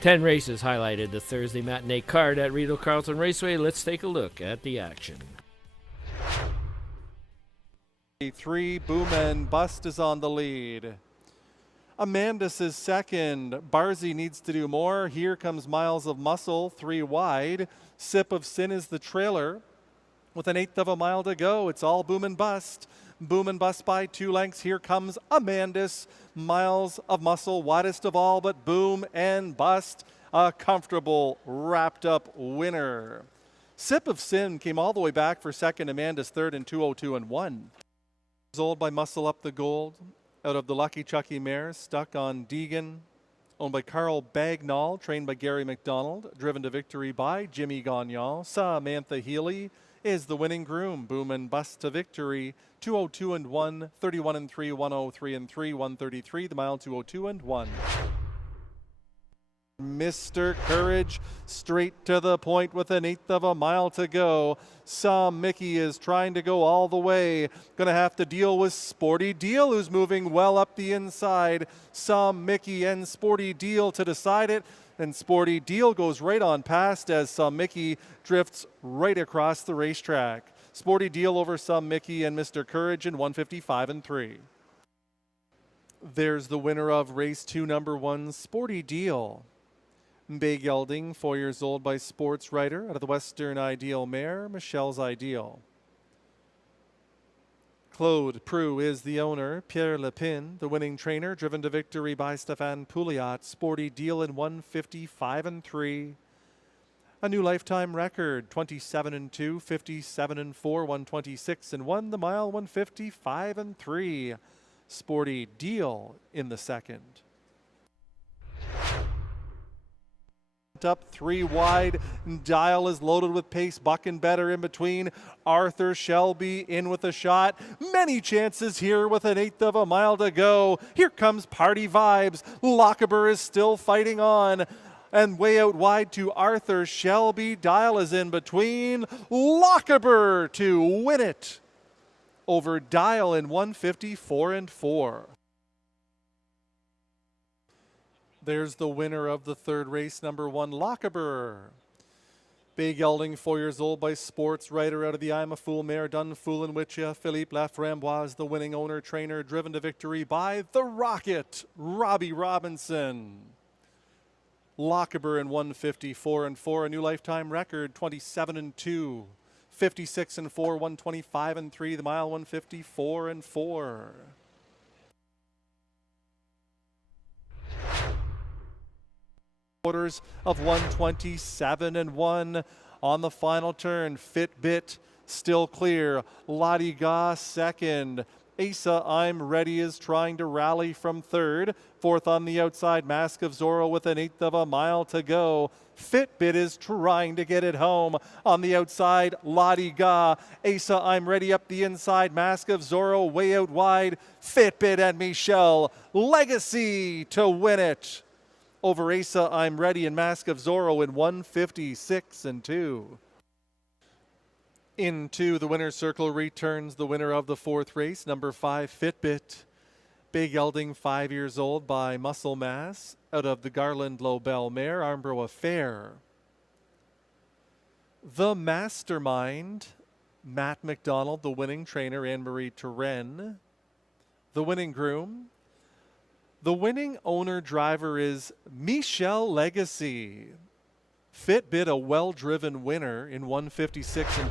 10 races highlighted the Thursday matinee card at Rideau Carleton Raceway. Let's take a look at the action. 3, Boom and Bust is on the lead. Amandus is second. Barzy needs to do more. Here comes Miles of Muscle, 3 wide. Sip of Sin is the trailer. With an 1/8 of a mile to go, it's all Boom and Bust. Boom and Bust by 2 lengths. Here comes Amandus. Miles of Muscle, widest of all, but Boom and Bust, a comfortable, wrapped-up winner. Sip of Sin came all the way back for second. Amandus third in 2:02 and 1. Old by Muscle Up the Gold, out of the Lucky Chucky mare, stuck on Deegan, owned by Carl Bagnall, trained by Gary McDonald, driven to victory by Jimmy Gagnon. Samantha Healy is the winning groom. Boom and Bust to victory, 2:02 and 1, 31 and 3, 103 and 3, 133, the mile 2:02 and 1. Mr. Courage, straight to the point with an 1/8 of a mile to go. Some Mickey is trying to go all the way. Gonna have to deal with Sporty Deal, who's moving well up the inside. Some Mickey and Sporty Deal to decide it. And Sporty Deal goes right on past as Some Mickey drifts right across the racetrack. Sporty Deal over Some Mickey and Mr. Courage in 155 and 3. There's the winner of race 2, number 1, Sporty Deal. Bay Gelding, 4 years old by Sports Writer, out of the Western Ideal mare, Michelle's Ideal. Claude Prue is the owner. Pierre Lepin, the winning trainer, driven to victory by Stéphane Pouliot. Sporty Deal in 155 and 3. A new lifetime record, 27 and 2, 57 and 4, 126 and 1. The mile 155 and 3. Sporty Deal in the second. Up 3 wide. Dial is loaded with pace. Buck and Better in between. Arthur Shelby in with a shot. Many chances here with an 1/8 of a mile to go. Here comes Party Vibes. Lochaber is still fighting on. And way out wide to Arthur Shelby. Dial is in between. Lochaber to win it over Dial in 154 and 4. There's the winner of the third race, number 1, Lochaber. Bay Gelding, 4 years old by Sports Writer, out of the I'm a Fool mare, Done Foolin' With Ya. Philippe Laframboise, the winning owner, trainer, driven to victory by the Rocket, Robbie Robinson. Lochaber in 154 and 4, a new lifetime record, 27 and 2, 56 and 4, 125 and 3, the mile 154 and 4. Quarters of 127 and 1 on the final turn. Fitbit still clear. Lottie Ga second. Asa I'm Ready is trying to rally from third. Fourth on the outside, Mask of Zorro with an 1/8 of a mile to go. Fitbit is trying to get it home. On the outside, Lottie Ga. Asa I'm Ready up the inside. Mask of Zorro way out wide. Fitbit and Michelle Legacy to win it over Asa I'm Ready and Mask of Zorro in 156 and 2. Into the winner's circle returns the winner of the fourth race, number 5, Fitbit. Bay Gelding, 5 years old by Muscle Mass, out of the Garland Lobel mare, Armbro Affair. The Mastermind, Matt McDonald, the winning trainer, Anne-Marie Turenne. The winning groom. The winning owner-driver is Michelle Legacy. Fitbit, a well-driven winner in 156 and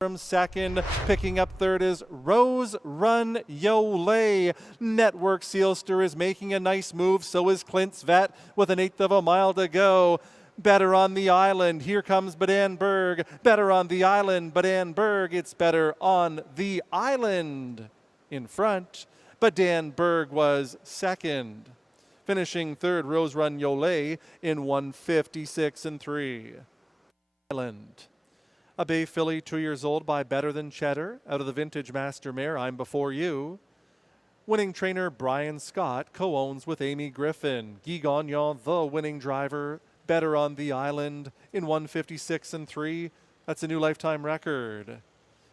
from second. Picking up third is Rose Run Yole. Network Sealster is making a nice move. So is Clint's Vet with an 1/8 of a mile to go. Better on the Island. Here comes Badan Berg. Better on the Island. Badan Berg. It's Better on the Island in front. Badan Berg was second. Finishing third, Rose Run Yole in 156 and 3. Island. A Bay filly, 2 years old by Better Than Cheddar, out of the Vintage Master mare, I'm Before You. Winning trainer Brian Scott co-owns with Amy Griffin. Guy Gagnon, the winning driver, Better on the Island in 156 and 3. That's a new lifetime record.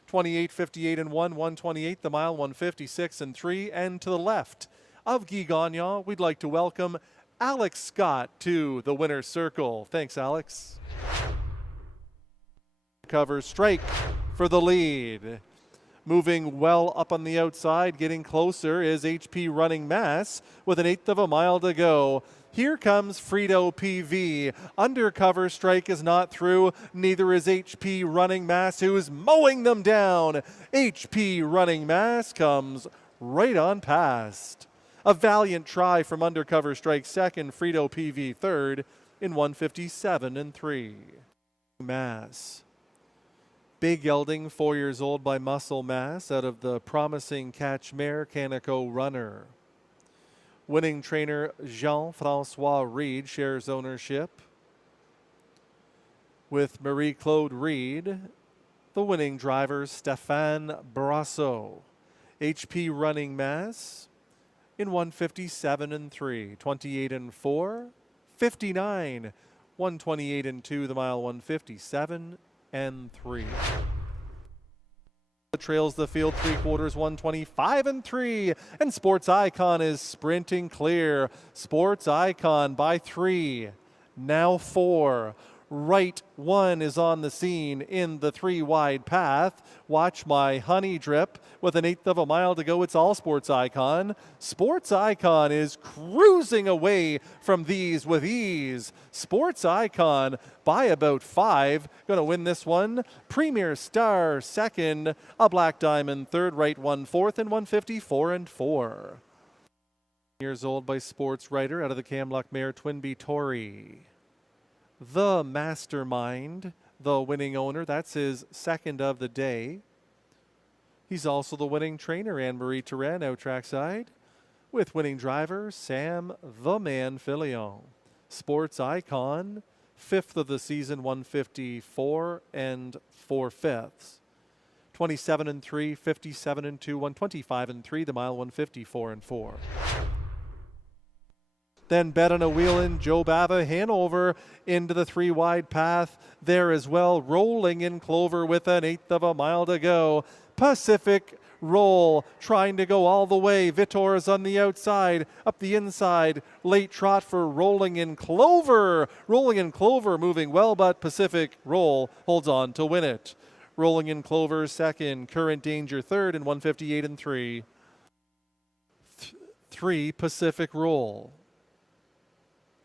28, 58 and 1, 128 the mile, 156 and 3. And to the left of Guy Gagnon, we'd like to welcome Alex Scott to the winner's circle. Thanks, Alex. Cover strike for the lead. Moving well up on the outside, getting closer is HP Running Mass with 1/8 of a mile to go. Here comes Rideau PV. Undercover strike is not through. Neither is HP Running Mass, who is mowing them down. HP Running Mass comes right on past. A valiant try from Undercover strike second. Rideau PV third in 1:57.3. Mass. Big gelding, 4 years old by Muscle Mass out of the promising catch mare Canico Runner. Winning trainer Jean-Francois Reed shares ownership with Marie-Claude Reed. The winning driver Stéphane Brasso. HP Running Mass in 1:57.3, 28-4, 59, 128-2, the mile 1:57.3. Trails the field 3/4, 125-3, and Sports Icon is sprinting clear. Sports Icon by 3, now 4. Right 1 is on the scene in the 3 wide path. Watch My Honey Drip with 1/8 of a mile to go. It's all Sports Icon. Sports Icon is cruising away from these with ease. Sports Icon by about 5. Going to win this one. Premier Star second. A Black Diamond third. Right 1 fourth and 1:54.4. Years old by Sports Writer out of the Camluck mare Twinbee Tory. The Mastermind, the winning owner. That's his second of the day. He's also the winning trainer, Anne-Marie Turenne, out trackside, with winning driver Sam the Man Filion. Sports Icon, 5th of the season, 1:54 4/5. 27-3, 57-2, 125-3, the mile 1:54.4. Then Bet on a Wheelin', Joe Bava, Hanover into the 3 wide path there as well. Rolling in Clover with 1/8 of a mile to go. Pacific Roll trying to go all the way. Vitor is on the outside, up the inside. Late trot for Rolling in Clover. Rolling in Clover moving well, but Pacific Roll holds on to win it. Rolling in Clover second. Current Danger third in 1:58.3. 3 Pacific Roll.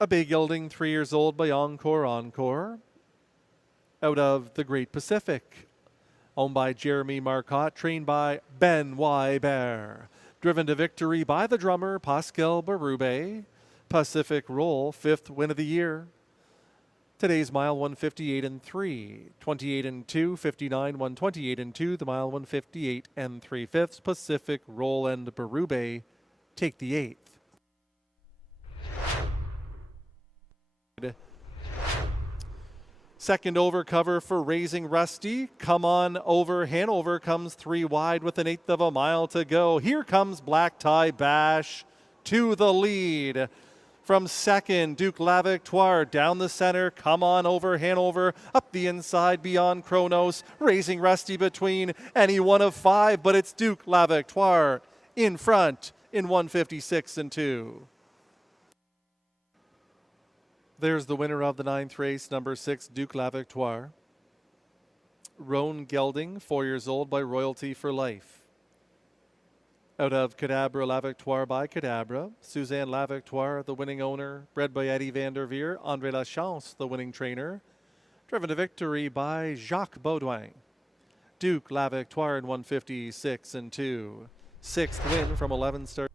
A big gelding, 3 years old by Encore out of the Great Pacific. Owned by Jeremy Marcotte, trained by Ben Wybear. Driven to victory by the drummer Pascal Berube. Pacific Roll, 5th win of the year. Today's mile 1:58.3, 28-2, 59, 128-2, the mile 1:58 3/5. Pacific Roll and Berube take the 8th. Second over cover for Raising Rusty. Come on over. Hanover comes 3 wide with 1/8 of a mile to go. Here comes Black Tie Bash to the lead. From second, Duke La Victoire down the center. Come on over. Hanover up the inside beyond Kronos. Raising Rusty between any one of 5, but it's Duke La Victoire in front in 1:56.2. There's the winner of the 9th race, number 6, Duke La Victoire. Roan Gelding, 4 years old by Royalty for Life. Out of Cadabra La Victoire by Cadabra. Suzanne La Victoire, the winning owner. Bred by Eddie Vanderveer. André Lachance, the winning trainer. Driven to victory by Jacques Baudouin. Duke La Victoire in 1:56.2. 6th win from 11 starts.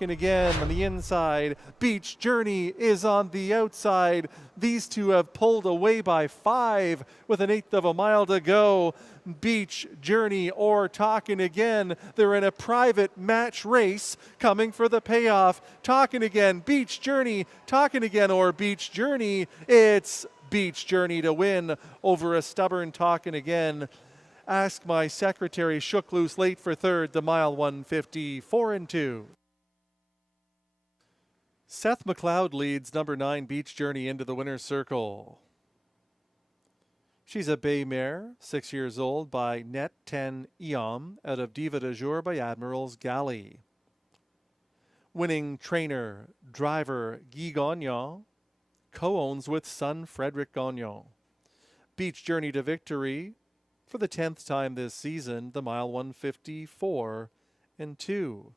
And again on the inside, Beach Journey is on the outside. These two have pulled away by 5 with 1/8 of a mile to go. Beach Journey or Talking Again. They're in a private match race coming for the payoff. Talking Again, Beach Journey, Talking Again or Beach Journey. It's Beach Journey to win over a stubborn Talking Again. Ask My Secretary shook loose late for third, the mile 1:54.2. Seth McLeod leads number 9 Beach Journey into the winner's circle. She's a bay mare, 6 years old by Net 10 Eom out of Diva de Jour by Admiral's Galley. Winning trainer, driver Guy Gagnon co-owns with son Frederic Gagnon. Beach Journey to Victory for the 10th time this season, the mile 154 and 2.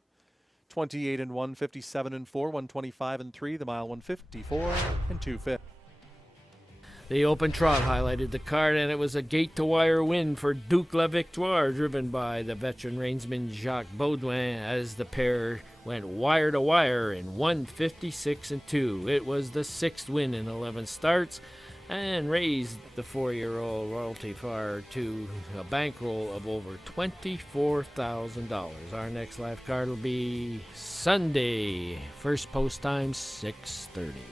28 and 1, 57 and 4, 125 and 3, the mile 154 and 2/5. The open trot highlighted the card, and it was a gate-to-wire win for Duke La Victoire, driven by the veteran reinsman Jacques Baudouin, as the pair went wire-to-wire in 156 and 2. It was the 6th win in 11 starts and raised the 4-year-old Royalty Far to a bankroll of over $24,000. Our next live card will be Sunday. First post time 6:30.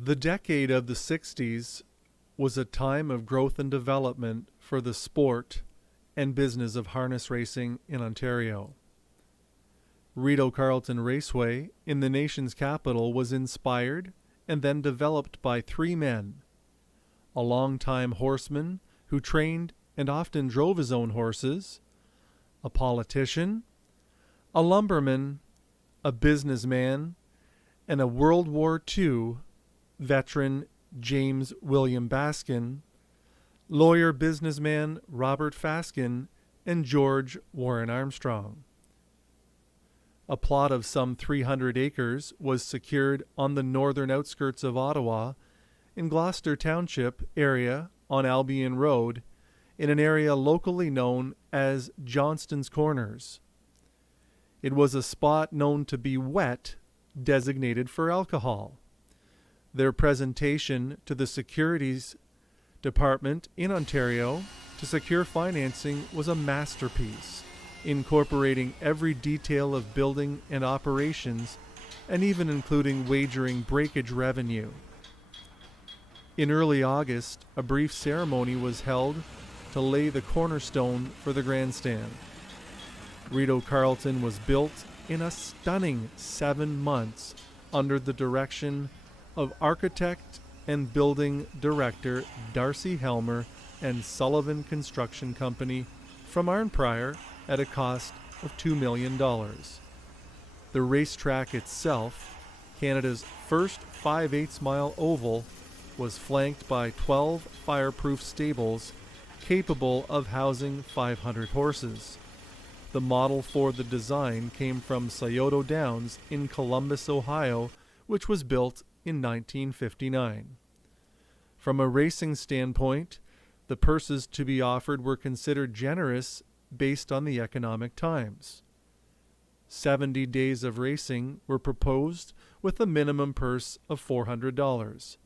The decade of the 60s was a time of growth and development for the sport and business of harness racing in Ontario. Rideau Carleton Raceway in the nation's capital was inspired and then developed by 3 men: a longtime horseman who trained and often drove his own horses, a politician, a lumberman, a businessman, and a World War II veteran James William Baskin, lawyer businessman Robert Faskin, and George Warren Armstrong. A plot of some 300 acres was secured on the northern outskirts of Ottawa in Gloucester Township area on Albion Road, in an area locally known as Johnston's Corners. It was a spot known to be wet, designated for alcohol. Their presentation to the Securities Department in Ontario to secure financing was a masterpiece, incorporating every detail of building and operations, and even including wagering breakage revenue. In early August, a brief ceremony was held to lay the cornerstone for the grandstand. Rideau Carleton was built in a stunning 7 months under the direction of architect and building director Darcy Helmer and Sullivan Construction Company from Arnprior at a cost of $2 million. The racetrack itself, Canada's first 5/8 mile oval, was flanked by 12 fireproof stables capable of housing 500 horses. The model for the design came from Scioto Downs in Columbus, Ohio, which was built in 1959. From a racing standpoint, the purses to be offered were considered generous based on the economic times. 70 days of racing were proposed with a minimum purse of $400.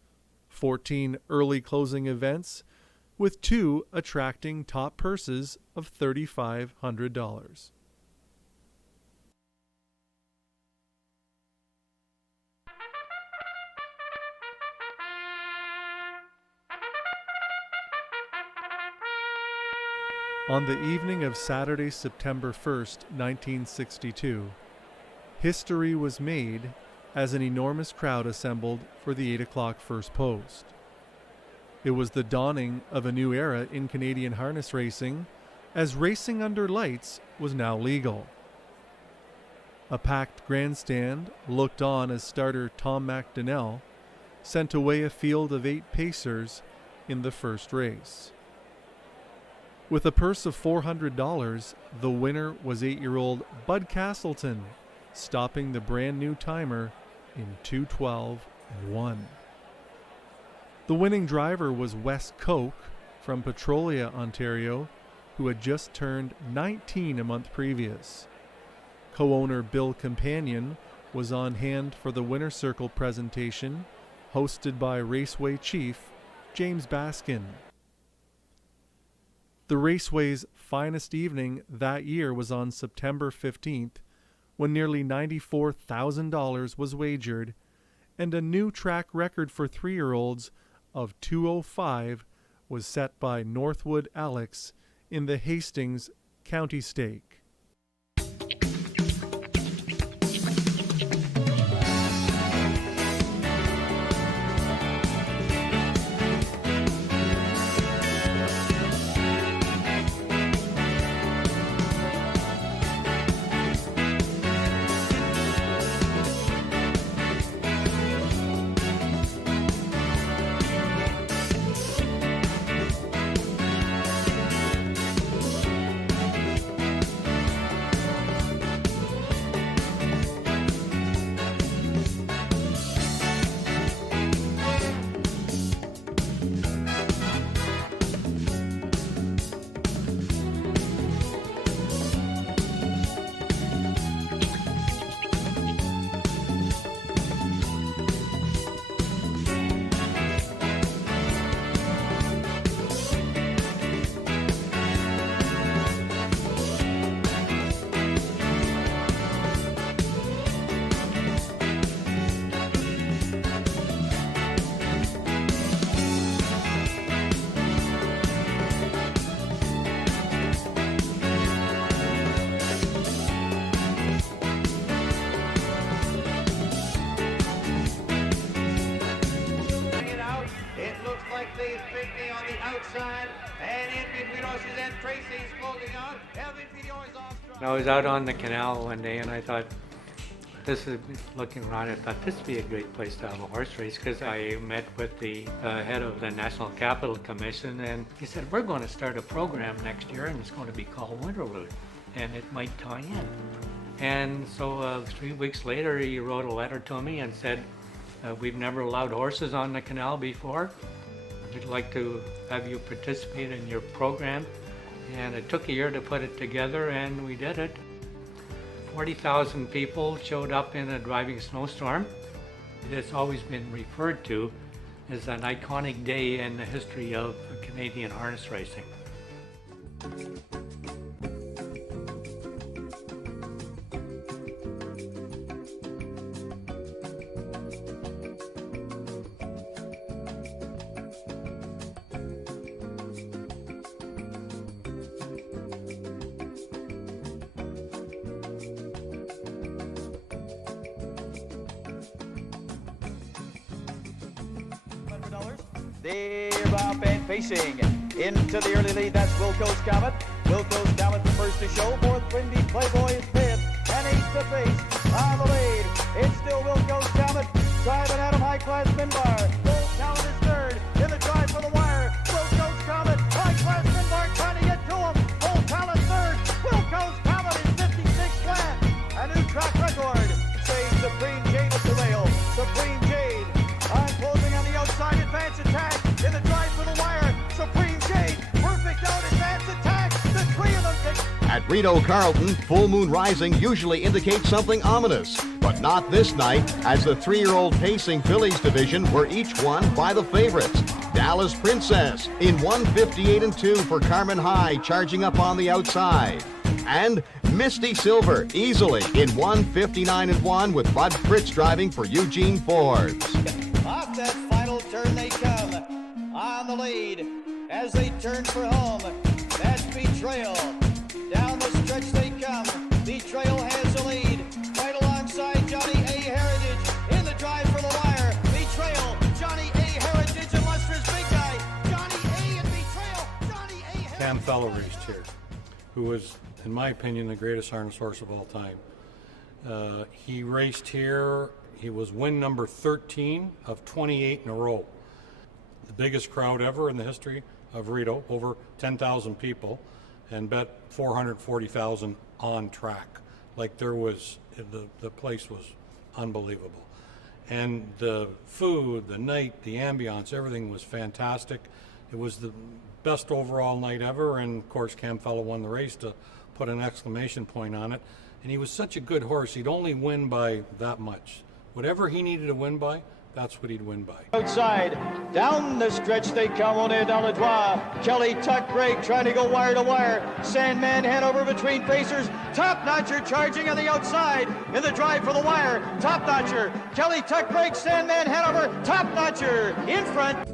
14 early closing events, with 2 attracting top purses of $3,500. On the evening of Saturday, September 1st, 1962, history was made as an enormous crowd assembled for the 8 o'clock first post. It was the dawning of a new era in Canadian harness racing, as racing under lights was now legal. A packed grandstand looked on as starter Tom McDonnell sent away a field of 8 pacers in the first race. With a purse of $400, the winner was 8-year-old Bud Castleton, stopping the brand new timer in 2:12.1. The winning driver was Wes Koch from Petrolia, Ontario, who had just turned 19 a month previous. Co-owner Bill Companion was on hand for the Winner's Circle presentation, hosted by Raceway Chief James Baskin. The Raceway's finest evening that year was on September 15th, when nearly $94,000 was wagered, and a new track record for 3-year-olds of 2:05 was set by Northwood Alex in the Hastings County Stake. I was out on the canal one day and I thought, looking around, I thought this would be a great place to have a horse race, because I met with the head of the National Capital Commission, and he said, we're going to start a program next year and it's going to be called Winterlude, and it might tie in. And so 3 weeks later he wrote a letter to me and said, we've never allowed horses on the canal before. We'd like to have you participate in your program. And it took a year to put it together, and we did it. 40,000 people showed up in a driving snowstorm. It's always been referred to as an iconic day in the history of Canadian harness racing. They're up and pacing into the early lead. That's Wilco's Comet. Wilco's Comet the first to show. Fourth, Windy Playboy is fifth. And eighth to face on the lead. It's still Wilco's Comet driving at him. High class Minbar. Bull Comet is third in the drive for the wire. Wilco's Comet, high class Minbar trying to get to him. Bull Comet third. Wilco's Comet is 56 flat. A new track record. Say Supreme Jade at the rail. Supreme Jade on closing on the outside. Advance attack in the drive for the wire. Supreme Jade, perfect out advance attack. The three of them take. At Rideau Carleton, full moon rising usually indicates something ominous, but not this night, as the 3-year-old pacing fillies division were each won by the favorites. Dallas Princess in 1:58.2 for Carmen High, charging up on the outside. And Misty Silver easily in 1:59.1 with Bud Fritz driving for Eugene Forbes. Off that final turn they come on the lead as they turn for home. That's Betrayal. Down the stretch they come. Betrayal has the lead right alongside Johnny A. Heritage in the drive for the wire. Betrayal, Johnny A. Heritage, illustrious big guy. Johnny A. and Betrayal. Johnny A. Heritage. Cam Fellow raced here, who was, in my opinion, the greatest harness horse of all time. He raced here. He was win number 13 of 28 in a row. The biggest crowd ever in the history of Rideau, over 10,000 people, and bet 440,000 on track. Like there was, the place was unbelievable. And the food, the night, the ambiance, everything was fantastic. It was the best overall night ever, and of course Cam Fellow won the race to put an exclamation point on it. And he was such a good horse, he'd only win by that much. Whatever he needed to win by, that's what he'd win by. Outside, down the stretch they come on in down the Droit. Kelly Tuck break, trying to go wire to wire. Sandman Hanover between pacers. Top Notcher charging on the outside in the drive for the wire. Top Notcher, Kelly Tuck break, Sandman Hanover. Top Notcher in front.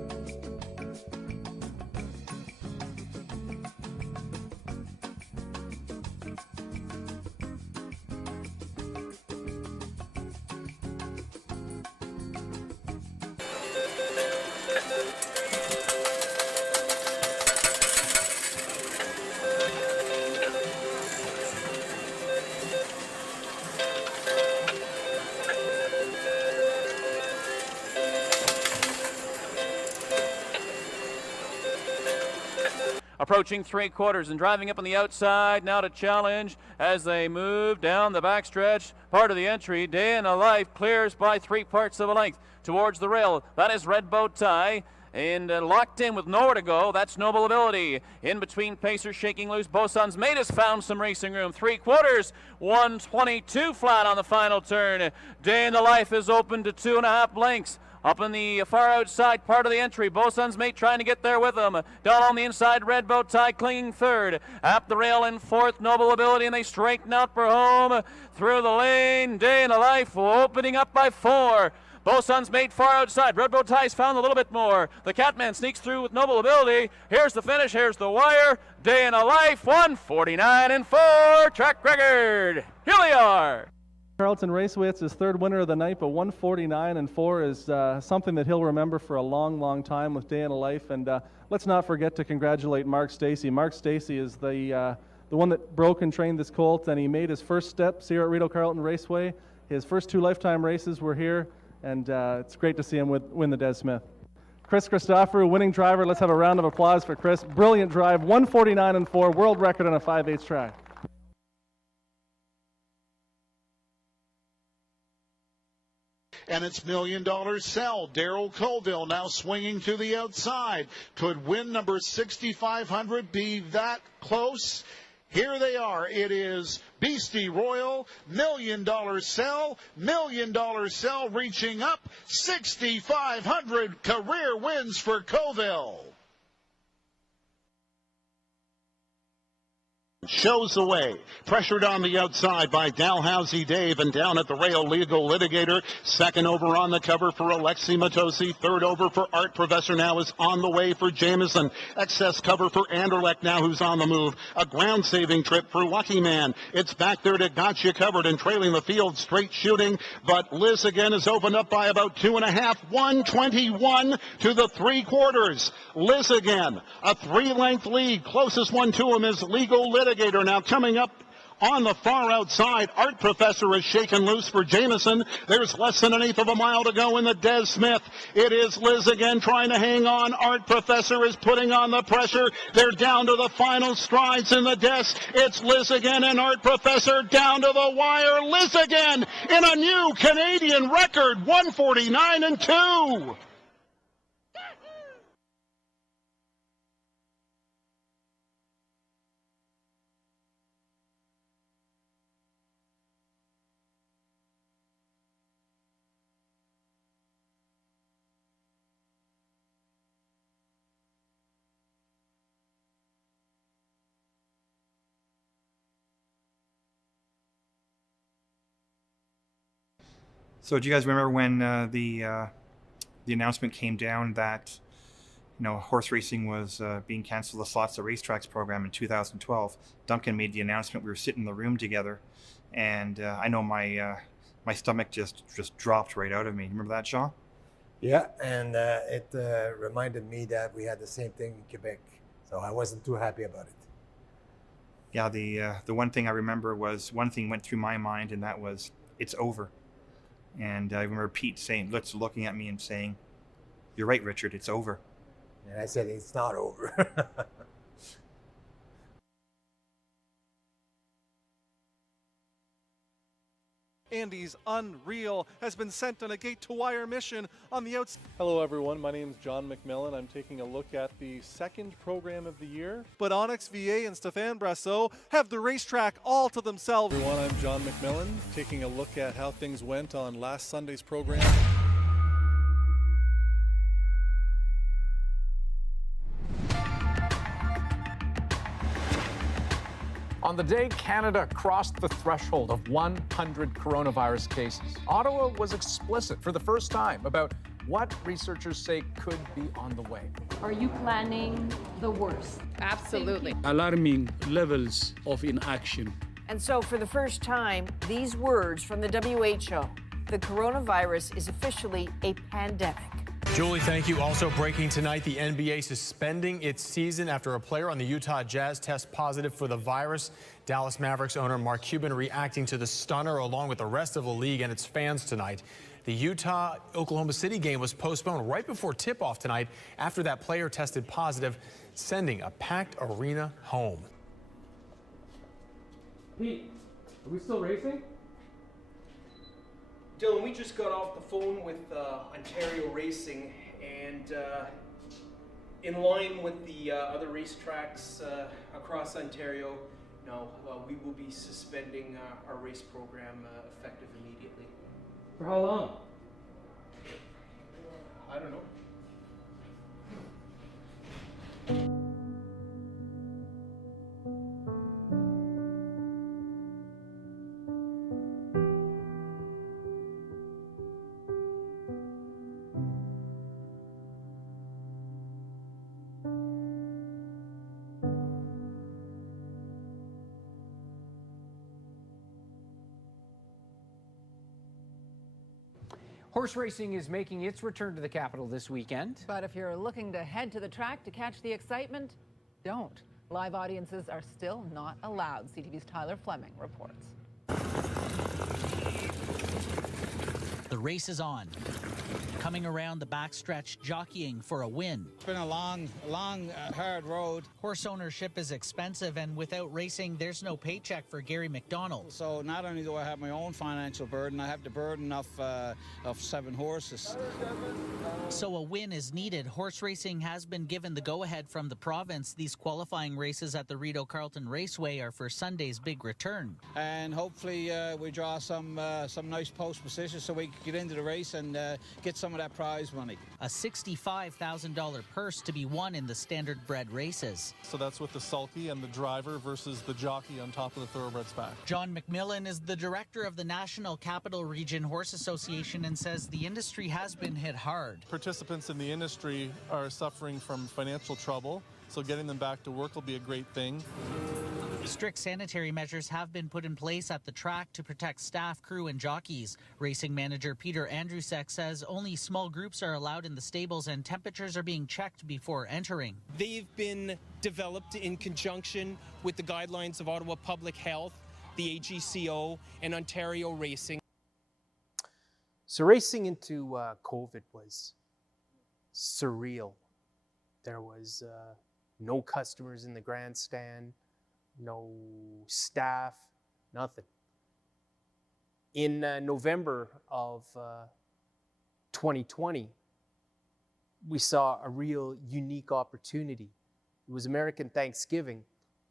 Approaching 3/4 and driving up on the outside now to challenge as they move down the backstretch. Part of the entry, Day in a Life clears by 3/4 of a length towards the rail. That is Red Bow Tie. And locked in with nowhere to go, that's Noble Ability. In between pacers shaking loose, Bosun's Mate has found some racing room. 3/4, 122 flat on the final turn. Day in the Life is open to 2.5 lengths. Up in the far outside part of the entry, Bosun's Mate trying to get there with him. Down on the inside, Red Bow Tie clinging third. Up the rail in fourth, Noble Ability, and they straighten out for home. Through the lane, Day in a Life opening up by 4. Bosun's Mate far outside. Red Bow Tie's found a little bit more. The Catman sneaks through with Noble Ability. Here's the finish. Here's the wire. Day in a Life, 1:49.4. Track record. Here they are. Carleton Raceway, it's his third winner of the night, but 1:49.4 is something that he'll remember for a long, long time with Day in a Life. And let's not forget to congratulate Mark Stacey. Mark Stacey is the one that broke and trained this colt, and he made his first steps here at Rideau Carleton Raceway. His first 2 lifetime races were here, and it's great to see him win the Des Smith. Chris Christoforou, winning driver. Let's have a round of applause for Chris. Brilliant drive, 1:49.4, world record on a 5/8 track. And it's $1 Million Cell. Darrell Colville now swinging to the outside. Could win number 6,500 be that close? Here they are. It is Beastie Royal, $1 Million Cell, $1 Million Cell reaching up, 6,500 career wins for Colville. shows the way. Pressured on the outside by Dalhousie Dave, and down at the rail, Legal Litigator. Second over on the cover for Alexi Matosi. Third over for Art Professor now is on the way for Jameson. Excess cover for Anderlecht now, who's on the move. A ground-saving trip for Lucky Man. It's back there to Gotcha Covered and trailing the field, straight shooting. But Liz again is opened up by about 2.5. 121 to the 3/4. Liz again, a 3-length lead. Closest one to him is Legal Litigator. Now coming up on the far outside, Art Professor is shaken loose for Jameson. There's less than 1/8 of a mile to go in the Des Smith. It is Liz again trying to hang on. Art Professor is putting on the pressure. They're down to the final strides in the Des. It's Liz again and Art Professor down to the wire. Liz again in a new Canadian record, 1:49.2. So do you guys remember when the announcement came down that horse racing was being canceled, the Slots at Racetracks program in 2012? Duncan made the announcement. We were sitting in the room together, and I know my stomach just dropped right out of me. Remember that, Sean? Yeah, and it reminded me that we had the same thing in Quebec, so I wasn't too happy about it. Yeah, the one thing I remember was one thing went through my mind, and that was it's over. And I remember Pete looking at me and saying, "You're right, Richard, it's over." And I said, "It's not over." Andy's Unreal has been sent on a gate-to-wire mission on the outside. Hello everyone, my name is John McMillan. I'm taking a look at the second program of the year. But Onyx VA and Stéphane Brassot have the racetrack all to themselves. Everyone, I'm John McMillan, taking a look at how things went on last Sunday's program. On the day Canada crossed the threshold of 100 coronavirus cases, Ottawa was explicit for the first time about what researchers say could be on the way. Are you planning the worst? Absolutely. Alarming levels of inaction. And so for the first time, these words from the WHO, the coronavirus is officially a pandemic. Julie, thank you. Also breaking tonight, the NBA suspending its season after a player on the Utah Jazz tests positive for the virus. Dallas Mavericks owner Mark Cuban reacting to the stunner along with the rest of the league and its fans tonight. The Utah-Oklahoma City game was postponed right before tip-off tonight after that player tested positive, sending a packed arena home. Pete, are we still racing? Dylan, we just got off the phone with Ontario Racing, and in line with the other racetracks across Ontario, we will be suspending our race program effective immediately. For how long? I don't know. Horse racing is making its return to the capital this weekend. But if you're looking to head to the track to catch the excitement, don't. Live audiences are still not allowed. CTV's Tyler Fleming reports. The race is on. Coming around the backstretch, jockeying for a win. It's been a long, hard road. Horse ownership is expensive, and without racing, there's no paycheck for Gary McDonald. So not only do I have my own financial burden, I have the burden of 7 horses. So a win is needed. Horse racing has been given the go-ahead from the province. These qualifying races at the Rideau Carleton Raceway are for Sunday's big return. And hopefully we draw some nice post positions so we can get into the race and get some some of that prize money. A $65,000 purse to be won in the standard bred races. So that's with the sulky and the driver versus the jockey on top of the thoroughbred's back. John McMillan is the director of the National Capital Region Horse Association and says the industry has been hit hard. Participants in the industry are suffering from financial trouble, so getting them back to work will be a great thing. Strict sanitary measures have been put in place at the track to protect staff, crew, and jockeys. Racing manager Peter Andrusek says only small groups are allowed in the stables and temperatures are being checked before entering. They've been developed in conjunction with the guidelines of Ottawa Public Health, the AGCO, and Ontario Racing. So racing into COVID was surreal. There was no customers in the grandstand, no staff, nothing. In November of 2020, we saw a real unique opportunity. It was American Thanksgiving.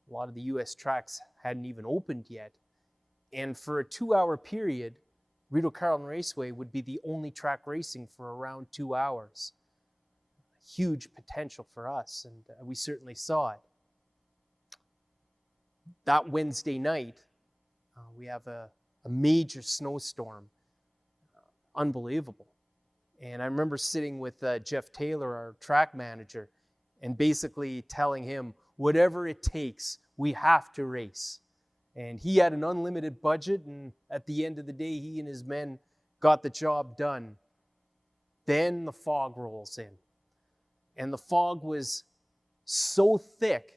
A lot of the US tracks hadn't even opened yet. And for a 2-hour period, Rideau Carleton Raceway would be the only track racing for around 2 hours. Huge potential for us, and we certainly saw it. That Wednesday night, we have a major snowstorm. Unbelievable. And I remember sitting with Jeff Taylor, our track manager, and basically telling him, whatever it takes, we have to race. And he had an unlimited budget, and at the end of the day, he and his men got the job done. Then the fog rolls in. And the fog was so thick,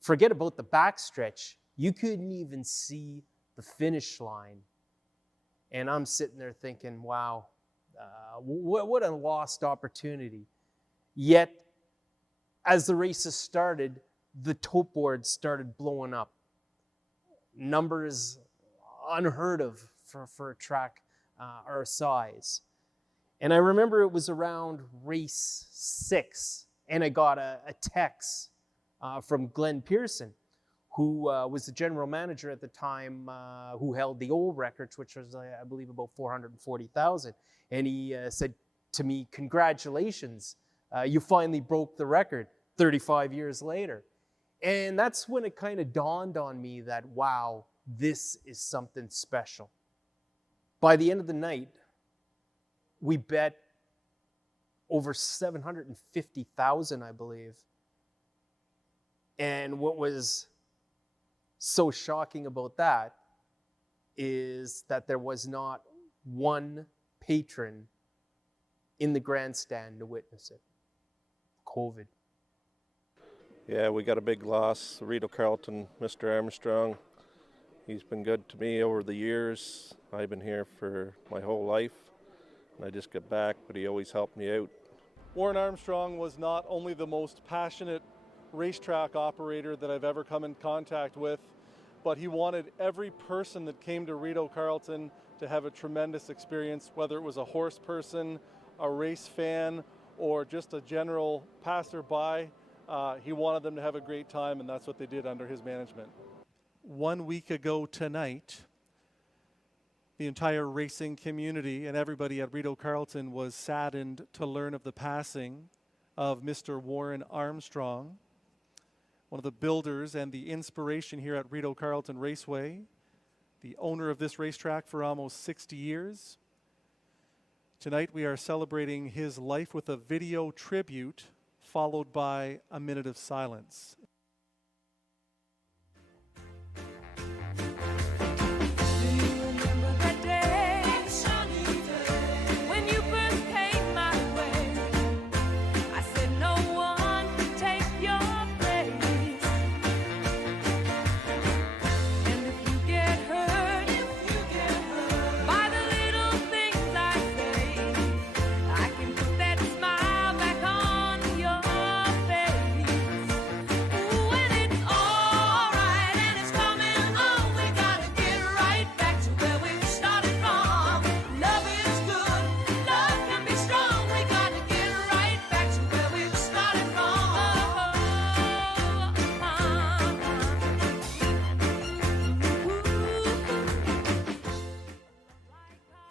forget about the backstretch, you couldn't even see the finish line. And I'm sitting there thinking, wow, what a lost opportunity. Yet, as the races started, the tote boards started blowing up. Numbers unheard of for a track our size. And I remember it was around race 6, and I got a text from Glenn Pearson, who was the general manager at the time, who held the old records, which was, I believe, about 440,000. And he said to me, congratulations, you finally broke the record 35 years later. And that's when it kind of dawned on me that, wow, this is something special. By the end of the night, we bet over 750,000, I believe. And what was so shocking about that is that there was not one patron in the grandstand to witness it. COVID. Yeah, we got a big loss. Rideau Carleton, Mr. Armstrong. He's been good to me over the years. I've been here for my whole life. I just got back, but he always helped me out. Warren Armstrong was not only the most passionate racetrack operator that I've ever come in contact with, but he wanted every person that came to Rideau Carleton to have a tremendous experience, whether it was a horse person, a race fan, or just a general passerby. He wanted them to have a great time, and that's what they did under his management. 1 week ago tonight, the entire racing community and everybody at Rideau Carleton was saddened to learn of the passing of Mr. Warren Armstrong, one of the builders and the inspiration here at Rideau Carleton Raceway, the owner of this racetrack for almost 60 years. Tonight we are celebrating his life with a video tribute followed by a minute of silence.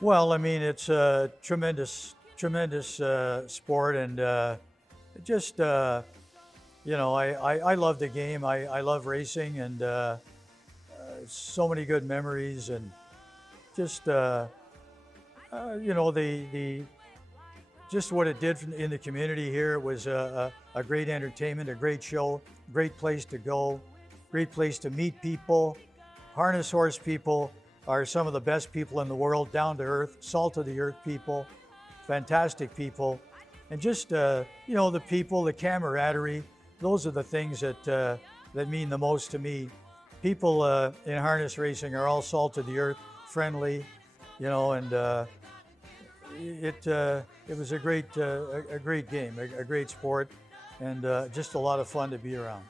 Well, I mean, it's a tremendous tremendous sport, and just you know, I love the game. I love racing, and so many good memories, and just you know, the just what it did in the community here. It was a great entertainment, a great show, great place to go, great place to meet people. Harness horse people are some of the best people in the world, down to earth, salt of the earth people, fantastic people. And just, you know, the people, the camaraderie, those are the things that, that mean the most to me. People in harness racing are all salt of the earth, friendly, you know, and it was a great game, a great sport, and just a lot of fun to be around.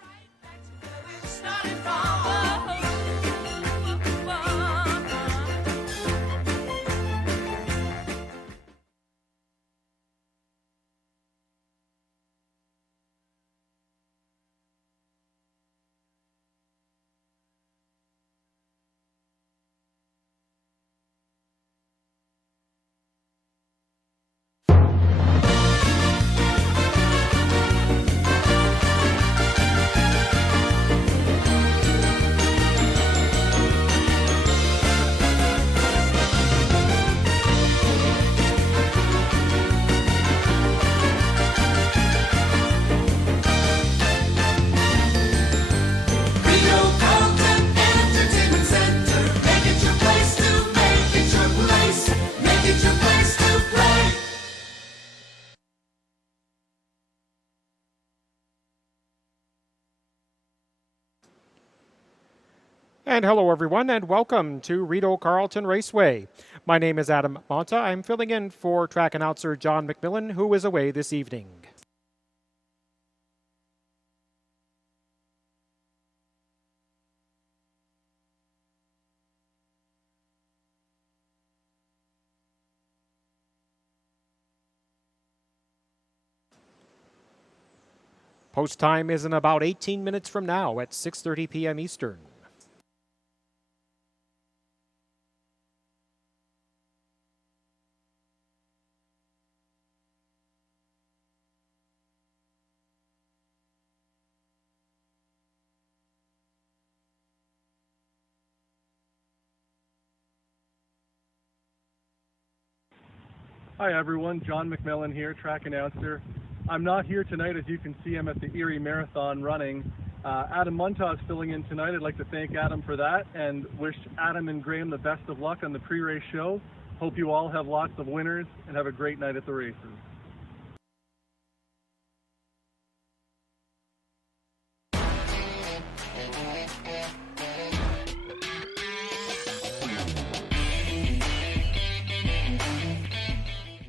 And hello, everyone, and welcome to Rideau Carleton Raceway. My name is Adam Monta. I'm filling in for track announcer John McMillan, who is away this evening. Post time is in about 18 minutes from now at 6:30 p.m. Eastern. Hi everyone, John McMillan here, track announcer. I'm not here tonight, as you can see I'm at the Erie Marathon running. Adam Munta is filling in tonight. I'd like to thank Adam for that and wish Adam and Graham the best of luck on the pre-race show. Hope you all have lots of winners and have a great night at the races.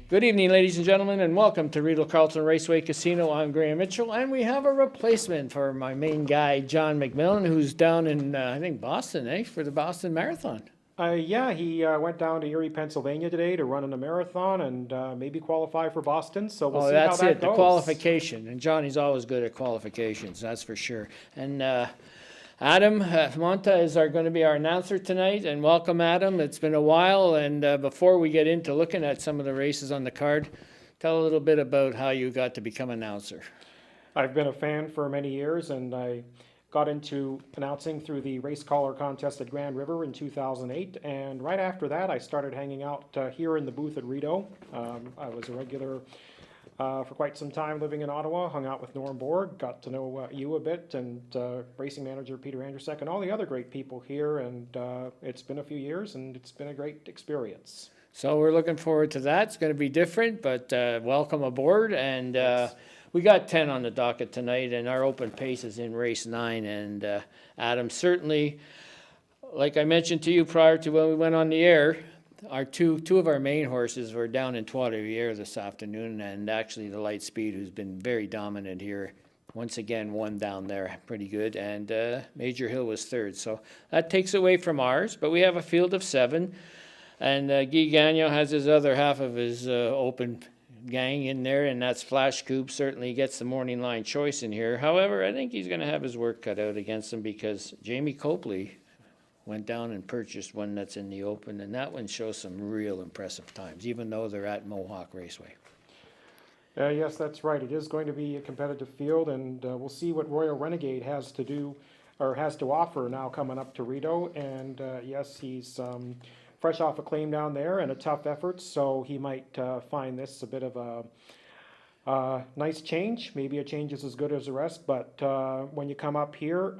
Good evening, ladies and gentlemen, and welcome to Rideau Carleton Raceway Casino. I'm Graham Mitchell, and we have a replacement for my main guy, John McMillan, who's down in, I think, Boston, for the Boston Marathon. Yeah, he went down to Erie, Pennsylvania today to run in a marathon and maybe qualify for Boston, so we'll see how that goes. Oh, that's it, the qualification. And Johnny's always good at qualifications, that's for sure. And Adam Monta is going to be our announcer tonight, and welcome, Adam. It's been a while, and before we get into looking at some of the races on the card, tell a little bit about how you got to become announcer. I've been a fan for many years, and I got into announcing through the race caller contest at Grand River in 2008, and right after that I started hanging out here in the booth at Rideau. I was a regular for quite some time living in Ottawa, hung out with Norm Borg, got to know you a bit, and racing manager Peter Andrusek, and all the other great people here, and it's been a few years, and it's been a great experience. So we're looking forward to that. It's going to be different, but welcome aboard, and we got 10 on the docket tonight, and our open pace is in race 9, and Adam, certainly, like I mentioned to you prior to when we went on the air, our two of our main horses were down in Trois-Rivières this afternoon, and actually the Light Speed, who's been very dominant here, once again won down there pretty good, and Major Hill was third. So that takes away from ours, but we have a field of 7, and Guy Gagnon has his other half of his open gang in there, and that's Flash Coupe. Certainly gets the morning line choice in here. However, I think he's going to have his work cut out against him, because Jamie Copley went down and purchased one that's in the open, and that one shows some real impressive times, even though they're at Mohawk Raceway. Yes, that's right. It is going to be a competitive field, and we'll see what Royal Renegade has to do or has to offer now coming up to Rideau. And yes, he's fresh off a claim down there and a tough effort, so he might find this a bit of a nice change. Maybe a change is as good as the rest, but when you come up here,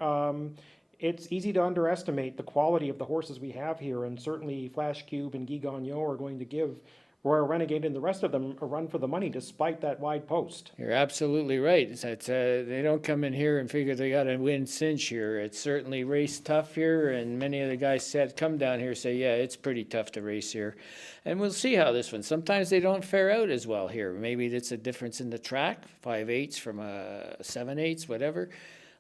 it's easy to underestimate the quality of the horses we have here, and certainly Flash Cube and Guy Gagnon are going to give Royal Renegade and the rest of them a run for the money despite that wide post. You're absolutely right. They don't come in here and figure they got to win cinch here. It's certainly race tough here, and many of the guys said come down here say, yeah, it's pretty tough to race here. And we'll see how this one. Sometimes they don't fare out as well here. Maybe it's a difference in the track, 5/8 from a 7/8, whatever.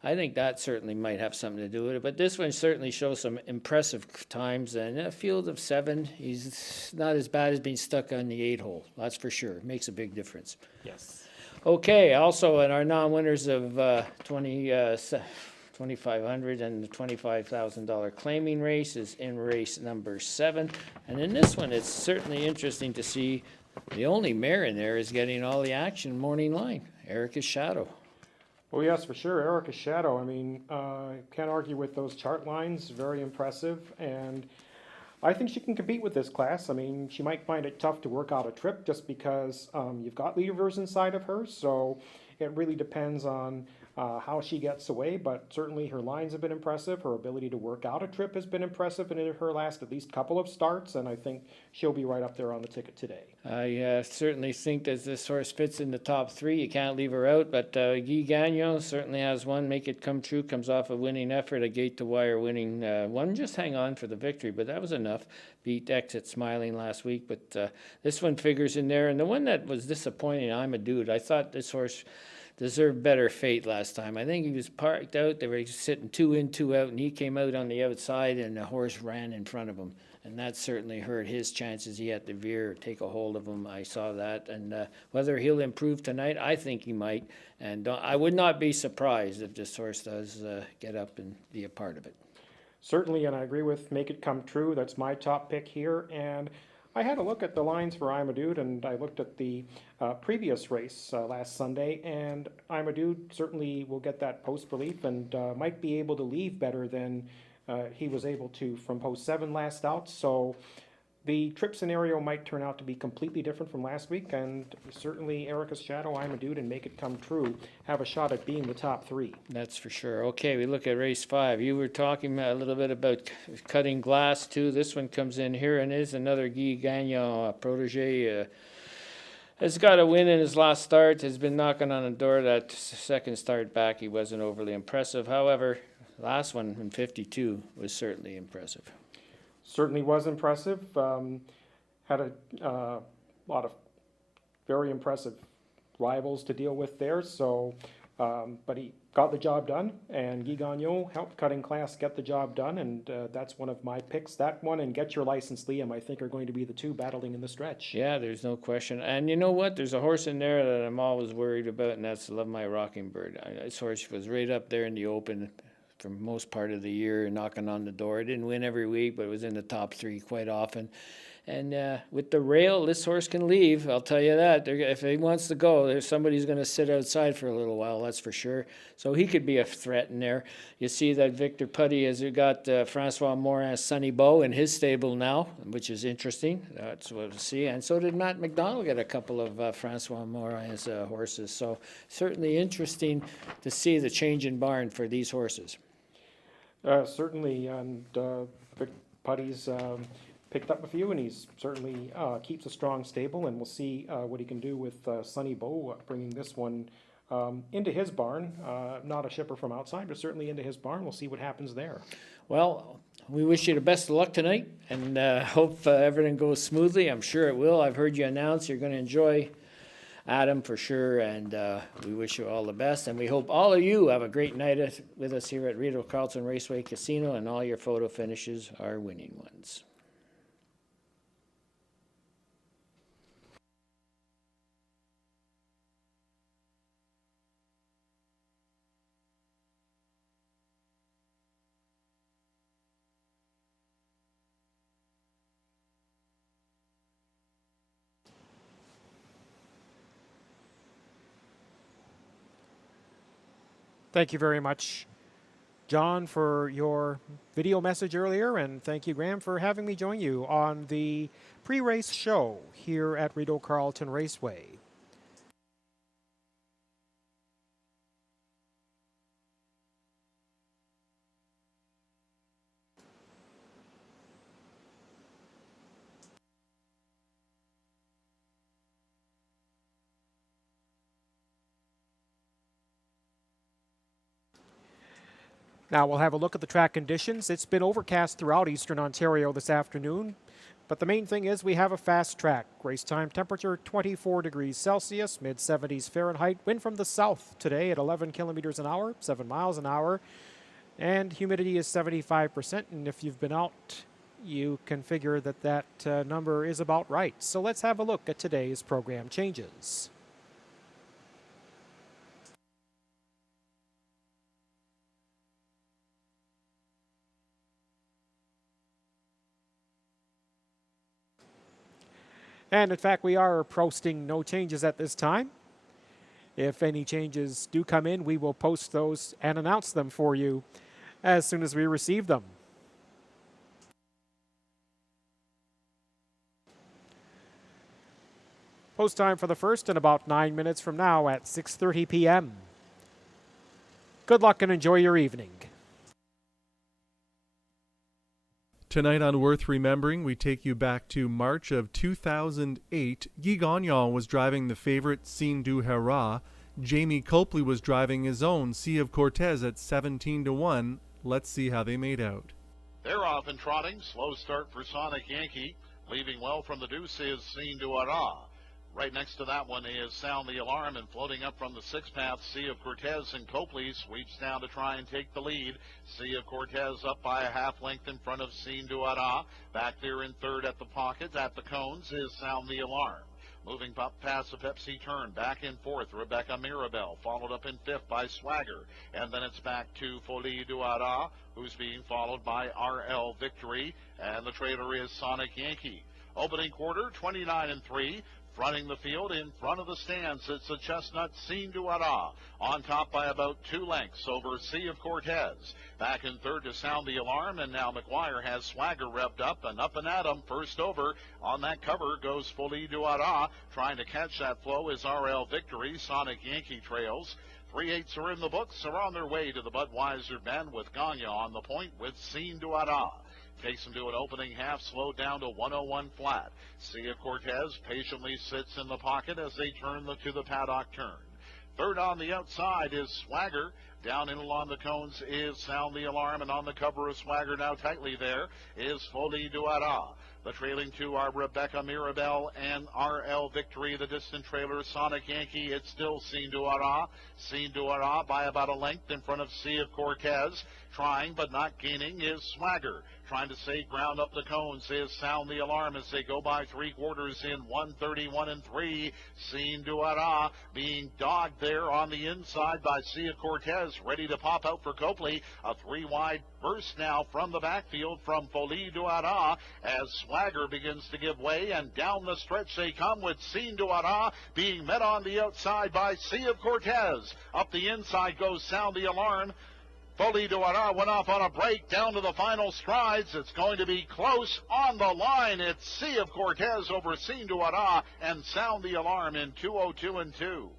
I think that certainly might have something to do with it. But this one certainly shows some impressive times. And in a field of 7, he's not as bad as being stuck on the 8-hole. That's for sure. It makes a big difference. Yes. Okay, also in our non-winners of 2,500 and the $25,000 claiming race is in race number 7. And in this one, it's certainly interesting to see the only mare in there is getting all the action morning line, Erica's Shadow. Oh yes, for sure, Erica's Shadow. I mean, can't argue with those chart lines. Very impressive, and I think she can compete with this class. I mean, she might find it tough to work out a trip just because you've got leaders inside of her. So it really depends on how she gets away. But certainly her lines have been impressive. Her ability to work out a trip has been impressive in her last at least couple of starts, and I think she'll be right up there on the ticket today. I certainly think that this horse fits in the top 3. You can't leave her out, but Guy Gagnon certainly has one. Make It Come True comes off a winning effort, a gate-to-wire winning one. Just hang on for the victory, but that was enough. Beat Exit Smiling last week, but this one figures in there. And the one that was disappointing, I'm a Dude. I thought this horse deserved better fate last time. I think he was parked out. They were sitting 2 in, 2 out, and he came out on the outside, and the horse ran in front of him. And that certainly hurt his chances. He had to veer or take a hold of him. I saw that. And whether he'll improve tonight, I think he might. And I would not be surprised if this horse does get up and be a part of it. Certainly, and I agree with Make It Come True. That's my top pick here. And I had a look at the lines for I'm a Dude, and I looked at the previous race last Sunday, and I'm a Dude certainly will get that post relief and might be able to leave better than he was able to from post 7 last out. So the trip scenario might turn out to be completely different from last week, and certainly Erica's Shadow, I'm a Dude, and Make It Come True have a shot at being the top 3. That's for sure. Okay, we look at race 5. You were talking a little bit about cutting glass too. This one comes in here and is another Guy Gagnon protege. Has got a win in his last start. Has been knocking on the door. That second start back, he wasn't overly impressive. However, last one in 52 was certainly impressive. Certainly was impressive. Had a lot of very impressive rivals to deal with there. So, but he got the job done, and Guy Gagnon helped Cutting Class get the job done, and that's one of my picks. That one and Get Your License, Liam, I think are going to be the 2 battling in the stretch. Yeah, there's no question. And you know what? There's a horse in there that I'm always worried about, and that's Love My Rocking Bird. This horse was right up there in the open for most part of the year, knocking on the door. It didn't win every week, but it was in the top 3 quite often. And with the rail, this horse can leave, I'll tell you that. If he wants to go, there's somebody's going to sit outside for a little while, that's for sure. So he could be a threat in there. You see that Victor Putty has got Francois Morin's Sonny Beau in his stable now, which is interesting. That's what we'll see. And so did Matt McDonald get a couple of Francois Morin's horses. So certainly interesting to see the change in barn for these horses. Certainly, and Putty's picked up a few, and he's certainly keeps a strong stable, and we'll see what he can do with Sonny Beau, bringing this one into his barn. Not a shipper from outside, but certainly into his barn. We'll see what happens there. Well, we wish you the best of luck tonight, and hope everything goes smoothly. I'm sure it will. I've heard you announce you're going to enjoy Adam for sure, and we wish you all the best, and we hope all of you have a great night with us here at Rideau Carleton Raceway Casino, and all your photo finishes are winning ones. Thank you very much, John, for your video message earlier, and thank you, Graham, for having me join you on the pre-race show here at Rideau Carleton Raceway. Now we'll have a look at the track conditions. It's been overcast throughout eastern Ontario this afternoon, but the main thing is we have a fast track. Race time temperature 24 degrees Celsius, mid-70s Fahrenheit. Wind from the south today at 11 kilometers an hour, 7 miles an hour, and humidity is 75%. And if you've been out, you can figure that that number is about right. So let's have a look at today's program changes. And in fact, we are posting no changes at this time. If any changes do come in, we will post those and announce them for you as soon as we receive them. Post time for the first in about 9 minutes from now at 6:30 p.m. Good luck and enjoy your evening. Tonight on Worth Remembering, we take you back to March of 2008. Guy Gagnon was driving the favorite Scene du Hera. Jamie Copley was driving his own Sea of Cortez at 17-1. Let's see how they made out. They're off and trotting. Slow start for Sonic Yankee. Leaving well from the deuce is Scene du Hera. Right next to that one is Sound the Alarm, and floating up from the sixth path, Sea of Cortez, and Copley sweeps down to try and take the lead. Sea of Cortez up by a half length in front of Scene du Hera. Back there in third at the pocket, at the cones, is Sound the Alarm. Moving up past the Pepsi turn, back in fourth, Rebecca Mirabel, followed up in fifth by Swagger. And then it's back to Folie du Hera, who's being followed by RL Victory, and the trailer is Sonic Yankee. Opening quarter, 29-3. Fronting the field in front of the stands, it's the Chestnut Scene du Hera, on top by about 2 lengths over Sea of Cortez. Back in third to Sound the Alarm, and now McGuire has Swagger revved up and at him. First over on that cover goes Folie du Hera. Trying to catch that flow is RL Victory. Sonic Yankee trails. 3/8 are in the books, are on their way to the Budweiser Bend with Gagnon on the point with Scene du Hera. Takes him to an opening half, slowed down to 101 flat. Sea of Cortez patiently sits in the pocket as they turn to the paddock turn. Third on the outside is Swagger. Down in along the cones is Sound the Alarm, and on the cover of Swagger now tightly there is Folie du Hera. The trailing two are Rebecca Mirabel and RL Victory. The distant trailer, Sonic Yankee. It's still Scene du Hera. Scene du Hera by about a length in front of Sea of Cortez. Trying but not gaining is Swagger. Trying to save ground up the cones is Sound the Alarm as they go by 3/4 in 1:31-3. Scene du Hera being dogged there on the inside by Sea of Cortez, ready to pop out for Copley. A 3-wide burst now from the backfield from Folie du Hera as Swagger begins to give way, and down the stretch they come with Scene du Hera being met on the outside by Sea of Cortez. Up the inside goes Sound the Alarm. Folie du Hera went off on a break down to the final strides. It's going to be close on the line. It's Sea of Cortez over Scene du Hera and Sound the Alarm in 2:02-2.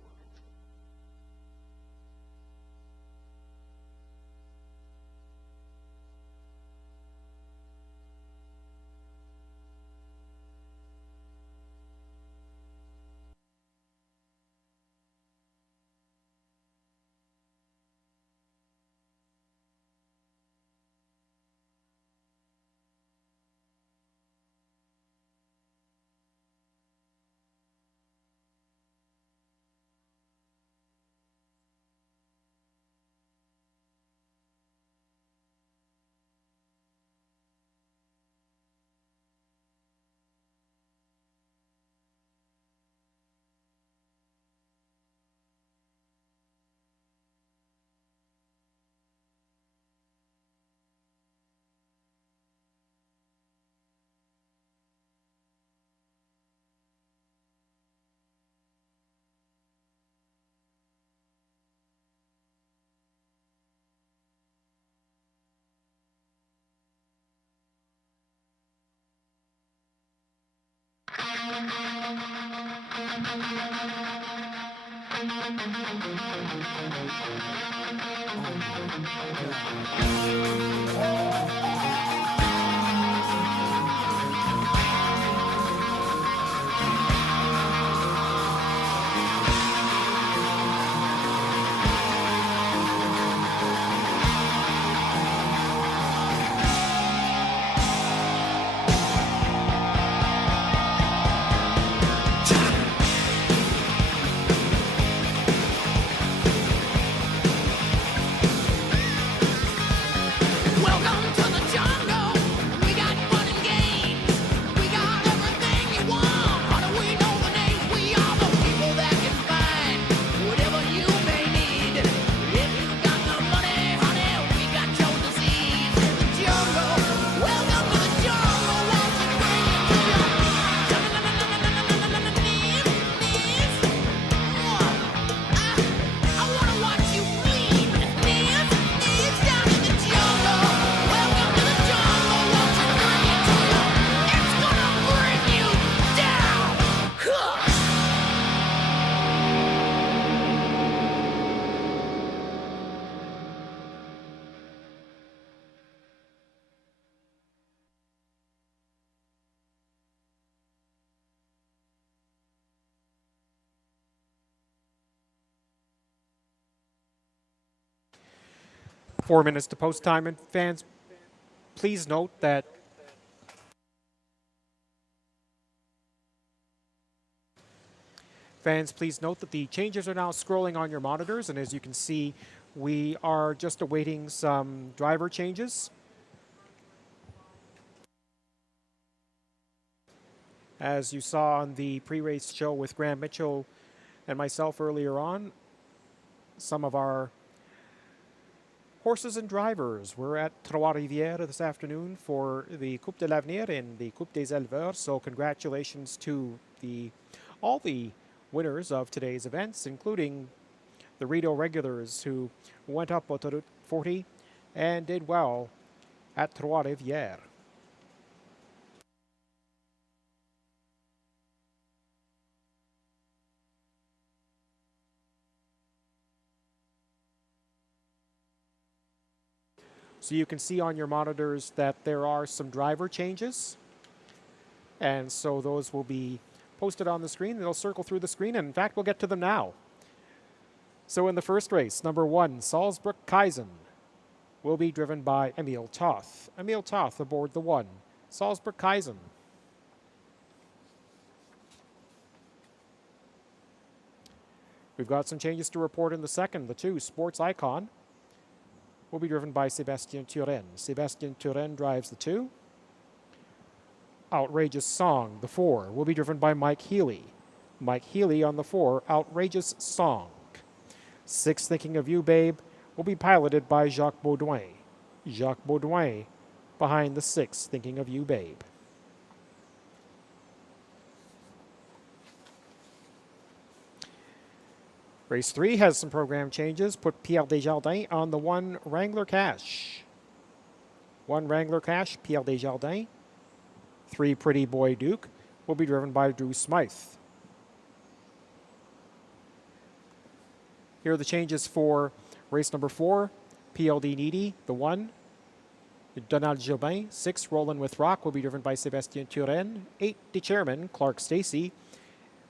4 minutes to post time, and fans, please note that the changes are now scrolling on your monitors, and as you can see, we are just awaiting some driver changes. As you saw on the pre-race show with Graham Mitchell and myself earlier on, some of our horses and drivers were at Trois-Rivières this afternoon for the Coupe de l'Avenir and the Coupe des Éleveurs, so congratulations to all the winners of today's events, including the Rideau regulars who went up Autoroute 40 and did well at Trois-Rivières. So you can see on your monitors that there are some driver changes, and so those will be posted on the screen. They'll circle through the screen, and in fact, we'll get to them now. So in the first race, number 1, Salzburg-Kaizen, will be driven by Emil Toth. Emil Toth aboard the 1, Salzburg-Kaizen. We've got some changes to report in the second. The 2, Sports Icon, will be driven by Sébastien Turenne. Sébastien Turenne drives the 2. Outrageous Song, the 4, will be driven by Mike Healy. Mike Healy on the 4, Outrageous Song. 6, Thinking of You, Babe, will be piloted by Jacques Baudouin. Jacques Baudouin behind the 6, Thinking of You, Babe. Race 3 has some program changes. Put Pierre Desjardins on the 1, Wrangler Cash. 1, Wrangler Cash, Pierre Desjardins. 3, Pretty Boy Duke, will be driven by Drew Smythe. Here are the changes for race number 4, PLD Needy, the 1. Donald Jobin, 6, Rollin' with Rock, will be driven by Sébastien Turenne. 8, the Chairman, Clark Stacy.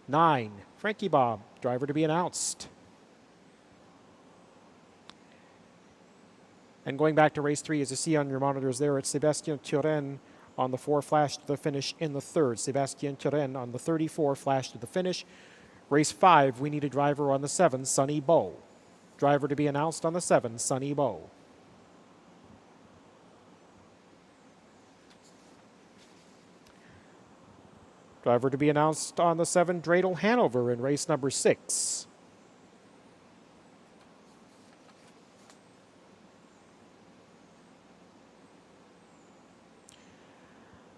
9, Frankie Bob, driver to be announced. And going back to race 3, as you see on your monitors there, it's Sébastien Turenne on the 4, flash to the finish in the 3rd. Sébastien Turenne on the 34, flash to the finish. Race 5, we need a driver on the 7, Sonny Bowe. Driver to be announced on the 7, Sonny Bowe. Driver to be announced on the 7, Dreidel Hanover in race number 6.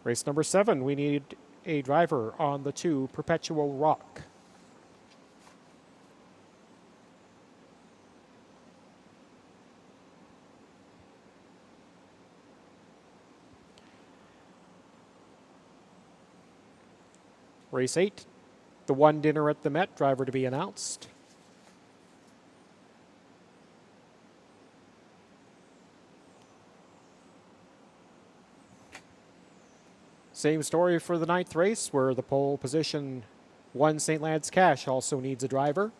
Race number 7, we need a driver on the 2, Perpetual Rock. Race 8, The one dinner at the Met, driver to be announced. Same story for the 9th race, where the pole position 1 St. Lance Cash also needs a driver.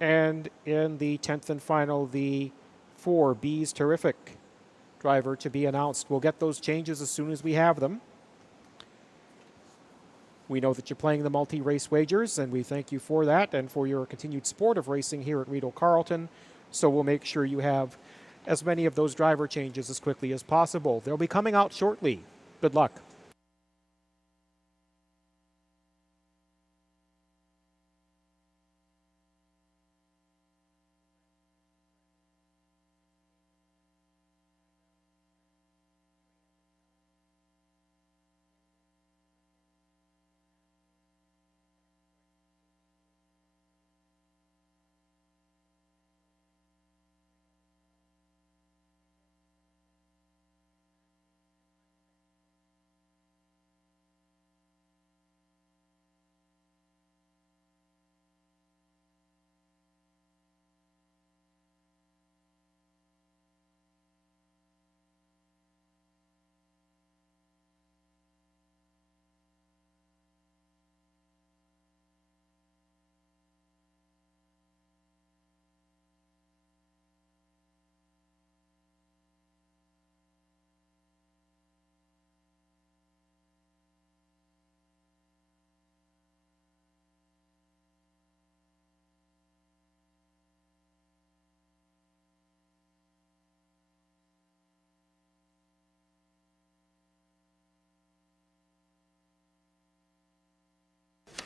And in the 10th and final, the 4 Bees Terrific driver to be announced. We'll get those changes as soon as we have them. We know that you're playing the multi-race wagers, and we thank you for that and for your continued support of racing here at Rideau Carleton. So we'll make sure you have as many of those driver changes as quickly as possible. They'll be coming out shortly. Good luck.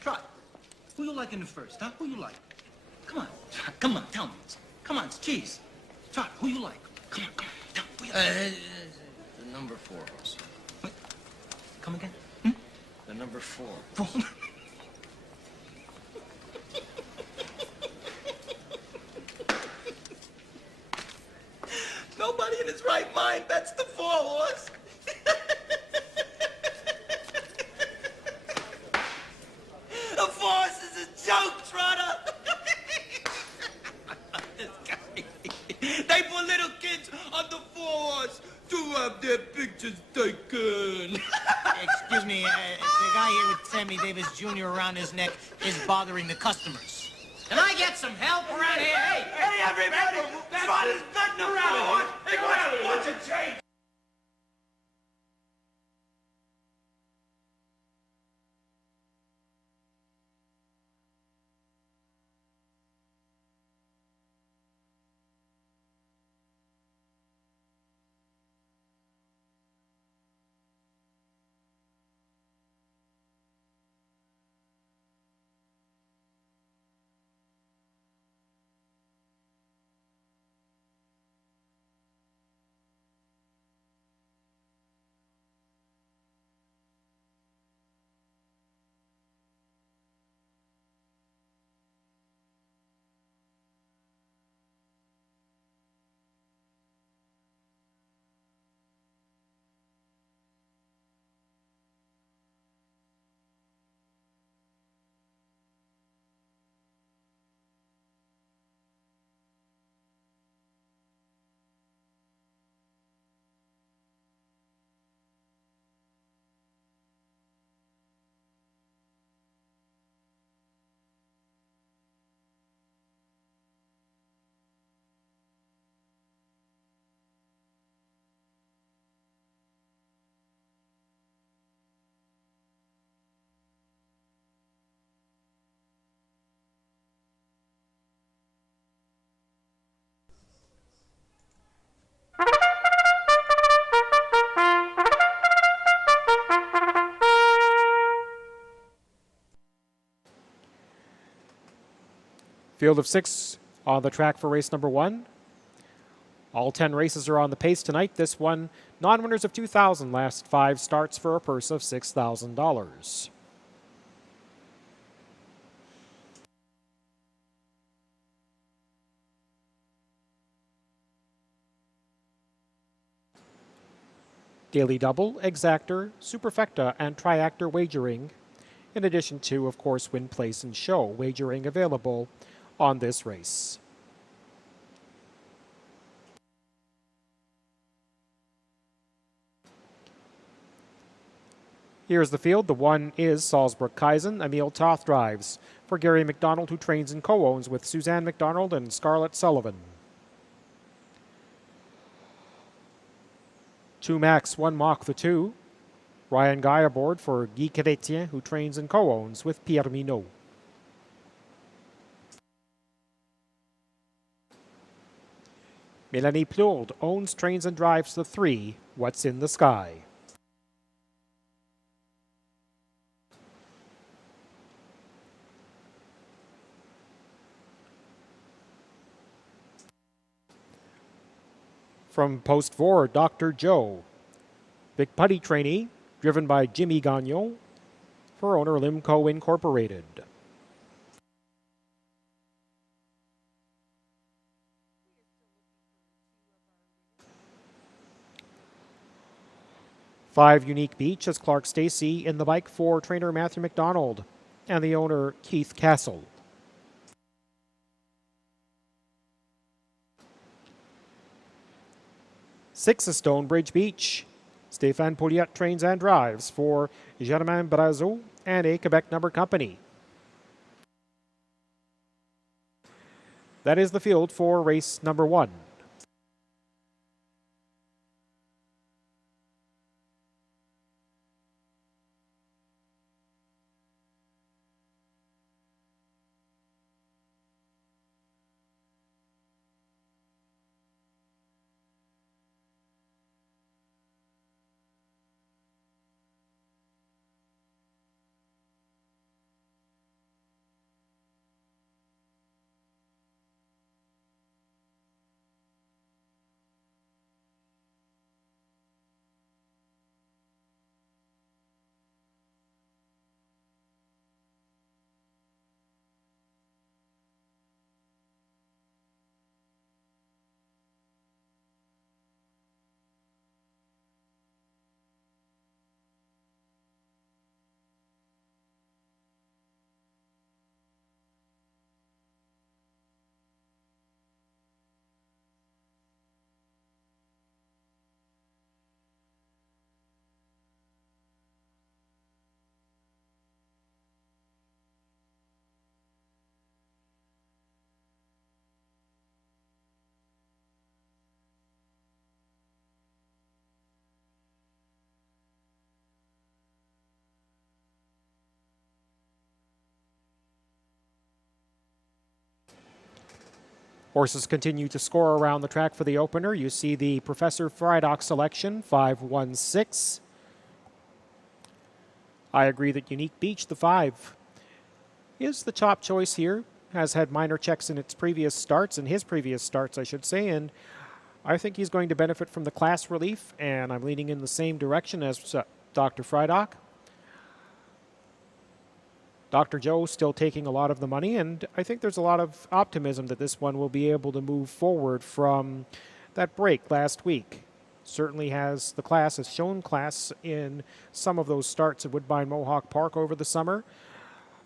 Trot, who you like in the first, huh? Who you like? Come on, Trot, come on, tell me. Come on, it's cheese. Trot, who you like? Come on, tell me. Who you like? The number 4 horse. What? Come again? The number 4. Nobody in his right mind bets the 4 horse. The 4 horse is a joke, Trotter. This guy. They put little kids on the 4 horse to have their pictures taken. Excuse me, the guy here with Sammy Davis Jr. around his neck is bothering the customers. Can I get some help around here? Hey, everybody! Trotter's betting around. Hey, watch it change. Field of 6 on the track for race number 1. All 10 races are on the pace tonight. This one, non-winners of $2,000, last 5 starts for a purse of $6,000. Daily double, exactor, superfecta, and triactor wagering, in addition to, of course, win, place, and show wagering available on this race. Here's the field. The 1 is Salzburg Kaizen. Emil Toth drives for Gary McDonald, who trains and co-owns with Suzanne McDonald and Scarlett Sullivan. 2 Max, 1 Mach the 2. Ryan Guy aboard for Guy Chrétien, who trains and co-owns with Pierre Minot. Melanie Plourde owns, trains, and drives the 3, What's in the Sky. From Post 4, Dr. Joe. Big Putty trainee, driven by Jimmy Gagnon for owner Limco Incorporated. Five Unique Beach as Clark Stacy in the bike for trainer Matthew McDonald and the owner Keith Castle. Six is Stonebridge Beach. Stéphane Pouliot trains and drives for Germain Brazeau and a Quebec number company. That is the field for race number 1. Horses continue to score around the track for the opener. You see the Professor Frydock selection, 5-1-6. I agree that Unique Beach, the 5, is the top choice here. Has had minor checks in its previous starts, I should say, and I think he's going to benefit from the class relief, and I'm leaning in the same direction as Dr. Frydock. Dr. Joe still taking a lot of the money, and I think there's a lot of optimism that this one will be able to move forward from that break last week. Certainly has shown class in some of those starts at Woodbine Mohawk Park over the summer.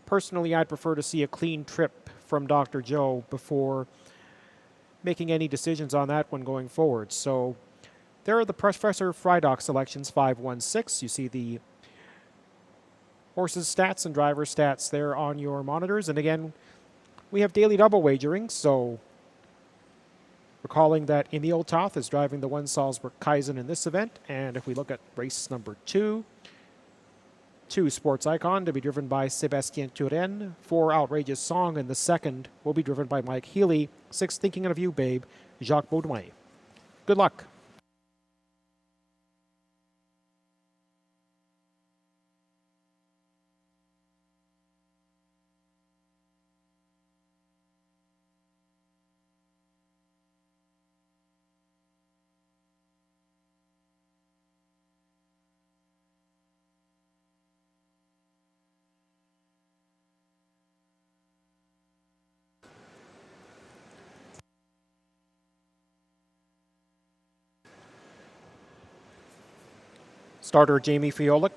Personally, I'd prefer to see a clean trip from Dr. Joe before making any decisions on that one going forward. So there are the Professor Frydock selections, 5-1-6. You see the horses' stats and driver stats there on your monitors. And again, we have daily double wagering, so recalling that Emil Toth is driving the 1 Salzburg Kaizen in this event. And if we look at race number 2, 2 Sports Icon to be driven by Sébastien Turenne, 4 Outrageous Song, and the second will be driven by Mike Healy, 6 Thinking of You, Babe, Jacques Baudouin. Good luck. Starter Jamie Fiolik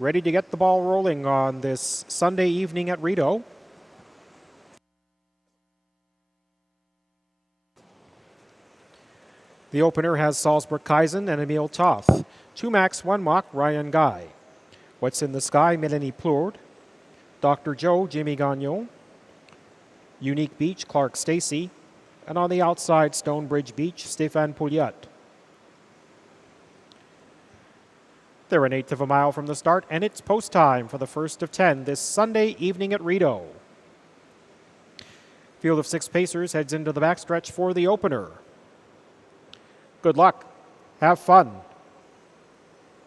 ready to get the ball rolling on this Sunday evening at Rideau. The opener has Salzburg-Kaisen and Emil Toth. 2 max, 1 mock, Ryan Guy. What's in the Sky, Melanie Plourde. Dr. Joe, Jimmy Gagnon. Unique Beach, Clark Stacy. And on the outside, Stonebridge Beach, Stéphane Pouliot. They're an eighth of a mile from the start, and it's post time for the first of 10 this Sunday evening at Rideau. Field of 6 pacers heads into the backstretch for the opener. Good luck. Have fun.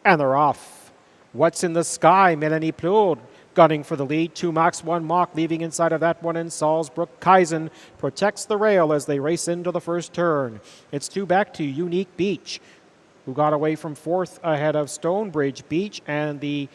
And they're off. What's in the Sky? Melanie Plourde gunning for the lead. 2 max, 1 mock, leaving inside of that one in Salzburg-Kaisen. Protects the rail as they race into the first turn. It's 2 back to Unique Beach, who got away from 4th ahead of Stonebridge Beach. And the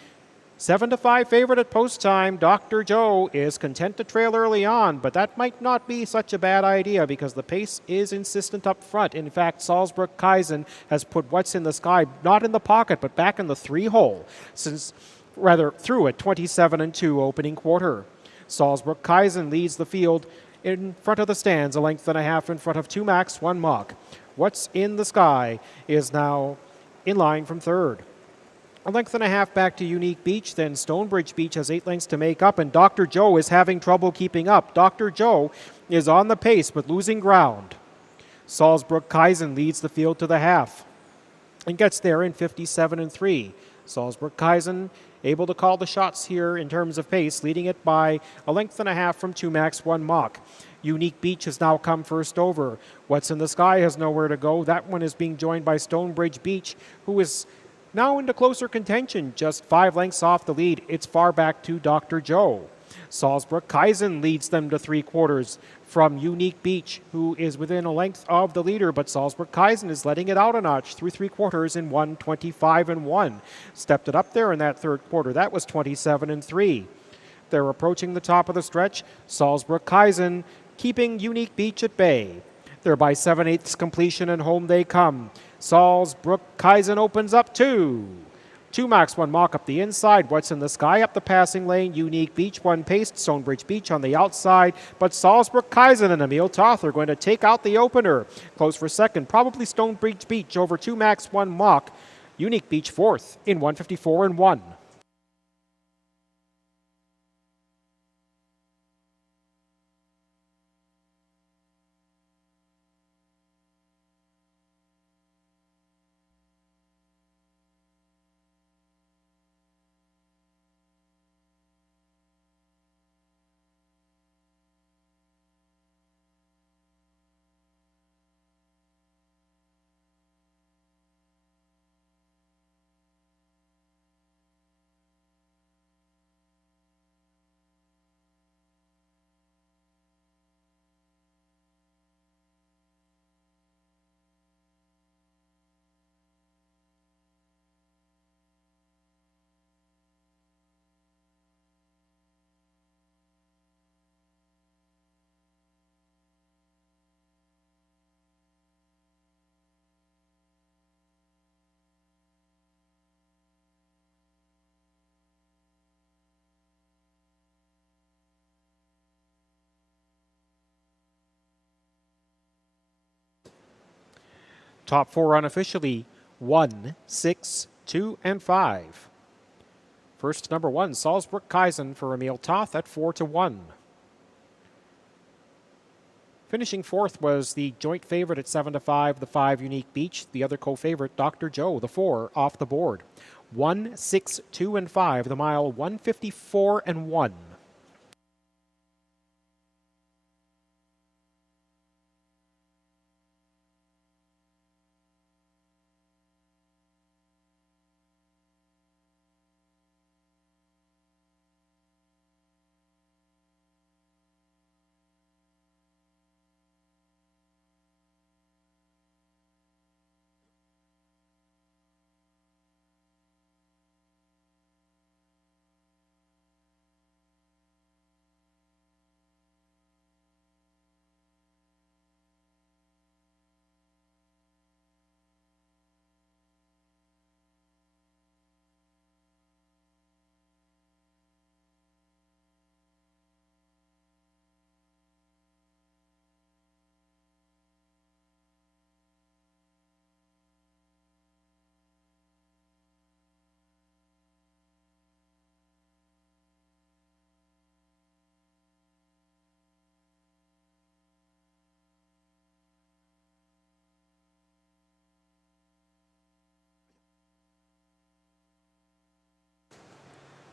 7-5 favorite at post time, Dr. Joe, is content to trail early on, but that might not be such a bad idea because the pace is insistent up front. In fact, Salzburg-Kaisen has put What's in the Sky not in the pocket, but back in the 3-hole, through at 27-2 opening quarter. Salzburg-Kaisen leads the field in front of the stands, a length and a half in front of 2 max, 1 mock. What's in the Sky is now in line from 3rd. A length and a half back to Unique Beach, then Stonebridge Beach has 8 lengths to make up, and Dr. Joe is having trouble keeping up. Dr. Joe is on the pace, but losing ground. Salzburg-Kaisen leads the field to the half and gets there in 57-3. Salzburg-Kaisen able to call the shots here in terms of pace, leading it by a length and a half from 2 max, 1 mock. Unique Beach has now come first over. What's in the Sky has nowhere to go. That one is being joined by Stonebridge Beach, who is now into closer contention, just 5 lengths off the lead. It's far back to Dr. Joe. Salzburg-Kaisen leads them to 3/4 from Unique Beach, who is within a length of the leader, but Salzburg-Kaisen is letting it out a notch through 3/4 in 1:25-1. Stepped it up there in that 3rd quarter. That was 27-3. They're approaching the top of the stretch. Salzburg-Kaisen keeping Unique Beach at bay. They're by 7/8 completion, and home they come. Salzburg-Kaisen opens up 2. 2 max, 1 mock up the inside. What's in the Sky up the passing lane. Unique Beach, 1 paced. Stonebridge Beach on the outside. But Salzburg-Kaisen and Emil Toth are going to take out the opener. Close for 2nd. Probably Stonebridge Beach over 2 max, 1 mock. Unique Beach 4th in 1:54-1. Top 4 unofficially 1, 6, 2, and 5. First, number 1, Salzburg-Kaisen for Emil Toth at 4-1. Finishing 4th was the joint favorite at 7-5, the 5 Unique Beach. The other co-favorite, Dr. Joe, the 4, off the board. 1, 6, 2, and 5, the mile 1:54-1.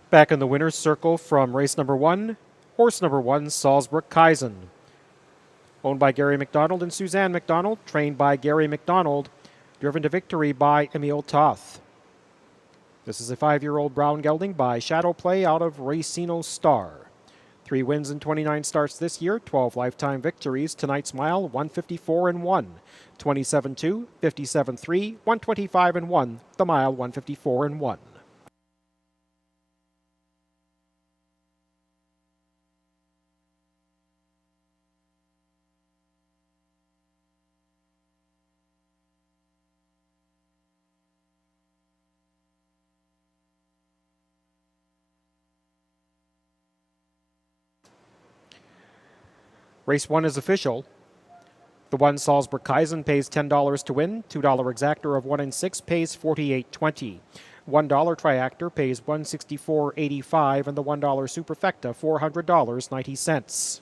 Back in the winner's circle from race number 1, horse number 1, Salzburg Kaizen. Owned by Gary McDonald and Suzanne McDonald, trained by Gary McDonald, driven to victory by Emil Toth. This is a 5-year-old brown gelding by Shadow Play out of Racino Star. 3 wins and 29 starts this year, 12 lifetime victories. Tonight's mile, 154-1. 27-2, 57-3, 125-1. The mile, 154-1. Race 1 is official. The 1 Salzburg Kaizen pays $10 to win. $2 exactor of 1 and 6 pays $48.20. $1 triactor pays $164.85, and the $1 superfecta $400.90.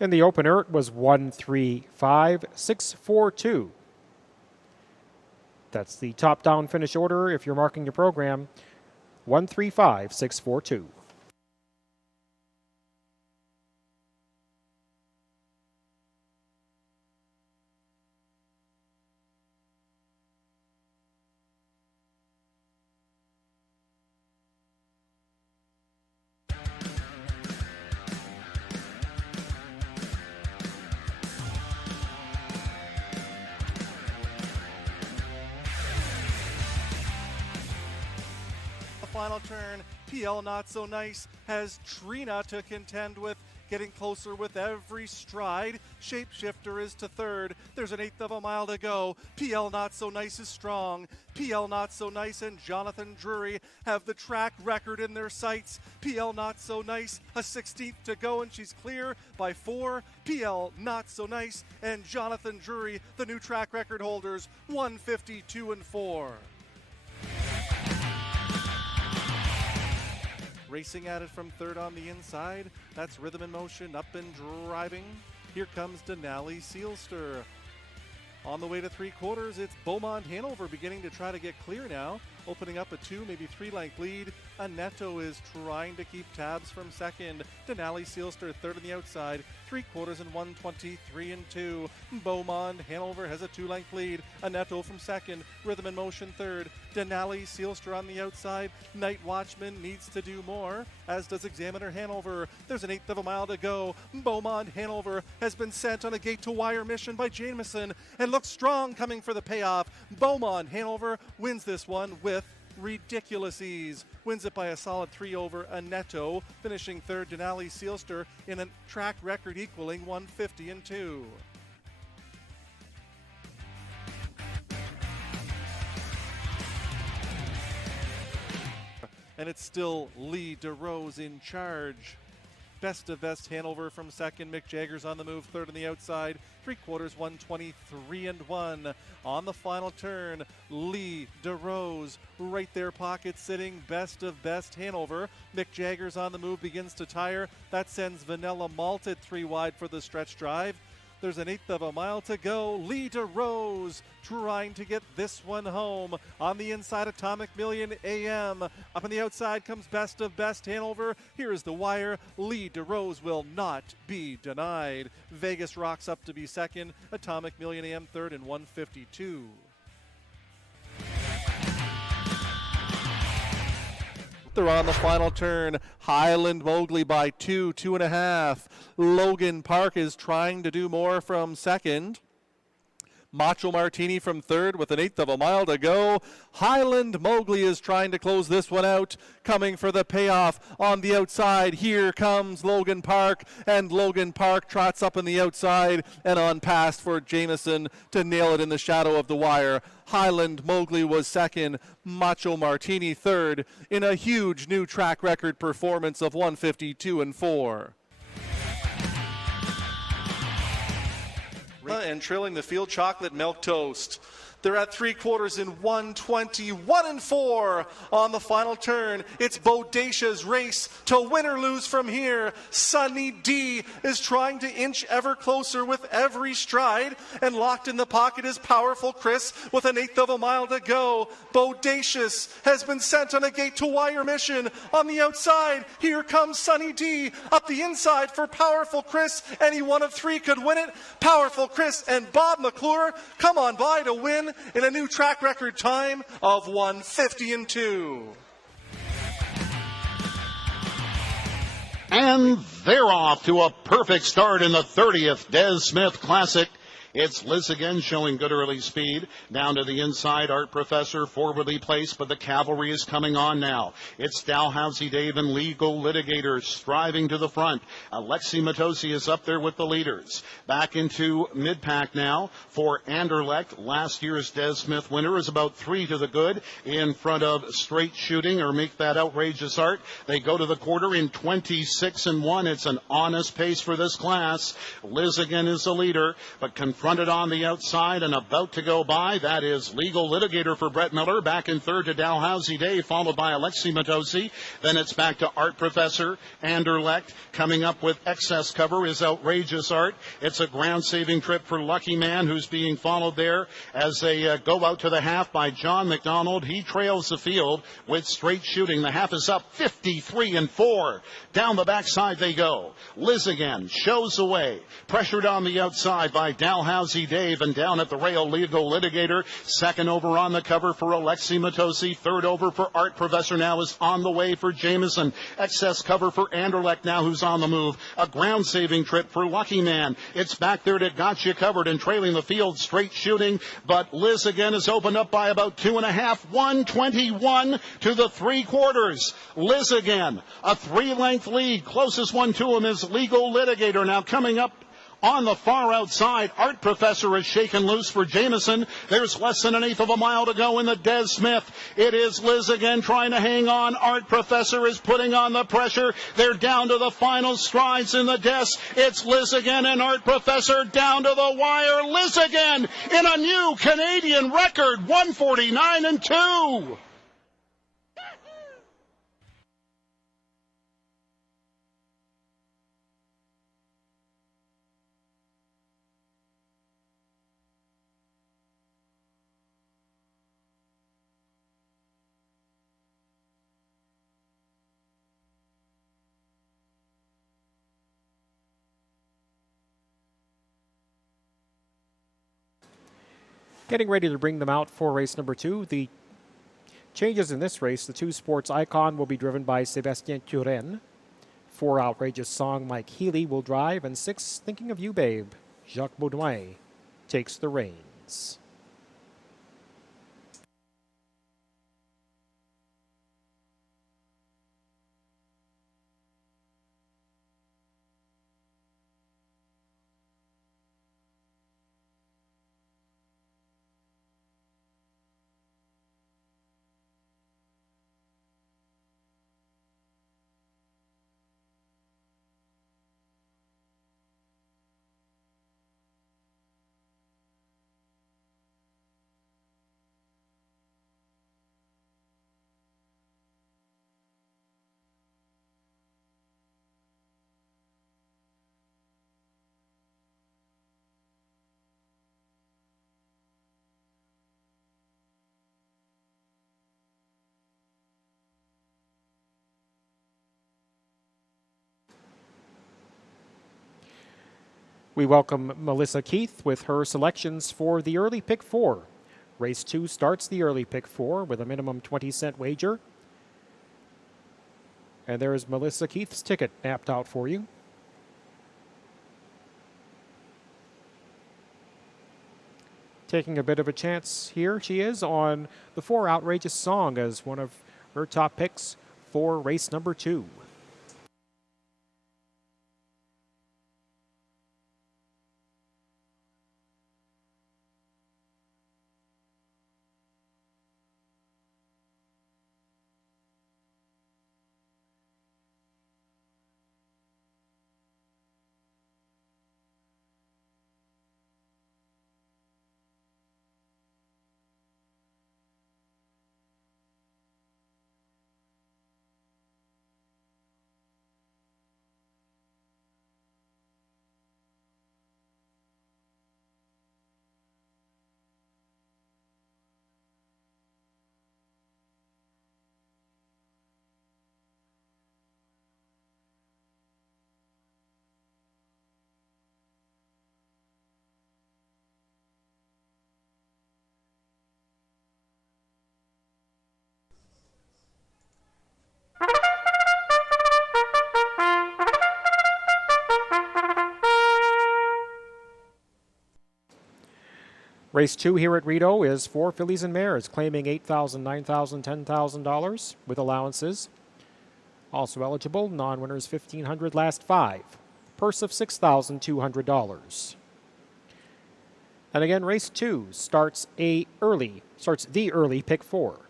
In the opener, it was 1-3-5-6-4-2. That's the top-down finish order if you're marking your program. 1-3-5-6-4-2. Final turn, PL Not So Nice has Trina to contend with. getting closer with every stride. Shapeshifter is to third. There's an 1/8 of a mile to go. PL Not So Nice is strong. PL Not So Nice and Jonathan Drury have the track record in their sights. PL Not So Nice, a 16th to go, and she's clear by 4. PL Not So Nice and Jonathan Drury, the new track record holders, 152 and 4. Racing at it from third on the inside. That's Rhythm in Motion, up and driving. Here comes Denali Seelster. On the way to 3/4, it's Beaumont Hanover beginning to try to get clear now. Opening up a 2, maybe 3-length lead. Aneto is trying to keep tabs from second. Denali Seelster third on the outside. 3/4 and 123 and 2. Beaumont Hanover has a 2-length lead. Aneto from second. Rhythm in Motion third. Denali Seelster on the outside. Night Watchman needs to do more, as does Examiner Hanover. There's an 1/8 of a mile to go. Beaumont Hanover has been sent on a gate-to-wire mission by Jameson and looks strong coming for the payoff. Beaumont Hanover wins this one with ridiculous ease. Wins it by a solid 3 over Aneto, finishing third. Denali Seelster in a track record equaling 150 and 2. And it's still Lee DeRose in charge. Best of best Hanover from second. Mick Jagger's on the move, third on the outside. 3/4, 123 and 1. On the final turn, Lee DeRose right there, pocket sitting. Best of best Hanover. Mick Jagger's on the move, begins to tire. That sends Vanilla Malted 3 wide for the stretch drive. There's an 1/8 of a mile to go. Lee DeRose trying to get this one home. On the inside, Atomic Million AM. Up on the outside comes Best of Best Hanover. Here is the wire. Lee DeRose will not be denied. Vegas rocks up to be second. Atomic Million AM third in 152. They're on the final turn. Highland Mowgli by 2, 2.5. Logan Park is trying to do more from second. Macho Martini from third with an 1/8 of a mile to go. Highland Mowgli is trying to close this one out, coming for the payoff on the outside. Here comes Logan Park, and Logan Park trots up on the outside and on past for Jameson to nail it in the shadow of the wire. Highland Mowgli was second, Macho Martini third in a huge new track record performance of 152 and 4. And trilling the Field Chocolate Milk Toast. They're at 3/4 in 121 and 4 on the final turn. It's Bodacious race to win or lose from here. Sunny D is trying to inch ever closer with every stride, and locked in the pocket is Powerful Chris with an 1/8 of a mile to go. Bodacious has been sent on a gate-to-wire mission. On the outside, here comes Sunny D. Up the inside for Powerful Chris. Any one of 3 could win it. Powerful Chris and Bob McClure come on by to win in a new track record time of 150 and 2. And they're off to a perfect start in the 30th Des Smith Classic. It's Liz again showing good early speed. Down to the inside, Art Professor forwardly placed, but the cavalry is coming on now. It's Dalhousie Dave and Legal Litigator striving to the front. Alexi Matosi is up there with the leaders. Back into mid-pack now for Anderlecht. Last year's Des Smith winner is about 3 to the good in front of Straight Shooting, or Make That Outrageous Art. They go to the quarter in 26 and 1. It's an honest pace for this class. Liz again is the leader, but confronted on the outside and about to go by. That is Legal Litigator for Brett Miller. Back in third to Dalhousie Day, followed by Alexi Matosi. Then it's back to Art Professor. Anderlecht coming up with Excess Cover is Outrageous Art. It's a ground-saving trip for Lucky Man, who's being followed there as they go out to the half by John McDonald. He trails the field with Straight Shooting. The half is up 53 and 4. Down the backside they go. Liz again shows the way. Pressured on the outside by Dalhousie Howsey Dave, and down at the rail, legal litigator. Second over on the cover for Alexi Matosi. Third over for Art Professor now is on the way for Jameson. Excess cover for Anderlecht now, who's on the move. A ground-saving trip for Lucky Man. It's back there to Gotcha Covered and trailing the field, straight shooting. But Liz again is opened up by about 2.5. 121 to the 3/4. Liz again, a 3-length lead. Closest one to him is Legal Litigator. Now coming up on the far outside, Art Professor is shaken loose for Jameson. There's less than 1/8 of a mile to go in the Des Smith. It is Liz again trying to hang on. Art Professor is putting on the pressure. They're down to the final strides in the Des. It's Liz again and Art Professor down to the wire. Liz again in a new Canadian record, 149-2. Getting ready to bring them out for race number 2. The changes in this race, the 2 Sports Icon will be driven by Sebastien Turenne. 4 Outrageous Song, Mike Healy will drive. And 6 Thinking of You, Babe, Jacques Baudouin takes the reins. We welcome Melissa Keith with her selections for the early pick 4. Race 2 starts the early pick 4 with a minimum 20-cent wager. And there is Melissa Keith's ticket mapped out for you. Taking a bit of a chance here, she is on the 4 Outrageous Song as one of her top picks for race number 2. Race 2 here at Rideau is 4 fillies and mares, claiming $8,000, $9,000, $10,000 with allowances. Also eligible, non-winners $1,500, last 5. Purse of $6,200. And again, race 2 starts the early pick 4.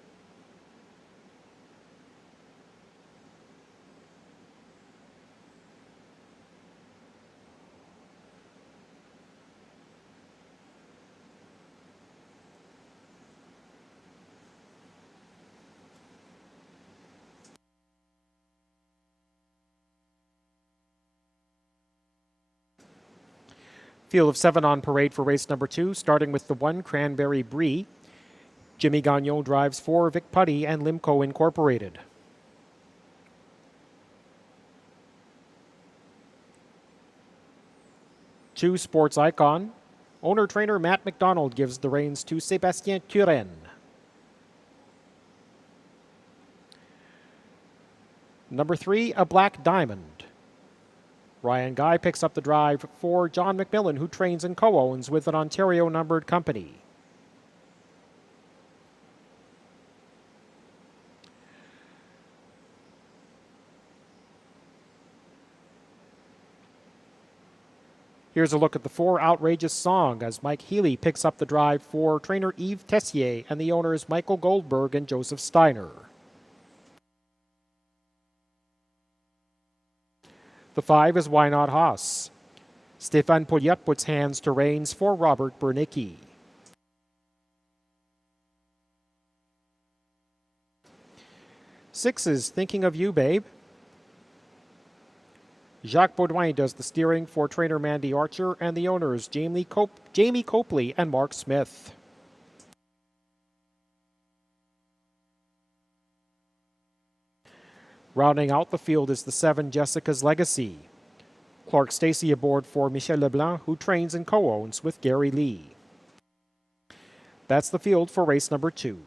Field of 7 on parade for race number 2, starting with the 1 Cranberry Brie. Jimmy Gagnon drives 4 Vic Putty and Limco Incorporated. Two Sports Icon, Owner-trainer Matt McDonald gives the reins to Sébastien Turenne. Number 3, A Black Diamond. Ryan Guy picks up the drive for John McMillan, who trains and co-owns with an Ontario numbered company. Here's a look at the 4, Outrageous Song, as Mike Healy picks up the drive for trainer Yves Tessier and the owners Michael Goldberg and Joseph Steiner. The 5 is Why Not Haas. Stéphane Pouliot puts hands to reins for Robert Bernicki. Six is Thinking of You, Babe. Jacques Baudouin does the steering for trainer Mandy Archer and the owners Jamie Copley and Mark Smith. Rounding out the field is the 7, Jessica's Legacy. Clark Stacey aboard for Michel Leblanc, who trains and co-owns with Gary Lee. That's the field for race number 2.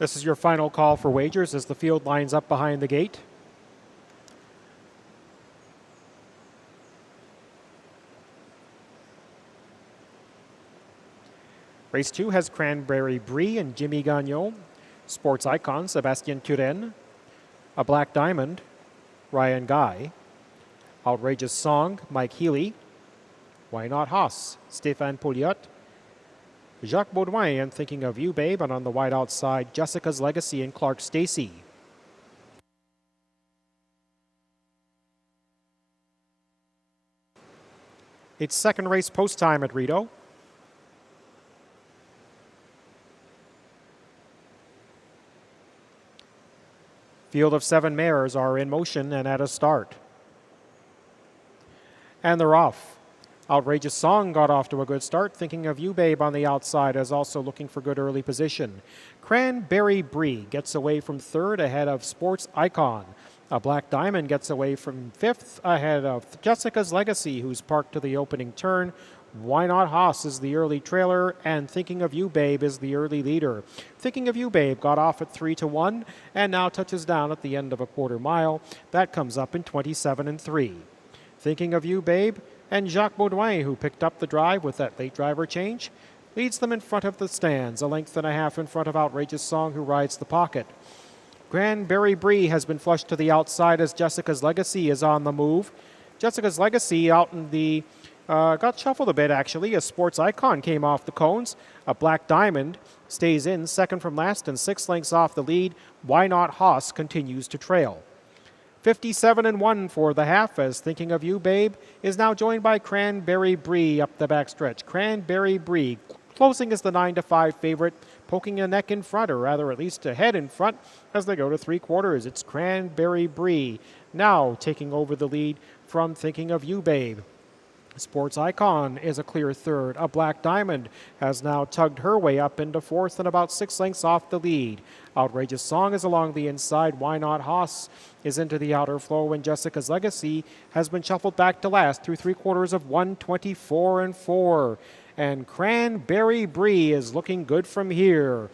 This is your final call for wagers as the field lines up behind the gate. Race 2 has Cranberry Brie and Jimmy Gagnon, Sports Icon Sébastien Turenne, A Black Diamond, Ryan Guy, Outrageous Song, Mike Healy, Why Not Haas, Stéphane Pouliot, Jacques Baudouin and Thinking of You, Babe, and on the wide outside, Jessica's Legacy and Clark Stacey. It's second race post time at Rideau. Field of 7 mares are in motion and at a start. And they're off. Outrageous Song got off to a good start. Thinking of You, Babe, on the outside is also looking for good early position. Cranberry Brie gets away from third ahead of Sports Icon. A Black Diamond gets away from fifth ahead of Jessica's Legacy, who's parked to the opening turn. Why Not Haas is the early trailer, and Thinking of You, Babe is the early leader. Thinking of You, Babe got off at 3-1 and now touches down at the end of a quarter mile. That comes up in 27-3. Thinking of You, Babe, and Jacques Baudouin, who picked up the drive with that late driver change, leads them in front of the stands, a length and a half in front of Outrageous Song, who rides the pocket. Cranberry Brie has been flushed to the outside as Jessica's Legacy is on the move. Jessica's Legacy out in the got shuffled a bit, actually, as Sports Icon came off the cones. A Black Diamond stays in second from last and 6 lengths off the lead. Why Not Haas continues to trail. 57-1 for the half, as Thinking of You, Babe is now joined by Cranberry Brie up the backstretch. Cranberry Brie closing as the 9-5 favorite, poking a neck in front, or rather at least a head in front, as they go to 3/4. It's Cranberry Brie now taking over the lead from Thinking of You, Babe. Sports Icon is a clear third. A Black Diamond has now tugged her way up into fourth and about 6 lengths off the lead. Outrageous Song is along the inside. Why Not Haas is into the outer flow, and Jessica's Legacy has been shuffled back to last through 3/4 of 1:24-4. And Cranberry Brie is looking good from here.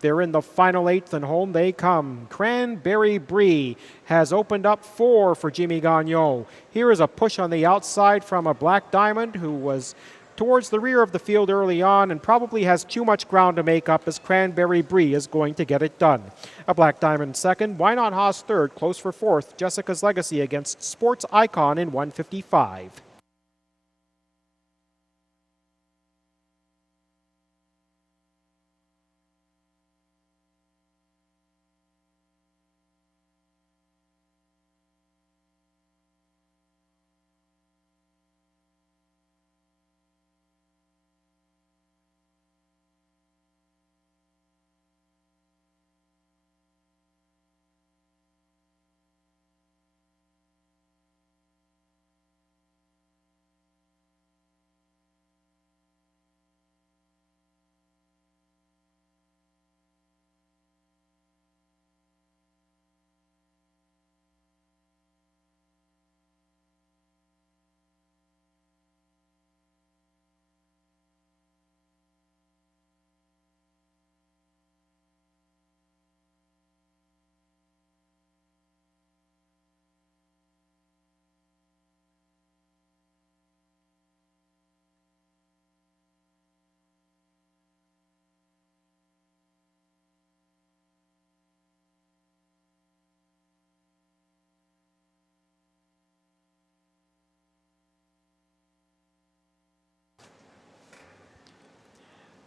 They're in the final 8th and home they come. Cranberry Brie has opened up 4 for Jimmy Gagnon. Here is a push on the outside from a Black Diamond, who was towards the rear of the field early on and probably has too much ground to make up, as Cranberry Brie is going to get it done. A Black Diamond second. Why Not Haas third. Close for fourth. Jessica's Legacy against Sports Icon in 1:55.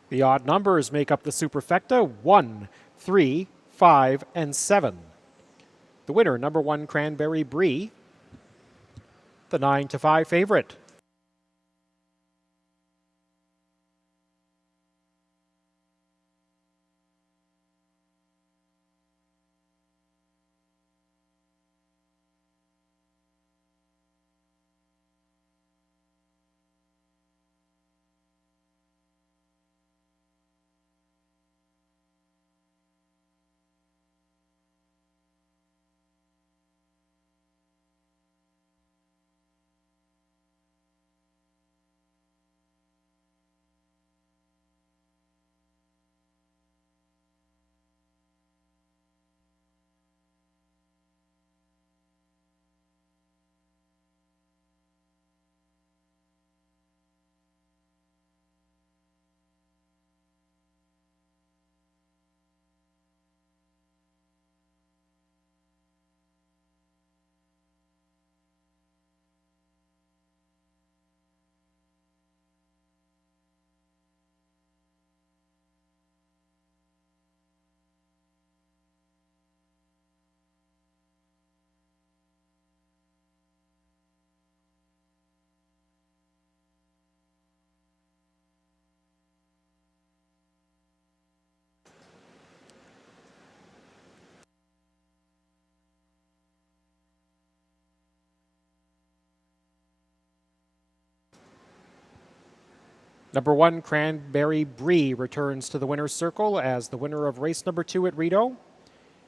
The odd numbers make up the superfecta: 1, 3, 5, and 7. The winner, number 1, Cranberry Brie, the 9-5 favorite. Number 1, Cranberry Brie returns to the winner's circle as the winner of race number 2 at Rideau.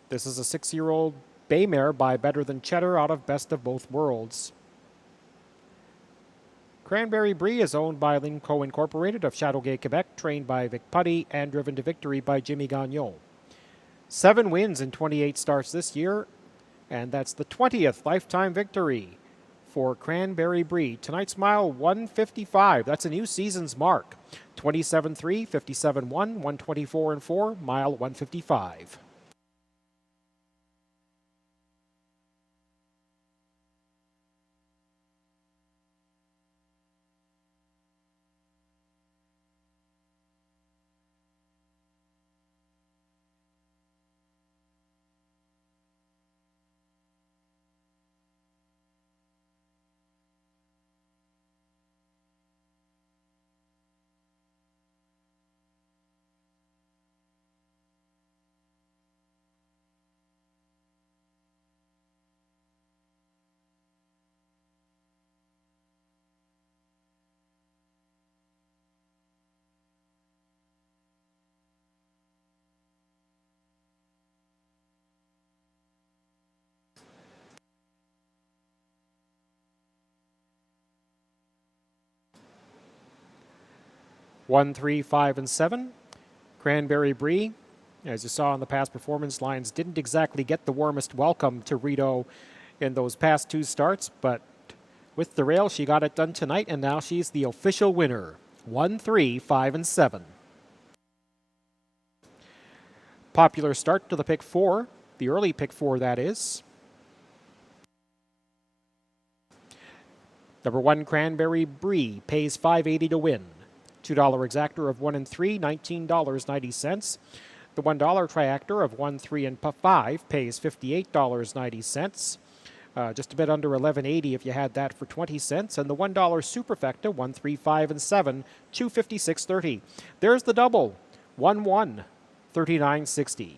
This is a 6-year-old bay mare by Better Than Cheddar out of Best of Both Worlds. Cranberry Brie is owned by Linco Incorporated of Châteauguay, Quebec, trained by Vic Putty and driven to victory by Jimmy Gagnon. 7 wins in 28 starts this year, and that's the 20th lifetime victory for Cranberry Brie. Tonight's mile 155. That's a new season's mark. 27-3, 57-1, 124-4, mile 155. One, 3, 5, and 7. Cranberry Brie, as you saw on the past performance lines, didn't exactly get the warmest welcome to Rideau in those past 2 starts, but with the rail, she got it done tonight, and now she's the official winner. 1, 3, 5, and 7. Popular start to the pick 4, the early pick 4, that is. Number 1, Cranberry Brie, pays $5.80 to win. $2 exactor of 1 and 3, $19.90. The $1 triactor of 1, 3, and 5 pays $58.90. Just a bit under $11.80 if you had that for 20 cents. And the $1 superfecta, 1, 3, 5, and 7, $256.30. There's the double, 1, 1, $39.60.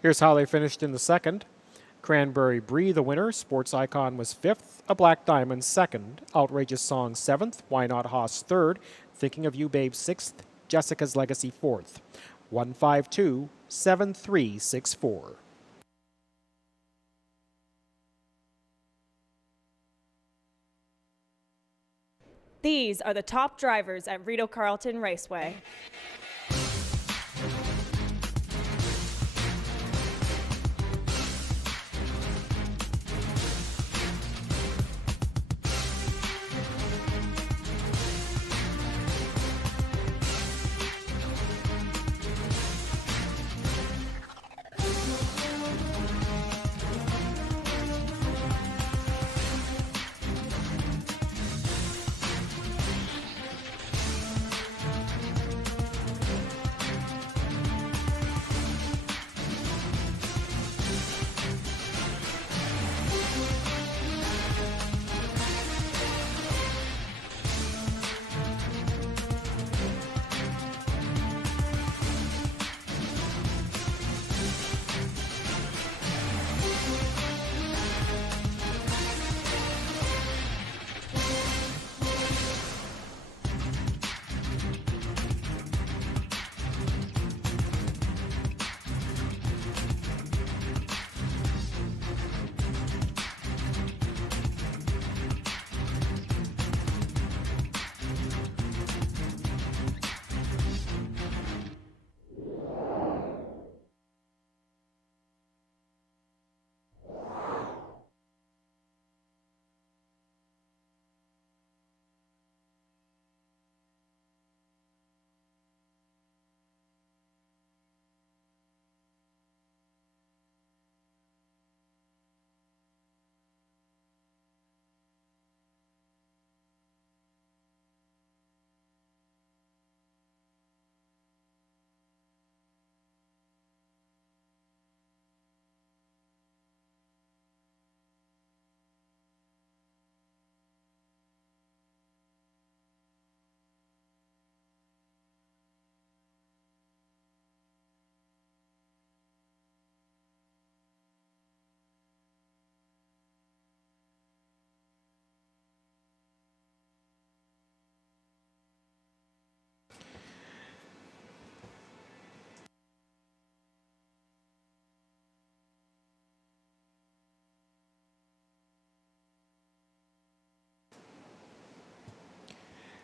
Here's how they finished in the second. Cranberry Brie, the winner. Sports Icon was 5th. A Black Diamond 2nd. Outrageous Song 7th. Why Not Hoss 3rd. Thinking of You Babe 6th. Jessica's Legacy 4th. 152-7364. These are the top drivers at Rideau Carleton Raceway.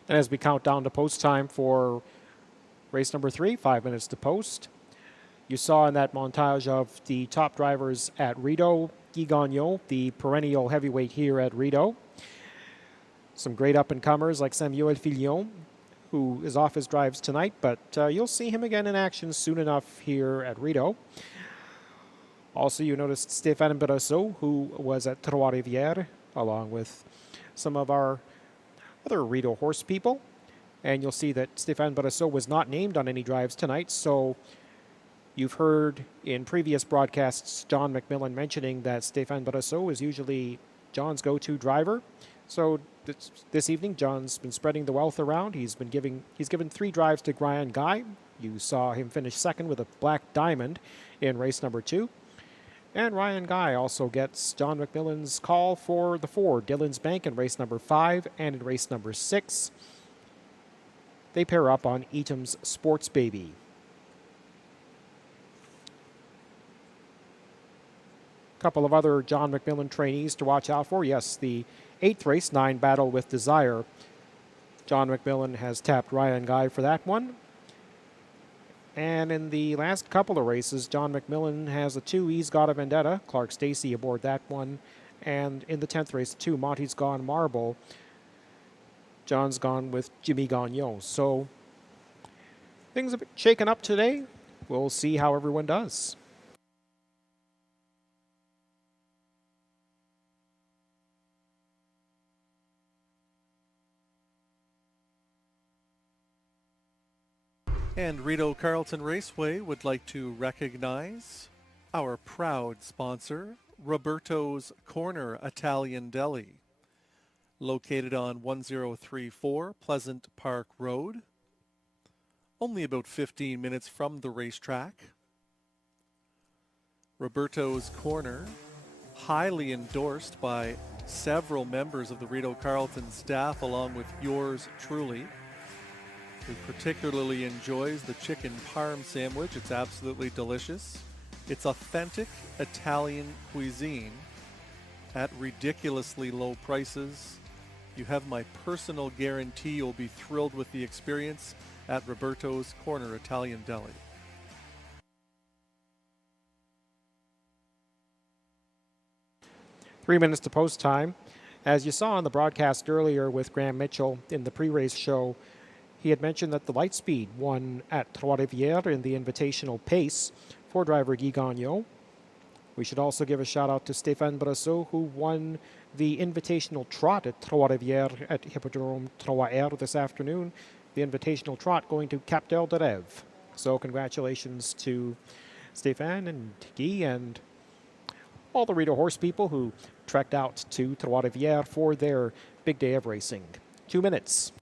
And as we count down to post time for race number 3, 5 minutes to post, you saw in that montage of the top drivers at Rideau, Guy Gagnon, the perennial heavyweight here at Rideau. Some great up-and-comers like Samuel Filion, who is off his drives tonight, but you'll see him again in action soon enough here at Rideau. Also, you noticed Stéphane Brosseau, who was at Trois-Rivières, along with some of our other Rideau horse people. And you'll see that Stéphane Brosseau was not named on any drives tonight, so you've heard in previous broadcasts John McMillan mentioning that Stéphane Brosseau is usually John's go-to driver. So this evening, John's been spreading the wealth around. He's given 3 drives to Ryan Guy. You saw him finish second with a Black Diamond in race number 2. And Ryan Guy also gets John McMillan's call for the 4, Dillon's Bank, in race number 5 and in race number 6. They pair up on Eaton's Sports Baby. A couple of other John McMillan trainees to watch out for. Yes, the 8th race, 9 Battle with Desire. John McMillan has tapped Ryan Guy for that one. And in the last couple of races, John McMillan has a 2 He's Got a Vendetta, Clark Stacey aboard that one. And in the 10th race, 2 Monty's Gone Marble, John's gone with Jimmy Gagnon. So things have been shaken up today. We'll see how everyone does. And Rideau Carleton Raceway would like to recognize our proud sponsor, Roberto's Corner Italian Deli, located on 1034 Pleasant Park Road, only about 15 minutes from the racetrack. Roberto's Corner, highly endorsed by several members of the Rideau Carleton staff, along with yours truly, who particularly enjoys the chicken parm sandwich. It's absolutely delicious. It's authentic Italian cuisine at ridiculously low prices. You have my personal guarantee you'll be thrilled with the experience at Roberto's Corner Italian Deli. Three minutes to post time. As you saw on the broadcast earlier with Graham Mitchell in the pre-race show, he had mentioned that the Lightspeed won at Trois-Rivières in the invitational pace for driver Guy Gagnon. We should also give a shout out to Stéphane Brasseau, who won the invitational trot at Trois-Rivières at Hippodrome Trois-R this afternoon. The invitational trot going to Cap del de Rêve. So congratulations to Stéphane and Guy and all the Rideau horse people who trekked out to Trois-Rivières for their big day of racing. 2 minutes.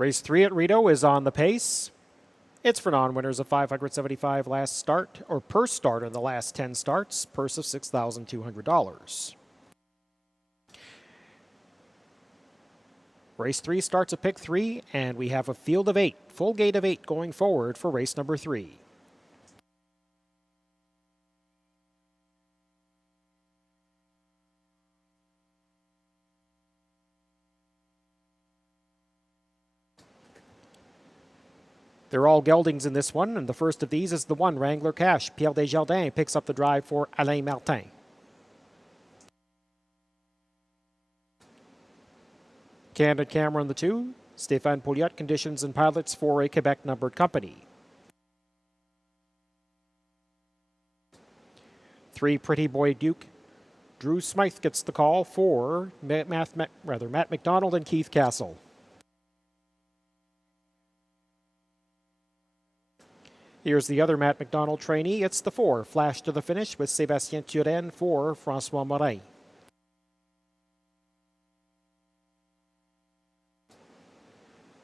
Race 3 at Rideau is on the pace. It's for non-winners of $575 last start, or per start in the last 10 starts, purse of $6,200. Race 3 starts at pick 3, and we have a field of 8, full gate of 8 going forward for race number 3. They're all geldings in this one, and the first of these is the 1, Wrangler Cash. Pierre Desjardins picks up the drive for Alain Martin. Candid Camera on the 2, Stéphane Pouliot conditions and pilots for a Quebec numbered company. 3, Pretty Boy Duke. Drew Smythe gets the call for Matt McDonald and Keith Castle. Here's the other Matt McDonald trainee. It's the 4, Flash to the Finish with Sébastien Turenne for François Morin.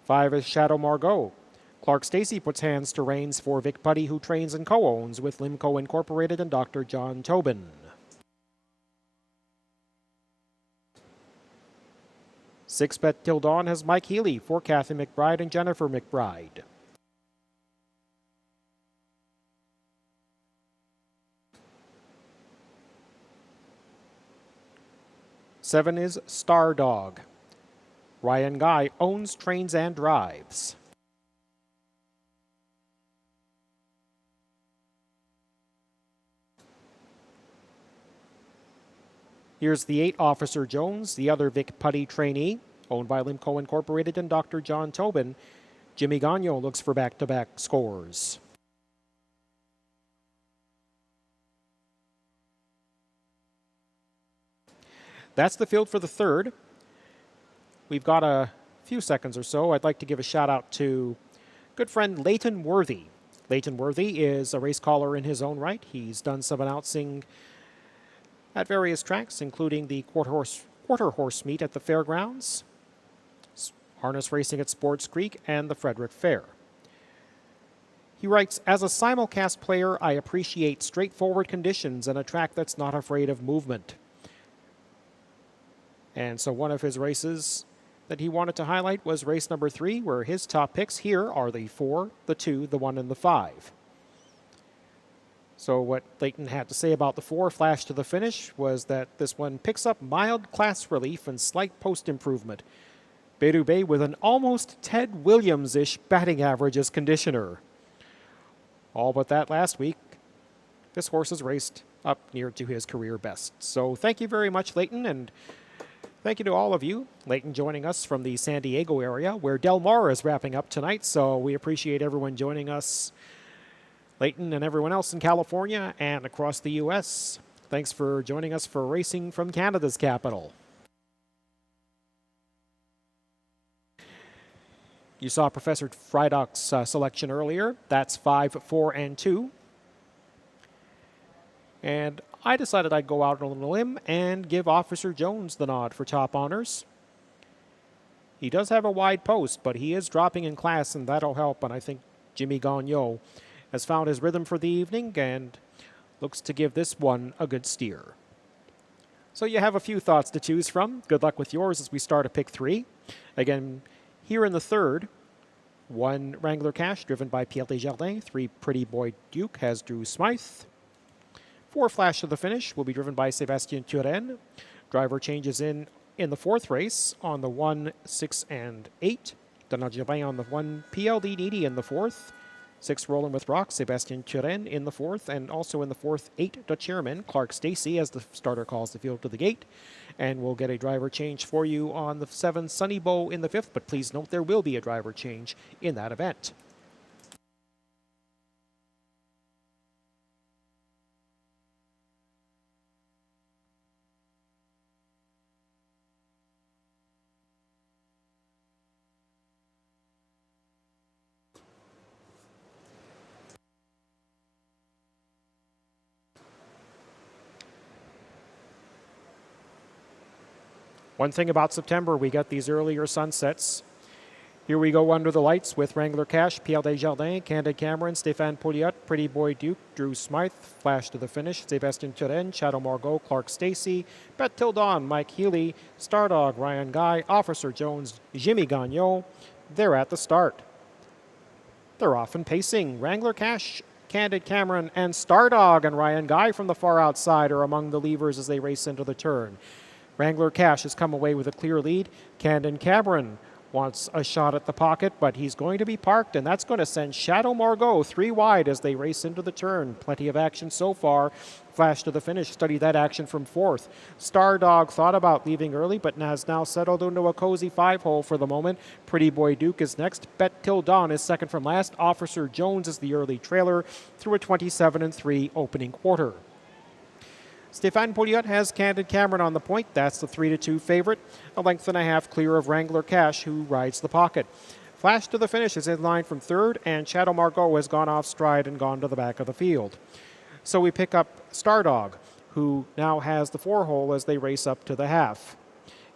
Five is Shadow Margot. Clark Stacy puts hands to reins for Vic Putty, who trains and co-owns with Limco Incorporated and Dr. John Tobin. 6 Bet Till Dawn has Mike Healy for Kathy McBride and Jennifer McBride. Seven is Star Dog. Ryan Guy owns, trains, and drives. Here's the 8, Officer Jones, the other Vic Putty trainee, owned by Limco Incorporated and Dr. John Tobin. Jimmy Gagnon looks for back-to-back scores. That's the field for the 3rd. We've got a few seconds or so. I'd like to give a shout out to good friend Leighton Worthy. Leighton Worthy is a race caller in his own right. He's done some announcing at various tracks, including the quarter horse meet at the fairgrounds, harness racing at Sports Creek, and the Frederick Fair. He writes, as a simulcast player, I appreciate straightforward conditions and a track that's not afraid of movement. And so one of his races that he wanted to highlight was race number 3, where his top picks here are the 4, the 2, the 1, and the 5. So what Leighton had to say about the 4, Flash to the Finish, was that this one picks up mild class relief and slight post improvement. Berube with an almost Ted Williams-ish batting average as conditioner. All but that last week, this horse has raced up near to his career best. So thank you very much, Leighton, and thank you to all of you. Leighton joining us from the San Diego area, where Del Mar is wrapping up tonight, so we appreciate everyone joining us. Leighton and everyone else in California and across the U.S., thanks for joining us for Racing from Canada's capital. You saw Professor Frydach's selection earlier. That's 5, 4, and 2. And I decided I'd go out on a limb and give Officer Jones the nod for top honors. He does have a wide post, but he is dropping in class, and that'll help. And I think Jimmy Gagnon has found his rhythm for the evening and looks to give this one a good steer. So you have a few thoughts to choose from. Good luck with yours as we start at pick 3. Again, here in the 3rd, 1 Wrangler Cash driven by Pierre Desjardins. 3 Pretty Boy Duke has Drew Smythe. 4 Flash to the Finish will be driven by Sébastien Turenne. Driver changes in the 4th race on the 1, 6, and 8. Donald Gervin on the 1, PLD Needy in the 4th. 6 Rolling with Rock, Sébastien Turenne in the 4th, and also in the 4th, 8 Dutch Airman, Clark Stacy as the starter calls the field to the gate. And we'll get a driver change for you on the 7 Sunny Bow in the 5th, but please note there will be a driver change in that event. One thing about September, we get these earlier sunsets. Here we go under the lights with Wrangler Cash, Pierre Desjardins, Candid Cameron, Stéphane Pouliot, Pretty Boy Duke, Drew Smythe, Flash to the Finish, Sébastien Turenne, Shadow Margot, Clark Stacy, Bet Till Dawn, Mike Healy, Stardog, Ryan Guy, Officer Jones, Jimmy Gagnon. They're at the start. They're off and pacing. Wrangler Cash, Candid Cameron, and Stardog and Ryan Guy from the far outside are among the levers as they race into the turn. Wrangler Cash has come away with a clear lead. Candid Cameron wants a shot at the pocket, but he's going to be parked, and that's going to send Shadow Margot 3 wide as they race into the turn. Plenty of action so far. Flash to the Finish, study that action from 4th. Stardog thought about leaving early, but has now settled into a cozy 5-hole for the moment. Pretty Boy Duke is next. Bet Till Dawn is second from last. Officer Jones is the early trailer through a 27-3 opening quarter. Stéphane Pouliot has Candid Cameron on the point. That's the 3-2 favorite. A length and a half clear of Wrangler Cash, who rides the pocket. Flash to the Finish is in line from 3rd, and Shadow Margot has gone off stride and gone to the back of the field. So we pick up Stardog, who now has the 4-hole as they race up to the half.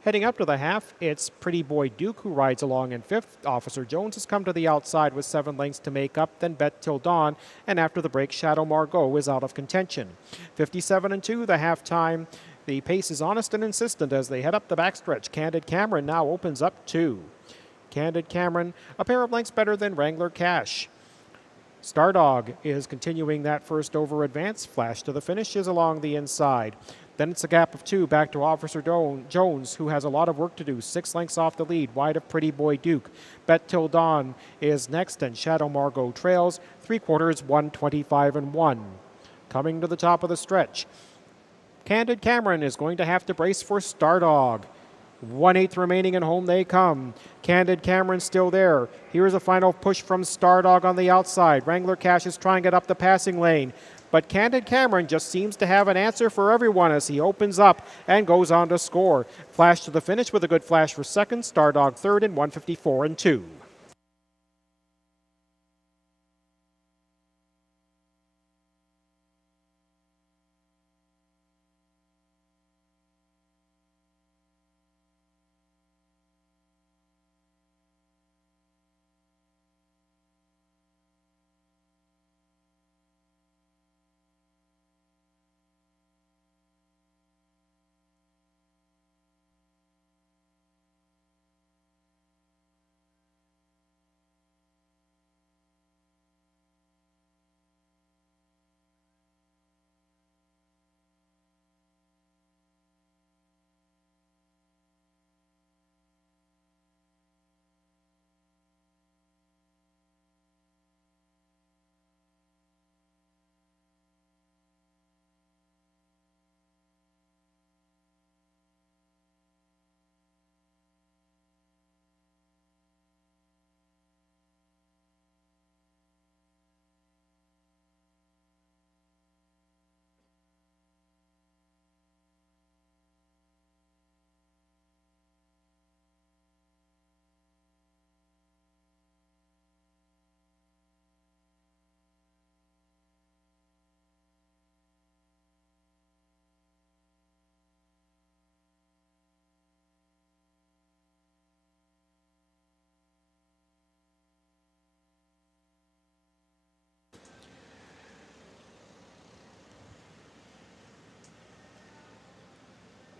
Heading up to the half, it's Pretty Boy Duke who rides along in 5th. Officer Jones has come to the outside with 7 lengths to make up, then Bet Till Dawn, and after the break, Shadow Margot is out of contention. 57-2, the halftime. The pace is honest and insistent as they head up the backstretch. Candid Cameron now opens up 2. Candid Cameron, a pair of lengths better than Wrangler Cash. Stardog is continuing that first over advance. Flash to the Finish is along the inside. Then it's a gap of 2 back to Officer Jones, who has a lot of work to do. 6 lengths off the lead, wide of Pretty Boy Duke. Bet Till Dawn is next, and Shadow Margot trails. 3/4, 125-1. Coming to the top of the stretch. Candid Cameron is going to have to brace for Stardog. 1/8 remaining, and home they come. Candid Cameron still there. Here's a final push from Stardog on the outside. Wrangler Cash is trying to get up the passing lane. But Candid Cameron just seems to have an answer for everyone as he opens up and goes on to score. Flash to the Finish with a good flash for 2nd. Stardog 3rd in 154-2.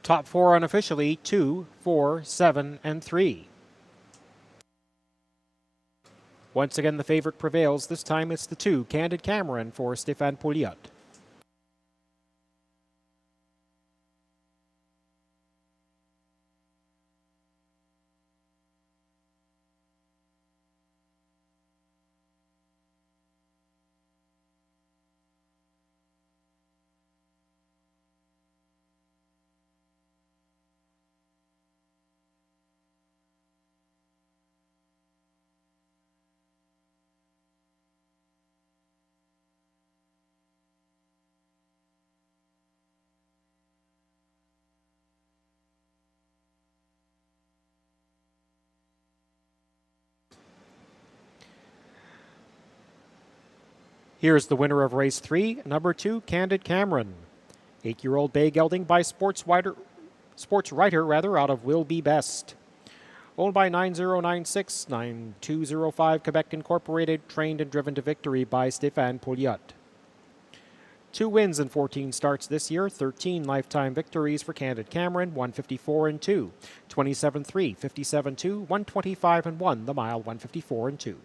Top 4 unofficially, 2, 4, 7, and 3. Once again, the favorite prevails. This time it's the 2, Candid Cameron for Stéphane Pouliot. Here's the winner of race 3, number 2, Candid Cameron. 8-year-old bay gelding by sports writer out of Will Be Best. Owned by 9096, 9205 Quebec Incorporated, trained and driven to victory by Stéphane Pouliot. 2 wins and 14 starts this year, 13 lifetime victories for Candid Cameron, 154-2, 27-3, 57-2, 125-1, the mile 154-2.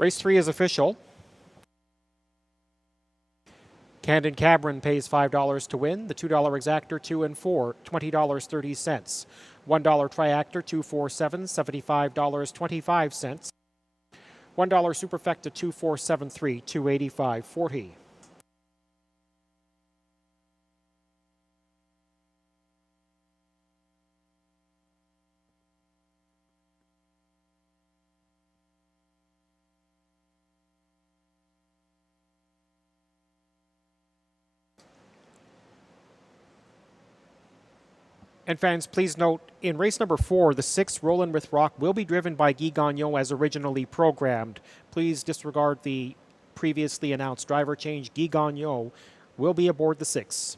Race 3 is official. Candid Cameron pays $5 to win. The $2 exactor 2 and 4, $20.30. $1 triactor 247, $75.25. $1 superfecta 2473, $285.40. And fans, please note, in race number 4, the 6th Roland with Rock will be driven by Guy Gagnon as originally programmed. Please disregard the previously announced driver change. Guy Gagnon will be aboard the 6.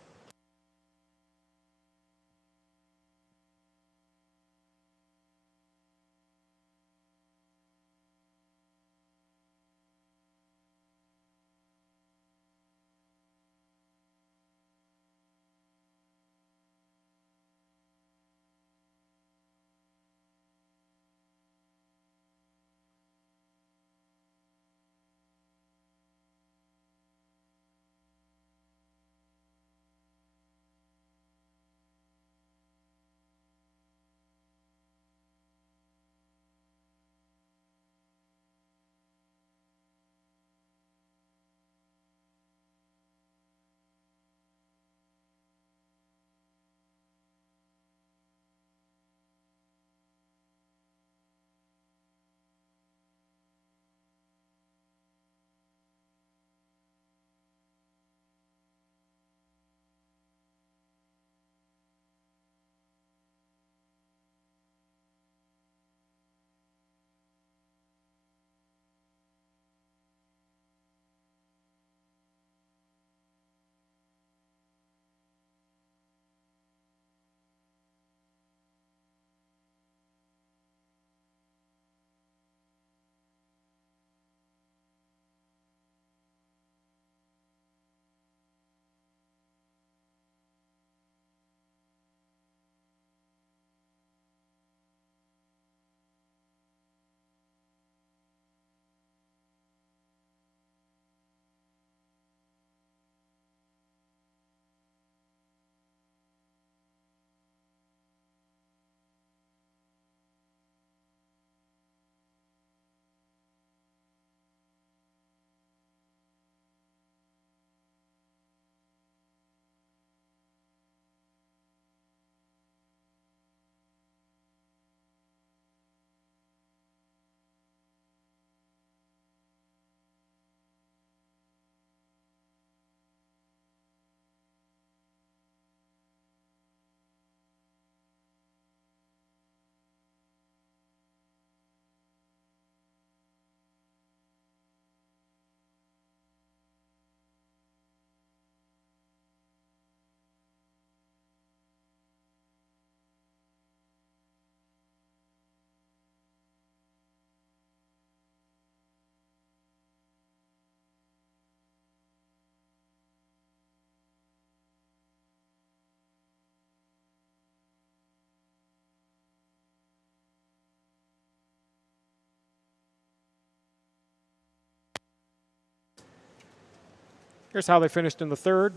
Here's how they finished in the third.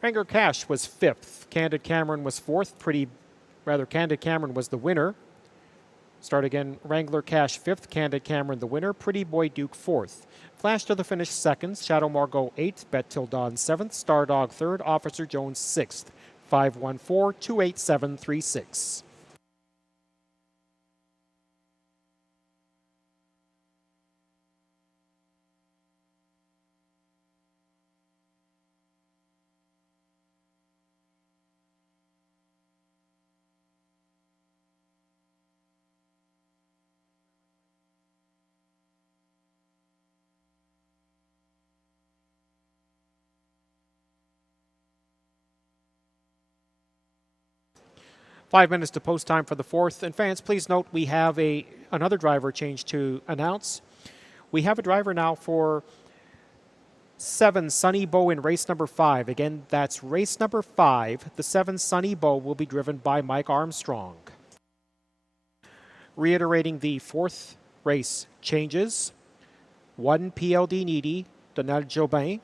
Wrangler Cash was 5th. Candid Cameron was 4th. Candid Cameron was the winner. Start again, Wrangler Cash 5th. Candid Cameron the winner. Pretty Boy Duke 4th. Flash to the finish 2nd. Shadow Margot 8th. Bet Till Dawn 7th. Star Dog 3rd. Officer Jones 6th. 514-28736. Five minutes to post time for the fourth. And fans, please note we have another driver change to announce. We have a driver now for 7 Sunny Bow in race number 5. Again, that's race number 5. The 7 Sunny Bow will be driven by Mike Armstrong. Reiterating the fourth race changes. 1 PLD Needy, Donald Jobin.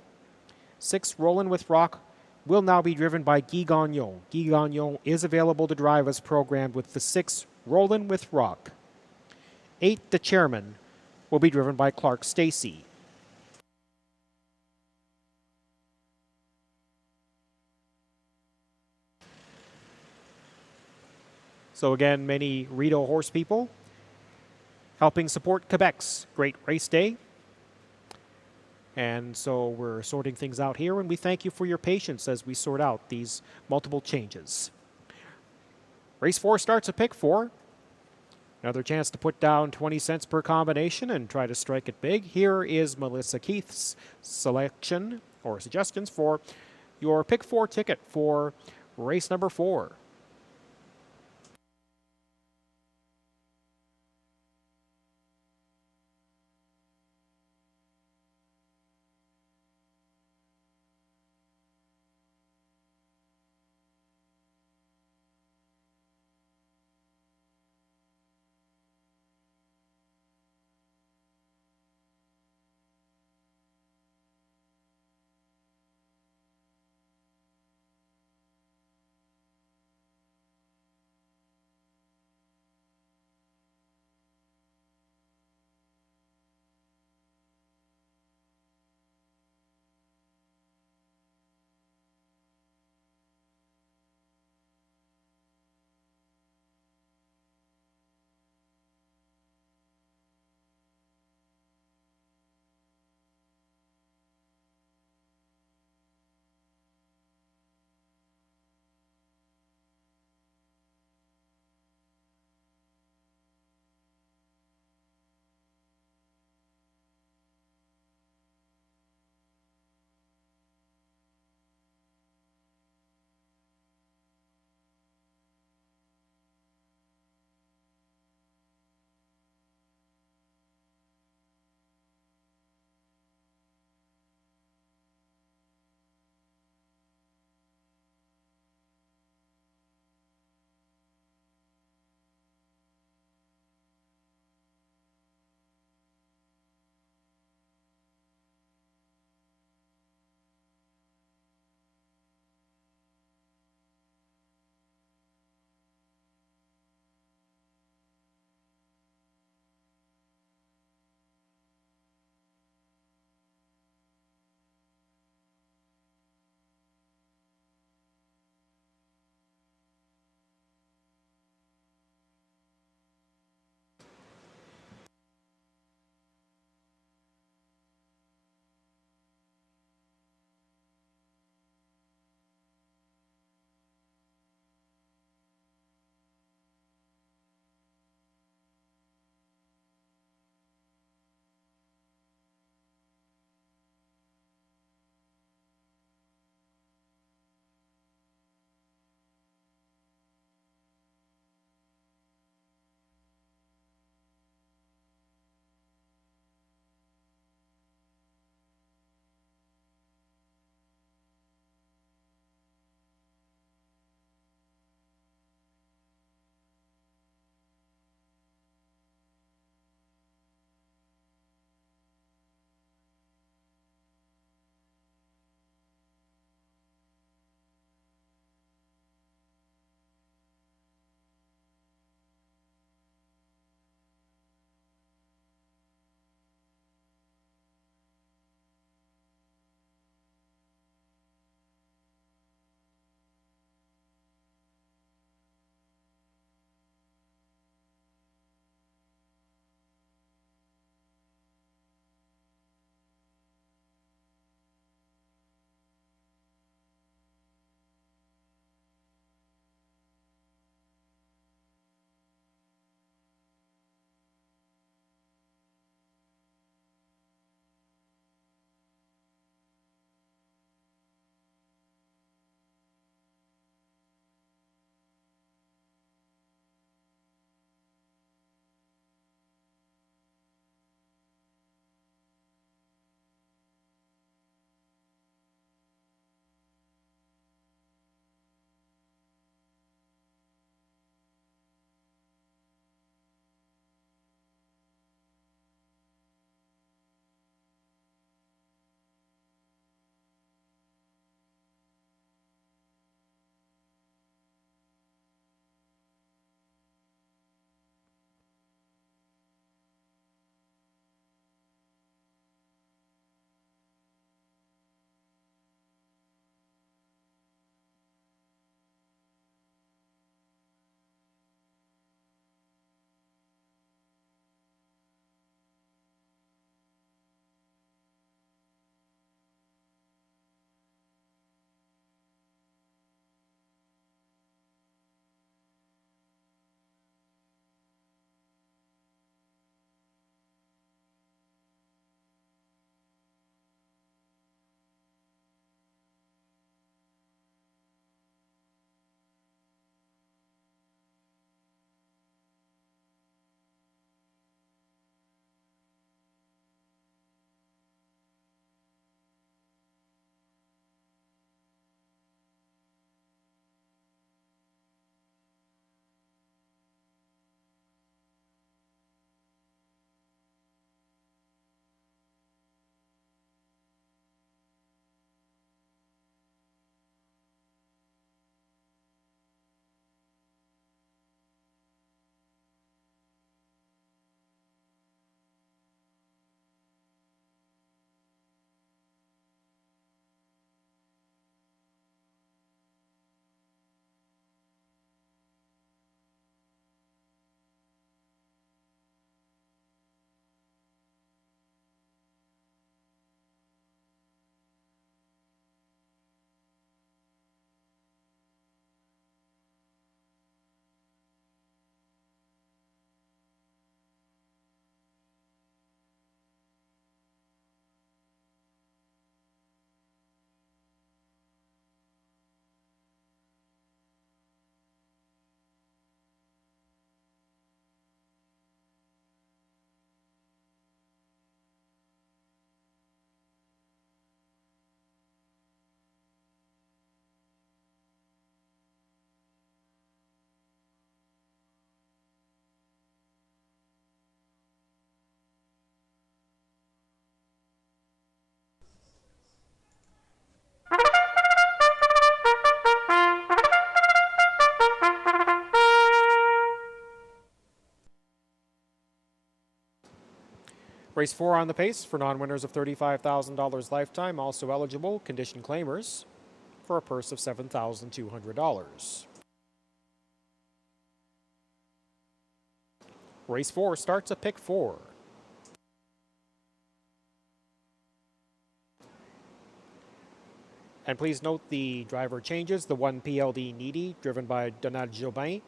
6 Rollin' with Rock will now be driven by Guy Gagnon. Guy Gagnon is available to drive as programmed with the 6 Rollin' with Rock. 8 The Chairman will be driven by Clark Stacy. So again, many Rideau horse people helping support Quebec's Great Race Day. And so we're sorting things out here, and we thank you for your patience as we sort out these multiple changes. Race 4 starts at pick 4. Another chance to put down 20 cents per combination and try to strike it big. Here is Melissa Keith's selection or suggestions for your pick 4 ticket for race number 4. Race 4 on the pace for non-winners of $35,000 lifetime, also eligible condition claimers for a purse of $7,200. Race 4 starts at pick 4. And please note the driver changes. The 1 PLD Needy, driven by Donald Jobin.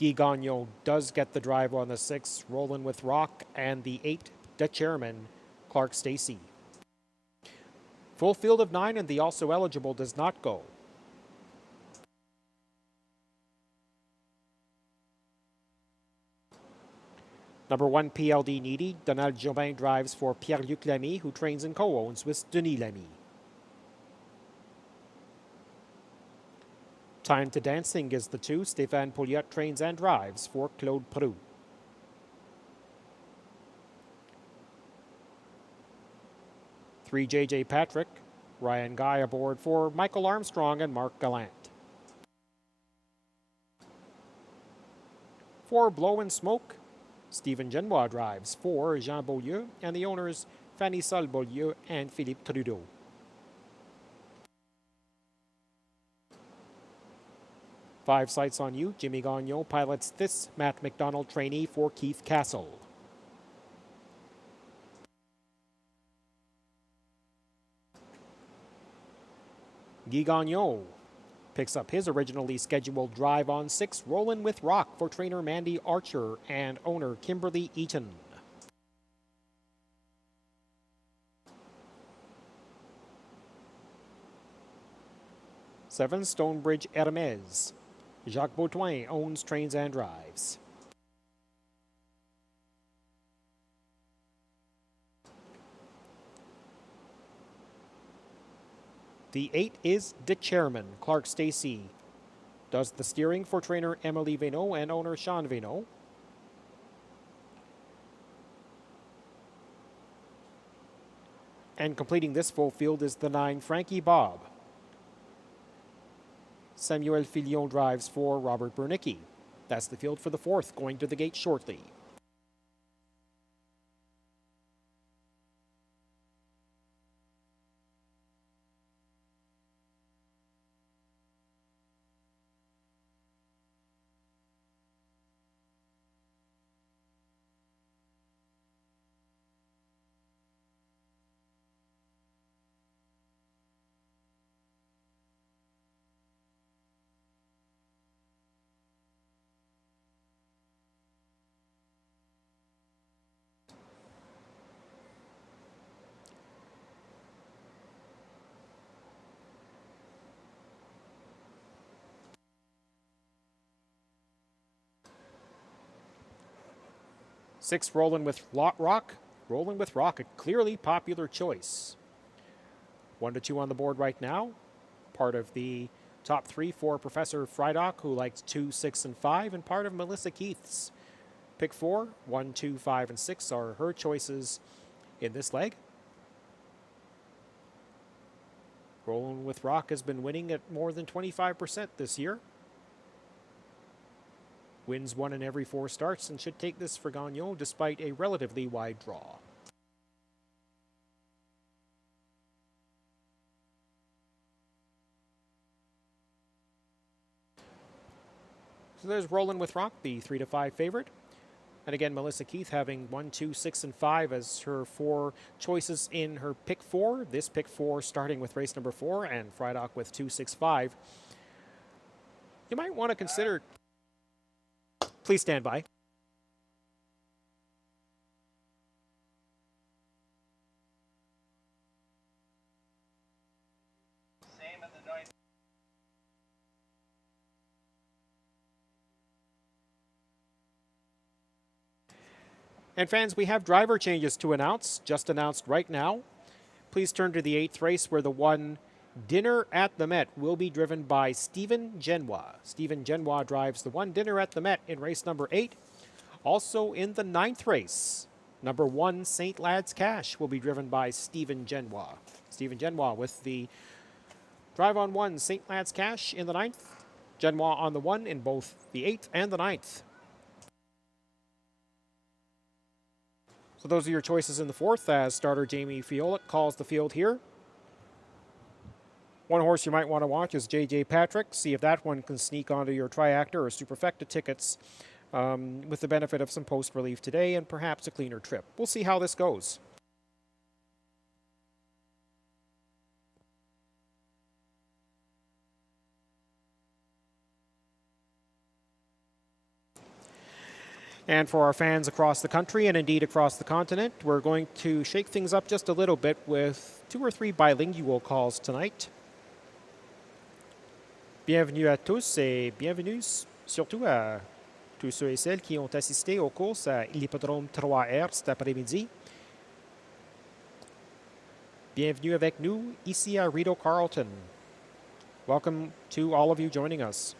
Guy Gagnon does get the drive on the 6, Rollin' with Rock, and the 8, the chairman, Clark Stacey. Full field of 9 and the also eligible does not go. Number 1 PLD Needy, Donald Jobin drives for Pierre-Luc Lamy, who trains and co-owns with Denis Lamy. Time to Dancing is the 2. Stéphane Pouliot trains and drives for Claude Proulx. Three JJ Patrick, Ryan Guy aboard for Michael Armstrong and Mark Gallant. 4 Blow and Smoke, Stephen Genois drives for Jean Beaulieu and the owners Fanny Sol Beaulieu and Philippe Trudeau. 5 Sights on You, Jimmy Gagnon pilots this Matt McDonald trainee for Keith Castle. Guy Gagnon picks up his originally scheduled drive on 6, Rollin' with Rock for trainer Mandy Archer and owner Kimberly Eaton. 7 Stonebridge Hermes, Jacques Baudouin owns, trains, and drives. The 8 is the chairman, Clark Stacey. Does the steering for trainer Emily Veno and owner Sean Veno. And completing this full field is the 9, Frankie Bob. Samuel Filion drives for Robert Bernicki. That's the field for the 4th, going to the gate shortly. Six, Rollin' with Rock. Rollin' with Rock, a clearly popular choice. 1 to 2 on the board right now. Part of the top 3 for Professor Frydock, who likes 2, 6, and 5, and part of Melissa Keith's. Pick 4, 1, 2, 5, and 6 are her choices in this leg. Rollin' with Rock has been winning at more than 25% this year. Wins 1 in every 4 starts and should take this for Gagnon despite a relatively wide draw. So there's Rollin' with Rock, the 3 to 5 favorite. And again, Melissa Keith having 1, 2, 6, and 5 as her 4 choices in her pick 4. This pick 4 starting with race number 4 and Frydock with 2, 6, 5. You might want to consider... Please stand by. Same at the 9th. And fans, we have driver changes to announce, just announced right now. Please turn to the 8th race where the 1 Dinner at the Met will be driven by Stephen Genois. Stephen Genois drives the 1 Dinner at the Met in race number 8. Also in the 9th race, number 1 St. Lad's Cash will be driven by Stephen Genois. Stephen Genois with the drive on 1 St. Lad's Cash in the 9th. Genois on the 1 in both the 8th and the 9th. So those are your choices in the fourth as starter Jamie Fiolet calls the field here. One horse you might want to watch is J.J. Patrick. See if that one can sneak onto your Triactor or Superfecta tickets with the benefit of some post relief today and perhaps a cleaner trip. We'll see how this goes. And for our fans across the country and indeed across the continent, we're going to shake things up just a little bit with 2 or 3 bilingual calls tonight. Bienvenue à tous et bienvenue surtout à tous ceux et celles qui ont assisté aux courses à l'hippodrome 3R cet après-midi. Bienvenue avec nous ici à Rideau Carleton. Welcome to all of you joining us.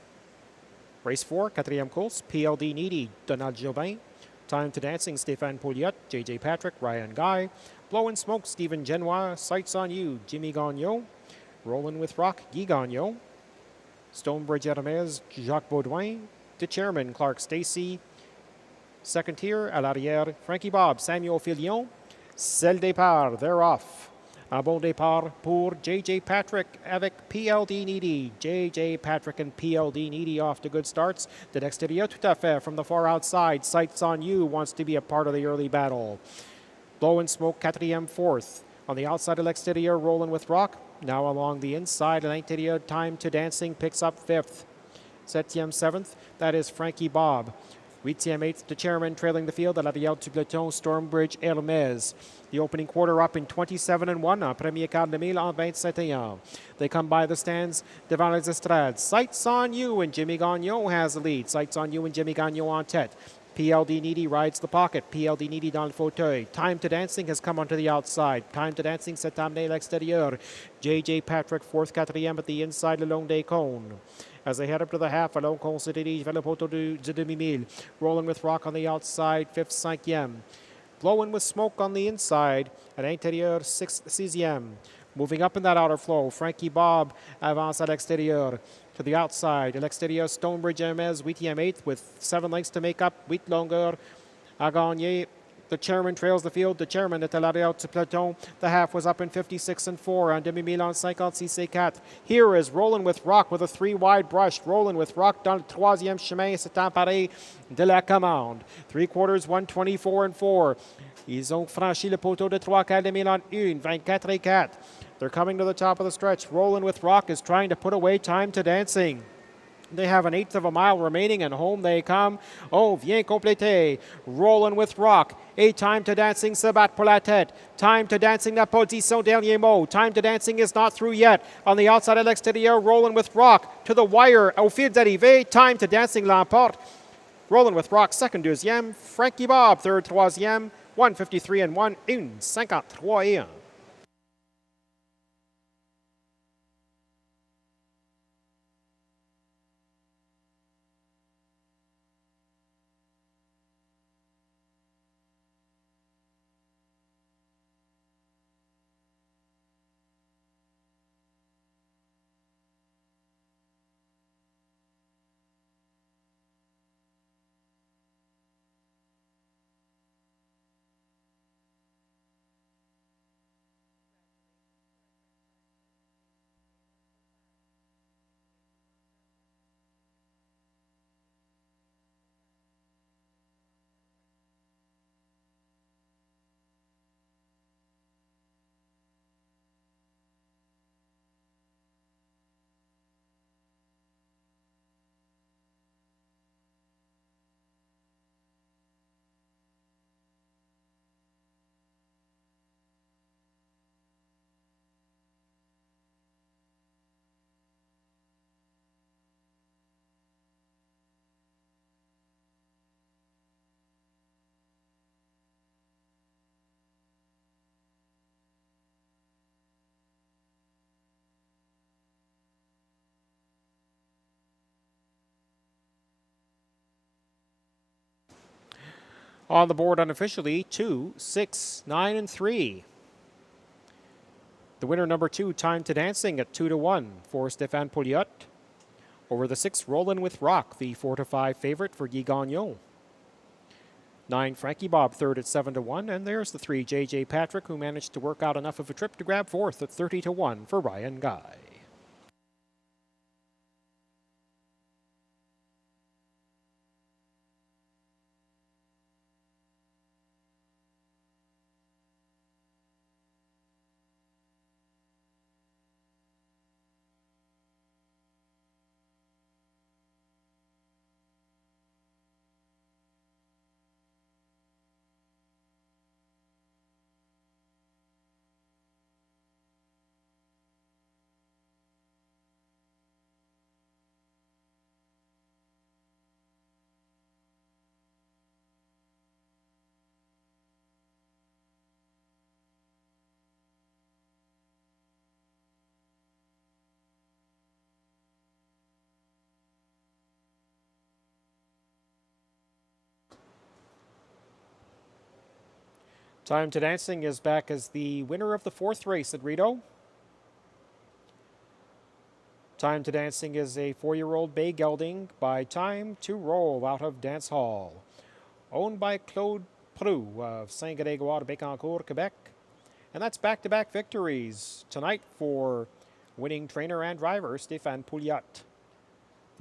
Race 4, 4e course, PLD Needy, Donald Jobin. Time to Dancing, Stéphane Pouliot, JJ Patrick, Ryan Guy. Blowin' Smoke, Stephen Genois. Sights on You, Jimmy Gagnon. Rollin' with Rock, Guy Gagnon. Stonebridge Hermes, Jacques Baudouin. The Chairman, Clark Stacy. Second tier, à l'arrière, Frankie Bob, Samuel Filion. C'est le départ, they're off. Un bon départ pour J.J. Patrick avec PLD Needy. J.J. Patrick and PLD Needy off to good starts. De l'extérieur tout à fait from the far outside. Sights on You wants to be a part of the early battle. Blowin' Smoke, 4e, 4th. On the outside of l'extérieur, Rollin' with Rock. Now along the inside, à l'intérieur, Time to Dancing picks up 5th. 7e, 7th, that is Frankie Bob. 8e, 8th, the Chairman trailing the field à l'arrière du peloton, Stormbridge Hermes. The opening quarter up in 27-1, en premier quart de mille en 27-1. They come by the stands devant les estrades. Sights on You, and Jimmy Gagnon has the lead. Sights on You and Jimmy Gagnon en tête. PLD Needy rides the pocket. PLD Needy dans le fauteuil. Time to Dancing has come onto the outside. Time to Dancing s'est amené à l'extérieur. J.J. Patrick, 4th, 4e at the inside le long des cônes. As they head up to the half, alors qu'on se dirige vers le poteau du demi-mille. Rolling with Rock on the outside, 5th, 5e. Blowing with Smoke on the inside, at l'intérieur, 6th, 6e. Moving up in that outer flow, Frankie Bob avance à l'extérieur. To the outside, à l'extérieur, Stonebridge Hermes, 8e, 8th, with 7 lengths to make up, 8 longueurs à gagner. The Chairman trails the field. The Chairman est à l'arrière du peloton. The half was up in 56-4. Un demi-mille en 56-4. Here is Rollin' with Rock with a 3-wide brush. Rollin' with Rock dans le 3e chemin. C'est emparé de la commande. 3/4, 124-4. Ils ont franchi le poteau de 3 quarts de mille en 1, 24-4. They're coming to the top of the stretch. Rollin' with Rock is trying to put away Time to Dancing. They have an 1/8 of a mile remaining, and home they come. Oh, vient compléter. Rollin' with Rock. Et Time to Dancing se bat pour la tête. Time to Dancing, la position dernier mot. Time to Dancing is not through yet. On the outside of l'extérieur, Rollin' with Rock to the wire. Au fil d'arrivée, Time to Dancing l'emporte. Rollin' with Rock, 2nd, 2e. Frankie Bob, 3rd, 3e. 1:53-1, 1:53-1. On the board unofficially, 2, 6, 9, and 3. The winner, number 2, Time to Dancing at 2-1 for Stéphane Pouliot. Over the 6, Rollin' with Rock, the 4-5 favorite for Guy Gagnon. 9, Frankie Bob third at 7-1, and there's the 3, J.J. Patrick, who managed to work out enough of a trip to grab fourth at 30-1 for Ryan Guy. Time to Dancing is back as the winner of the 4th race at Rideau. Time to Dancing is a 4-year-old bay gelding by Time to Roll out of Dance Hall. Owned by Claude Prou of Saint-Grégoire-de-Bécancour, Quebec. And that's back-to-back victories tonight for winning trainer and driver Stéphane Pouliot.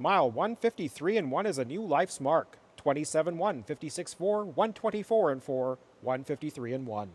Mile 153-1 is a new life's mark. 27-1, 56-4, 124-4, 153-1.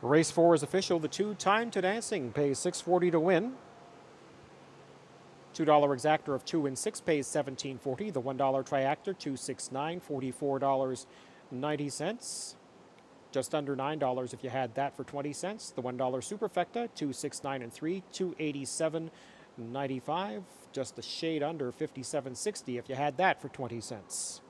Race 4 is official. The 2 Time to Dancing pays $6.40 to win. $2 exactor of 2 and 6 pays $17.40. The $1 triactor, $269, $44.90. Just under $9 if you had that for 20 cents. The $1 superfecta, $269 and 3, $287.95. Just a shade under $57.60 if you had that for 20 cents.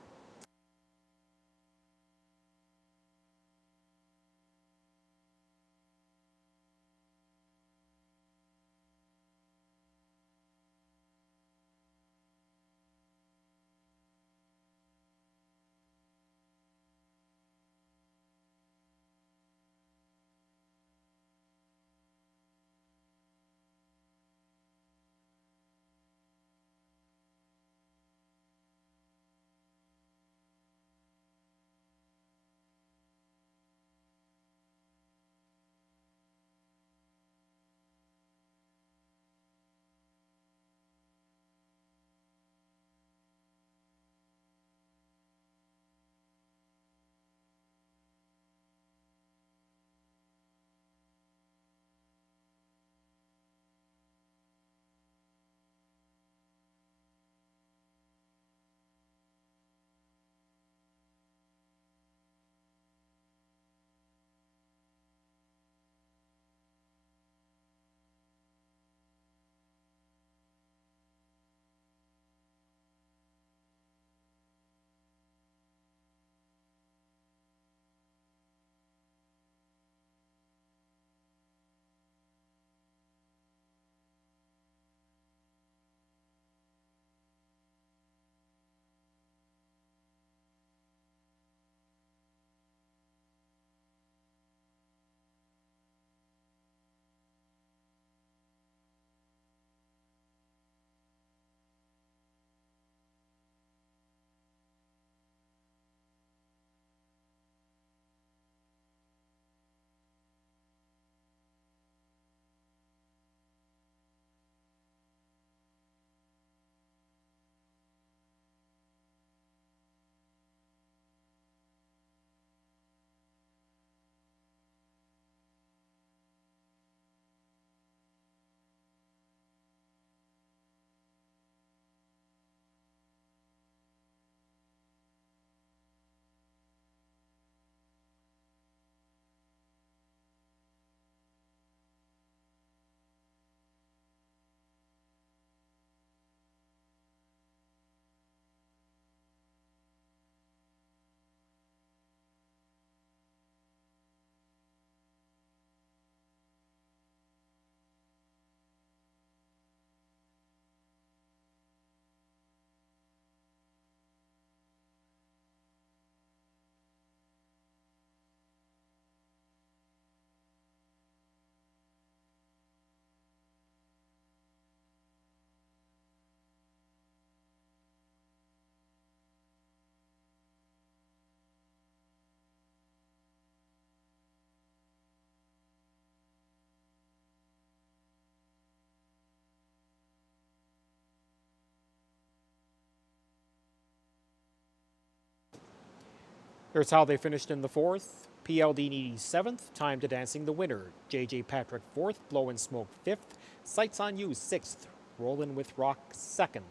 Here's how they finished in the 4th. PLD Needy 7th, Time to Dancing the winner. JJ Patrick 4th, Blow and Smoke 5th, Sights on You 6th, Rollin' with Rock 2nd,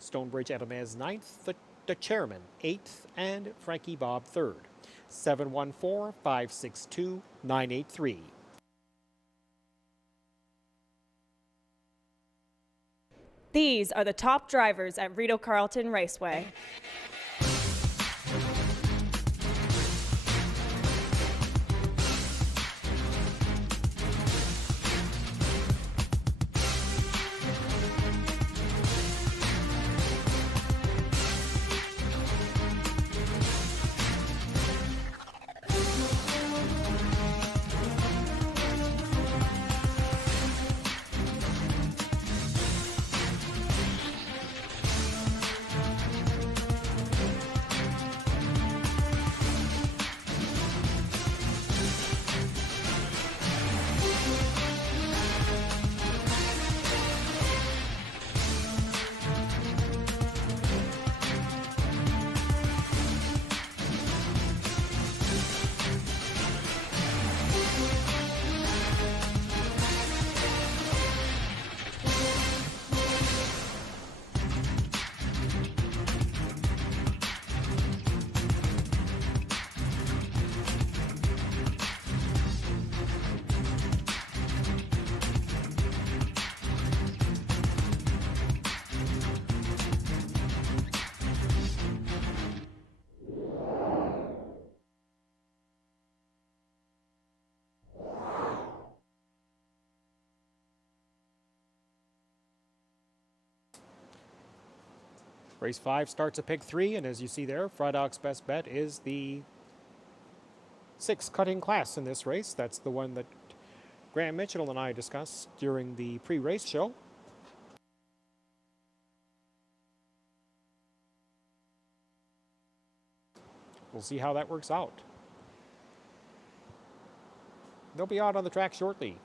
Stonebridge Edelmez 9th, the Chairman 8th, and Frankie Bob 3rd. 714-562-983. These are the top drivers at Rideau Carleton Raceway. Race 5 starts at pick 3, and as you see there, Frydog's best bet is the 6 cutting class in this race. That's the one that Graham Mitchell and I discussed during the pre-race show. We'll see how that works out. They'll be out on the track shortly.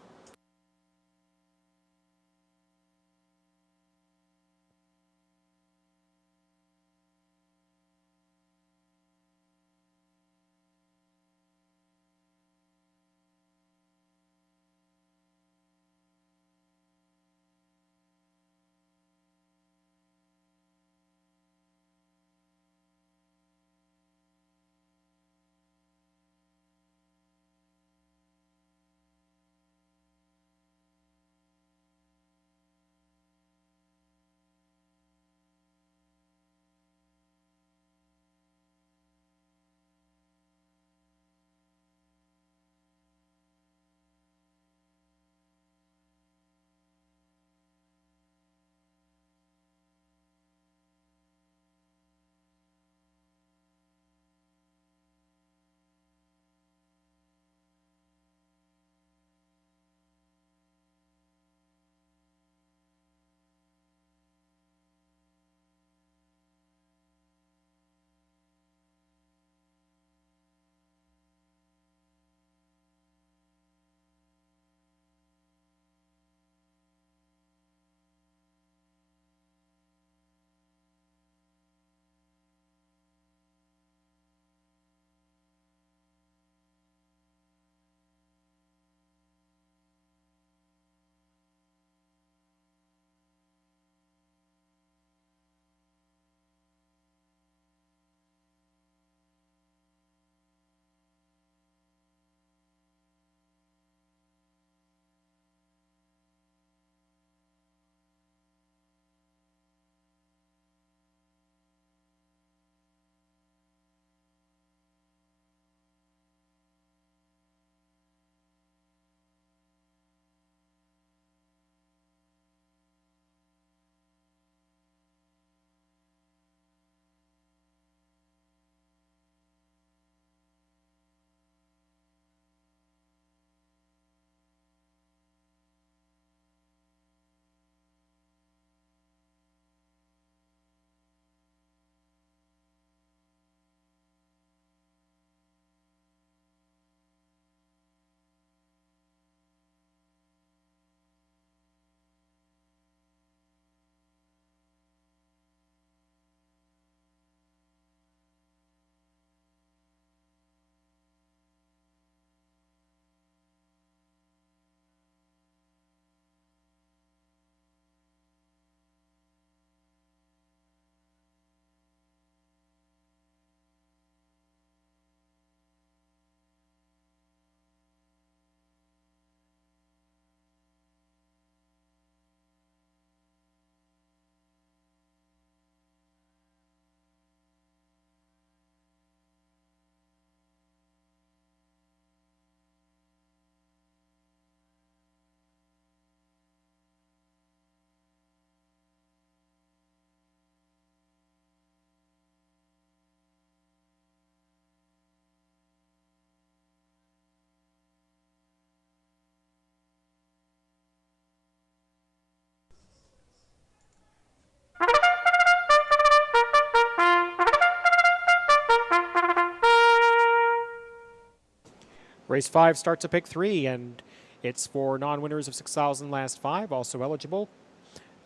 Race 5 starts at pick 3, and it's for non-winners of 6,000 last 5, also eligible.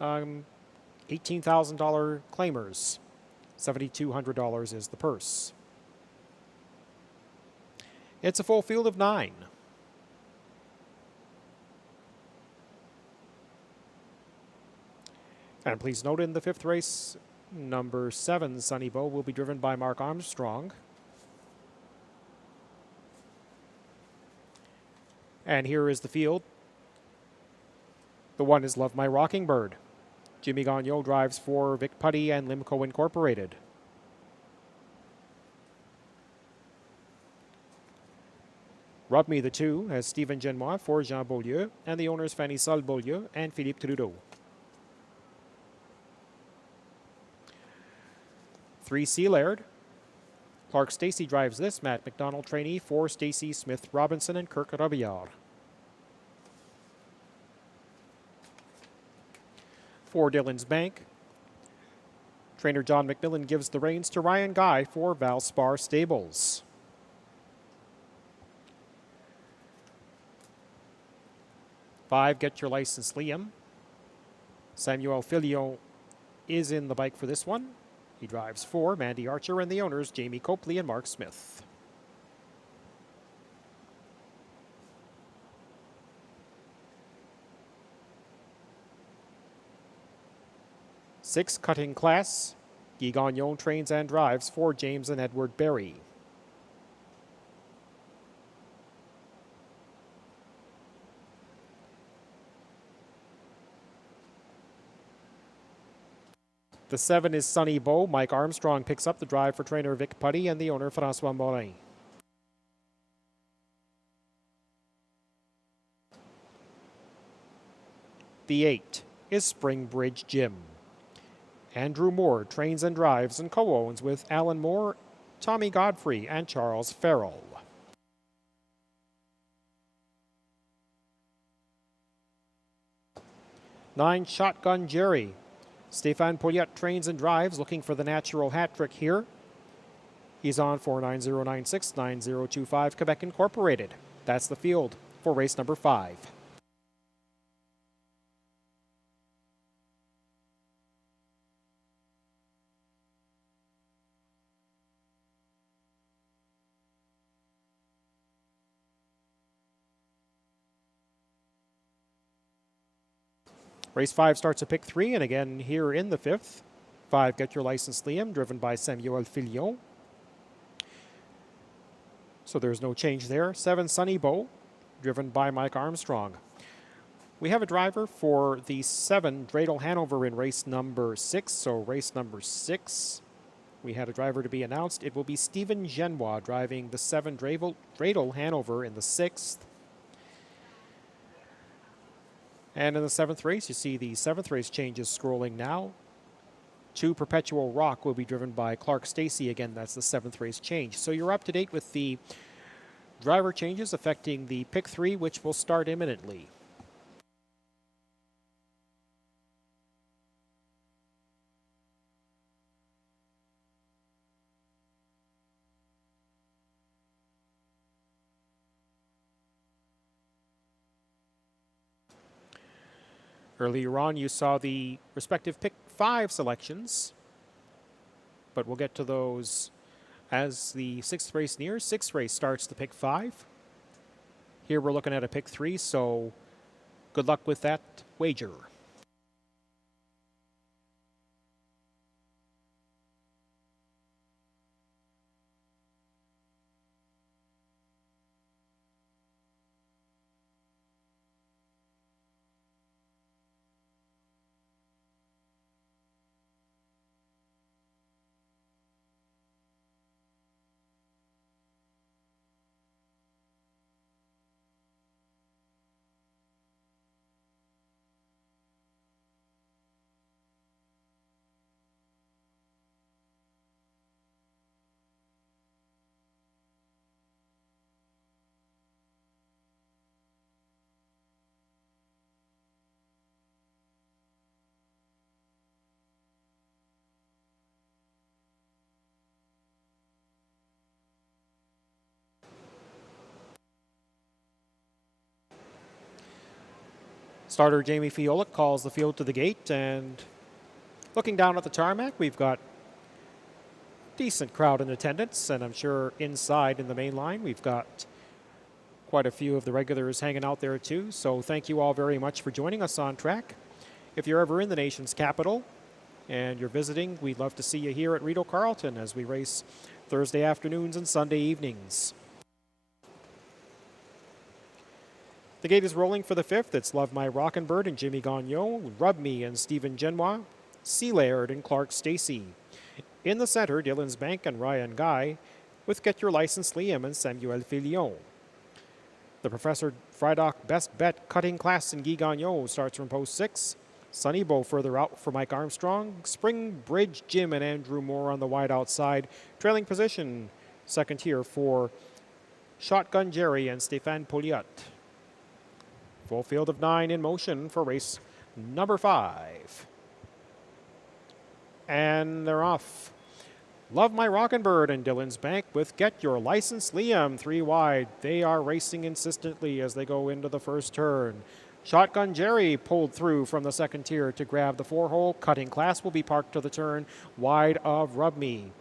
$18,000 claimers. $7,200 is the purse. It's a full field of 9. And please note in the 5th race, number 7, Sunny Bow, will be driven by Mark Armstrong. And here is the field. The 1 is Love My Rocking Bird. Jimmy Gagnon drives for Vic Putty and Limco Incorporated. Rub Me the 2 has Stephen Genois for Jean Beaulieu, and the owners Fanny Sol Beaulieu and Philippe Trudeau. 3 Sea Laird. Clark Stacey drives this. Matt McDonald trainee for Stacey Smith Robinson and Kirk Robillard. 4 Dillon's Bank. Trainer John McMillan gives the reins to Ryan Guy for Valspar Stables. 5 Get Your License Liam. Samuel Filion is in the bike for this one. He drives 4 Mandy Archer and the owners Jamie Copley and Mark Smith. 6 Cutting Class. Guy Gagnon trains and drives for James and Edward Berry. 7 is Sunny Bow. Mike Armstrong picks up the drive for trainer Vic Putty and the owner Francois Morin. The 8 is Springbridge Jim. Andrew Moore trains and drives and co-owns with Alan Moore, Tommy Godfrey, and Charles Farrell. 9 Shotgun Jerry. Stéphane Pouliot trains and drives, looking for the natural hat trick here. He's on for 9096-9025 Quebec Incorporated. That's the field for race number 5. Race 5 starts at pick 3, and again here in the 5th. 5 Get Your License Liam, driven by Samuel Filion. So there's no change there. 7 Sunny Bow, driven by Mike Armstrong. We have a driver for the 7 Dreidel Hanover in race number 6. So race number 6, we had a driver to be announced. It will be Stephen Genois driving the 7 Dreidel Hanover in the 6th. And in the 7th race, you see the 7th race changes scrolling now. 2 Perpetual Rock will be driven by Clark Stacey. Again, that's the 7th race change. So you're up to date with the driver changes affecting the pick 3, which will start imminently. Earlier on, you saw the respective pick 5 selections, but we'll get to those as the 6th race nears. 6th race starts the pick 5. Here we're looking at a pick 3, so good luck with that wager. Starter Jamie Fiolik calls the field to the gate, and looking down at the tarmac, we've got a decent crowd in attendance, and I'm sure inside in the main line we've got quite a few of the regulars hanging out there too. So thank you all very much for joining us on track. If you're ever in the nation's capital and you're visiting, we'd love to see you here at Rideau Carleton as we race Thursday afternoons and Sunday evenings. The gate is rolling for the 5th. It's Love My Rockin' Bird and Jimmy Gagnon, Rub Me and Stephen Genois, Sea Laird and Clark Stacy. In the center, Dylan's Bank and Ryan Guy, with Get Your License Liam and Samuel Filion. The Professor Frydock Best Bet Cutting Class in Guy Gagnon starts from post 6. Sunny Bow further out for Mike Armstrong. Spring Bridge Jim and Andrew Moore on the wide outside. Trailing position, second here for Shotgun Jerry and Stéphane Pouliot. Full field of 9 in motion for race number 5. And they're off. Love My Rockin' Bird and Dylan's Bank with Get Your License Liam, 3 wide. They are racing insistently as they go into the first turn. Shotgun Jerry pulled through from the second tier to grab the 4-hole. Cutting Class will be parked to the turn wide of Rub Me.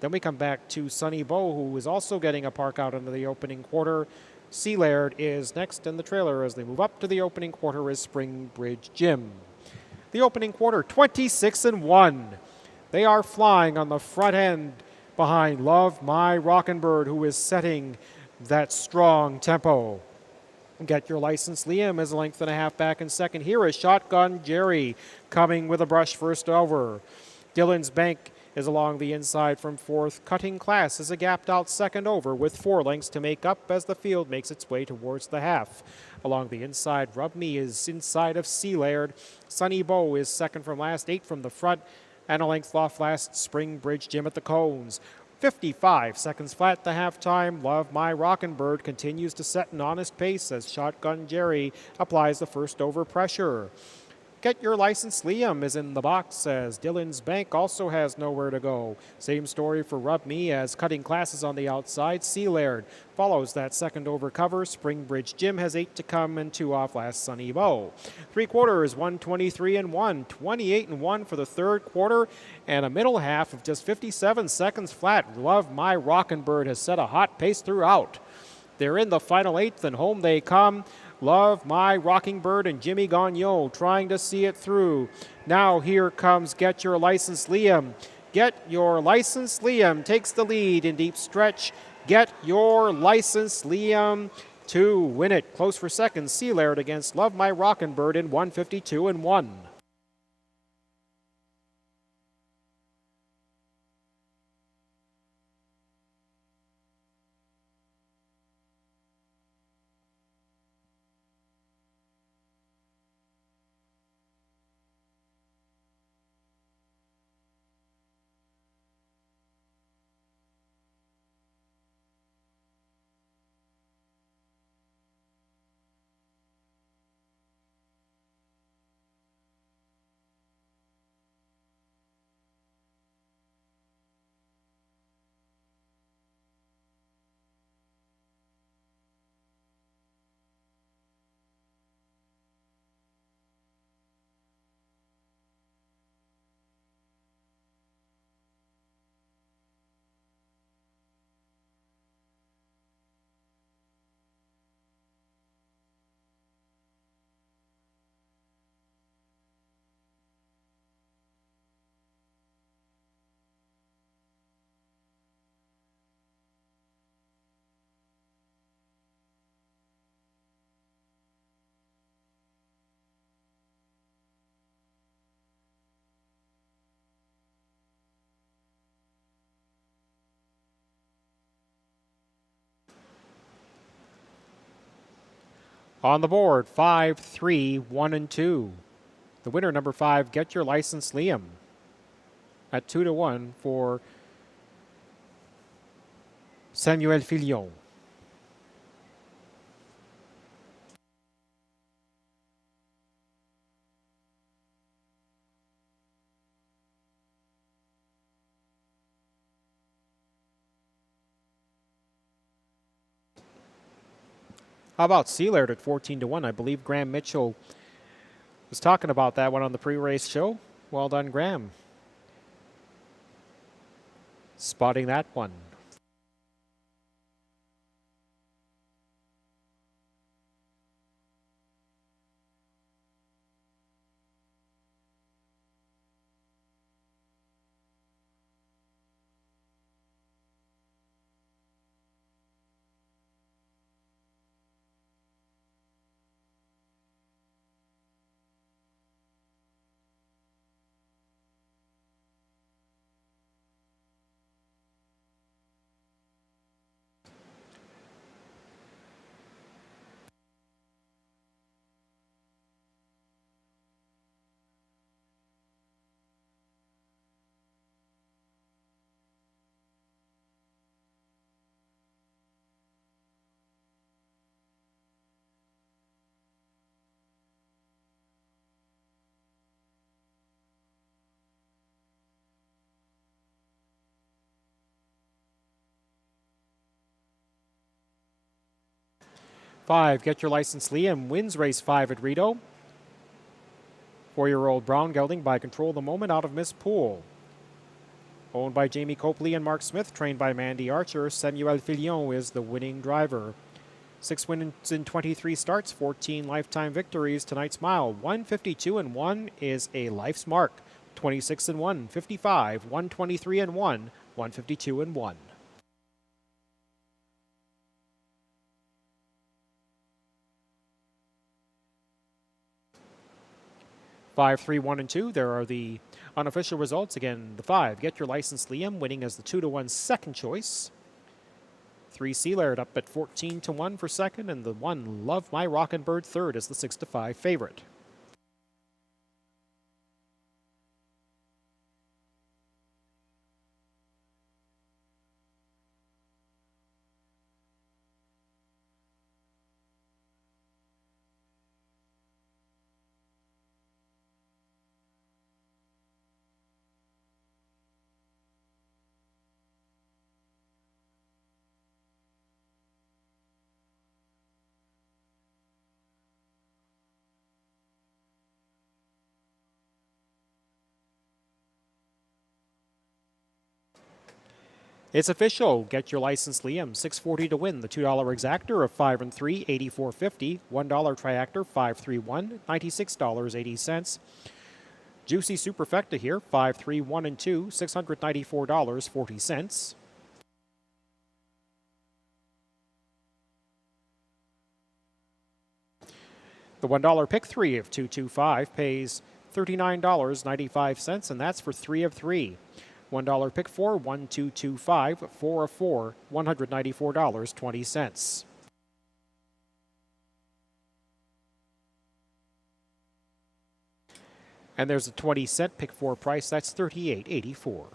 Then we come back to Sunny Bow, who is also getting a park out into the opening quarter. Sea Laird is next in the trailer as they move up to the opening quarter is Spring Bridge Jim. The opening quarter, 26-1. They are flying on the front end behind Love My Rockin' Bird, who is setting that strong tempo. Get Your License Liam is a length and a half back in second. Here is Shotgun Jerry coming with a brush first over. Dylan's Bank is along the inside from 4th. Cutting Class is a gapped out second over with 4 lengths to make up as the field makes its way towards the half. Along the inside, Rub Me is inside of Sea Laird. Sunny Bow is second from last, 8 from the front, and a length off last Spring Bridge Jim at the cones. 55 seconds flat to halftime. Love My Rockin' Bird continues to set an honest pace as Shotgun Jerry applies the first over pressure. Get Your License Liam is in the box as Dylan's Bank also has nowhere to go. Same story for Rub Me as Cutting Classes on the outside. Sea Laird follows that second over cover. Spring Bridge Jim has 8 to come and 2 off last Sunny Bow. 3 quarters, 1:23-1, 28-1 for the third quarter, and a middle half of just 57 seconds flat. Love My Rockin' Bird has set a hot pace throughout. They're in the final 8th and home they come. Love My Rocking Bird and Jimmy Gagnon trying to see it through. Now here comes Get Your License Liam. Get Your License Liam takes the lead in deep stretch. Get Your License Liam to win it. Close for second, Sea Laird against Love My Rockin' Bird in 1:52-1. On the board, 5, 3, 1, and 2. The winner, number 5, Get Your License Liam, at 2-1 for Samuel Filion. How about Sea Laird at 14-1? I believe Graham Mitchell Was talking about that one on the pre-race show. Well done, Graham. Spotting that one. Five, Get Your License Liam wins race 5 at Rideau. 4-year-old brown gelding by Control the Moment out of Miss Poole. Owned by Jamie Copley and Mark Smith, trained by Mandy Archer, Samuel Fillon is the winning driver. 6 wins in 23 starts, 14 lifetime victories. Tonight's mile, 152-1 is a life's mark. 26-1, 55, 123-1, 152-1. 5, 3, 1, and 2. There are the unofficial results. Again, the 5, Get Your License Liam, winning as the 2-1 second choice. 3, Sealaird up at 14-1 for second, and the 1, Love My Rockin' Bird, third as the 6-5 favorite. It's official. Get Your License Liam, $6.40 to win. The $2 exactor of 5 and 3, $84.50. $1 triactor, 5-3-1, $96.80. Juicy Superfecta here, 5, 3, 1, and 2, $694.40. The $1 pick 3 of 225 pays $39.95, and that's for 3 of 3. $1 pick 4, 1225, 4 of 4, $194.20. And there's a 20-cent pick 4 price, that's $38.84.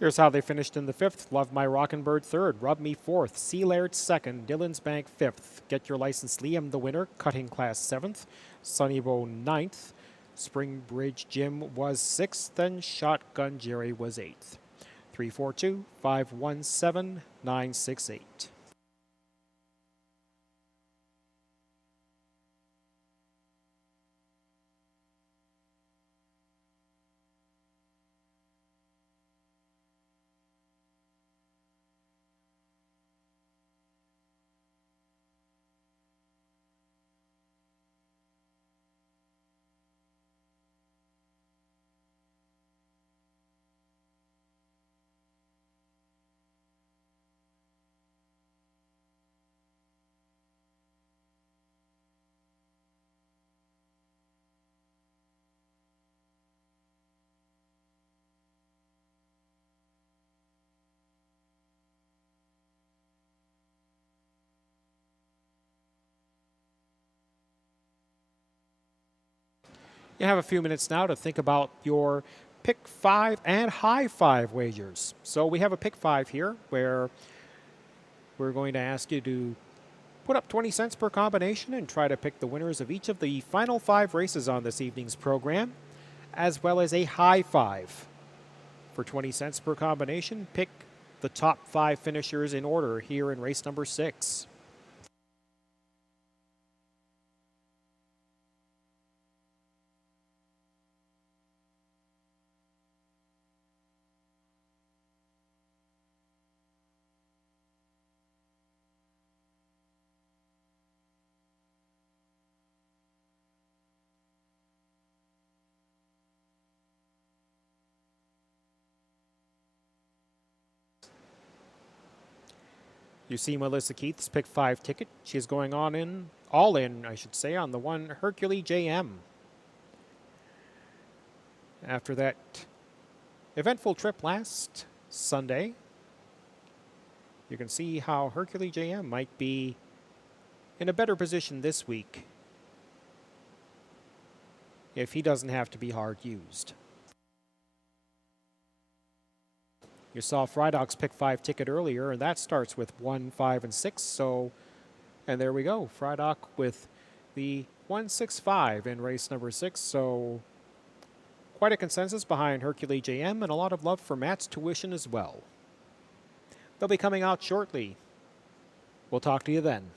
Here's how they finished in the 5th. Love My Rockin' Bird 3rd. Rub Me 4th. Sea Laird 2nd. Dillon's Bank 5th. Get Your License Liam the winner. Cutting Class 7th. Sunnybow 9th. Spring Bridge Jim was 6th. And Shotgun Jerry was 8th. 342-517-968. You have a few minutes now to think about your pick 5 and high 5 wagers. So we have a pick 5 here where we're going to ask you to put up 20 cents per combination and try to pick the winners of each of the final 5 races on this evening's program, as well as a high 5. For 20 cents per combination, pick the top 5 finishers in order here in race number 6. You see Melissa Keith's pick 5 ticket. She's going all in, I should say, on the one Hercule JM. After that eventful trip last Sunday, you can see how Hercule JM might be in a better position this week if he doesn't have to be hard used. You saw Frydoc's pick 5 ticket earlier, and that starts with 1, 5, and 6. So, and there we go. Frydock with the 1, 6, 5 in race number 6. So, quite a consensus behind Hercule JM and a lot of love for Matt's tuition as well. They'll be coming out shortly. We'll talk to you then.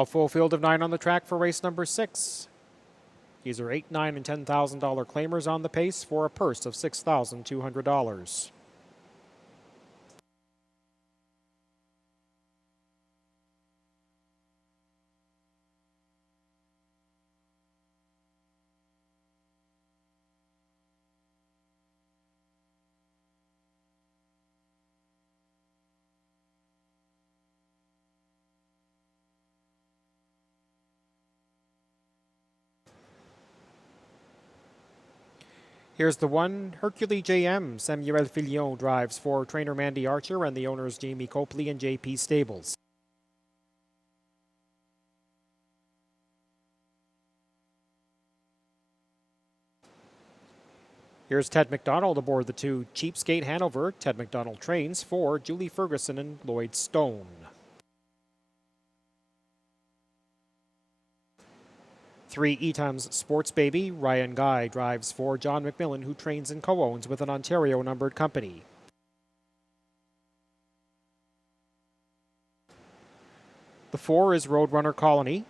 A full field of 9 on the track for race number 6. These are $8, $9, and $10,000 claimers on the pace for a purse of $6,200. Here's the one. Hercule JM. Samuel Filion drives for trainer Mandy Archer and the owners Jamie Copley and JP Stables. Here's Ted McDonald aboard the 2 Cheapskate Hanover. Ted McDonald trains for Julie Ferguson and Lloyd Stone. 3 Etams Sports Baby. Ryan Guy drives for John McMillan, who trains and co-owns with an Ontario numbered company. The 4 is Roadrunner Colony.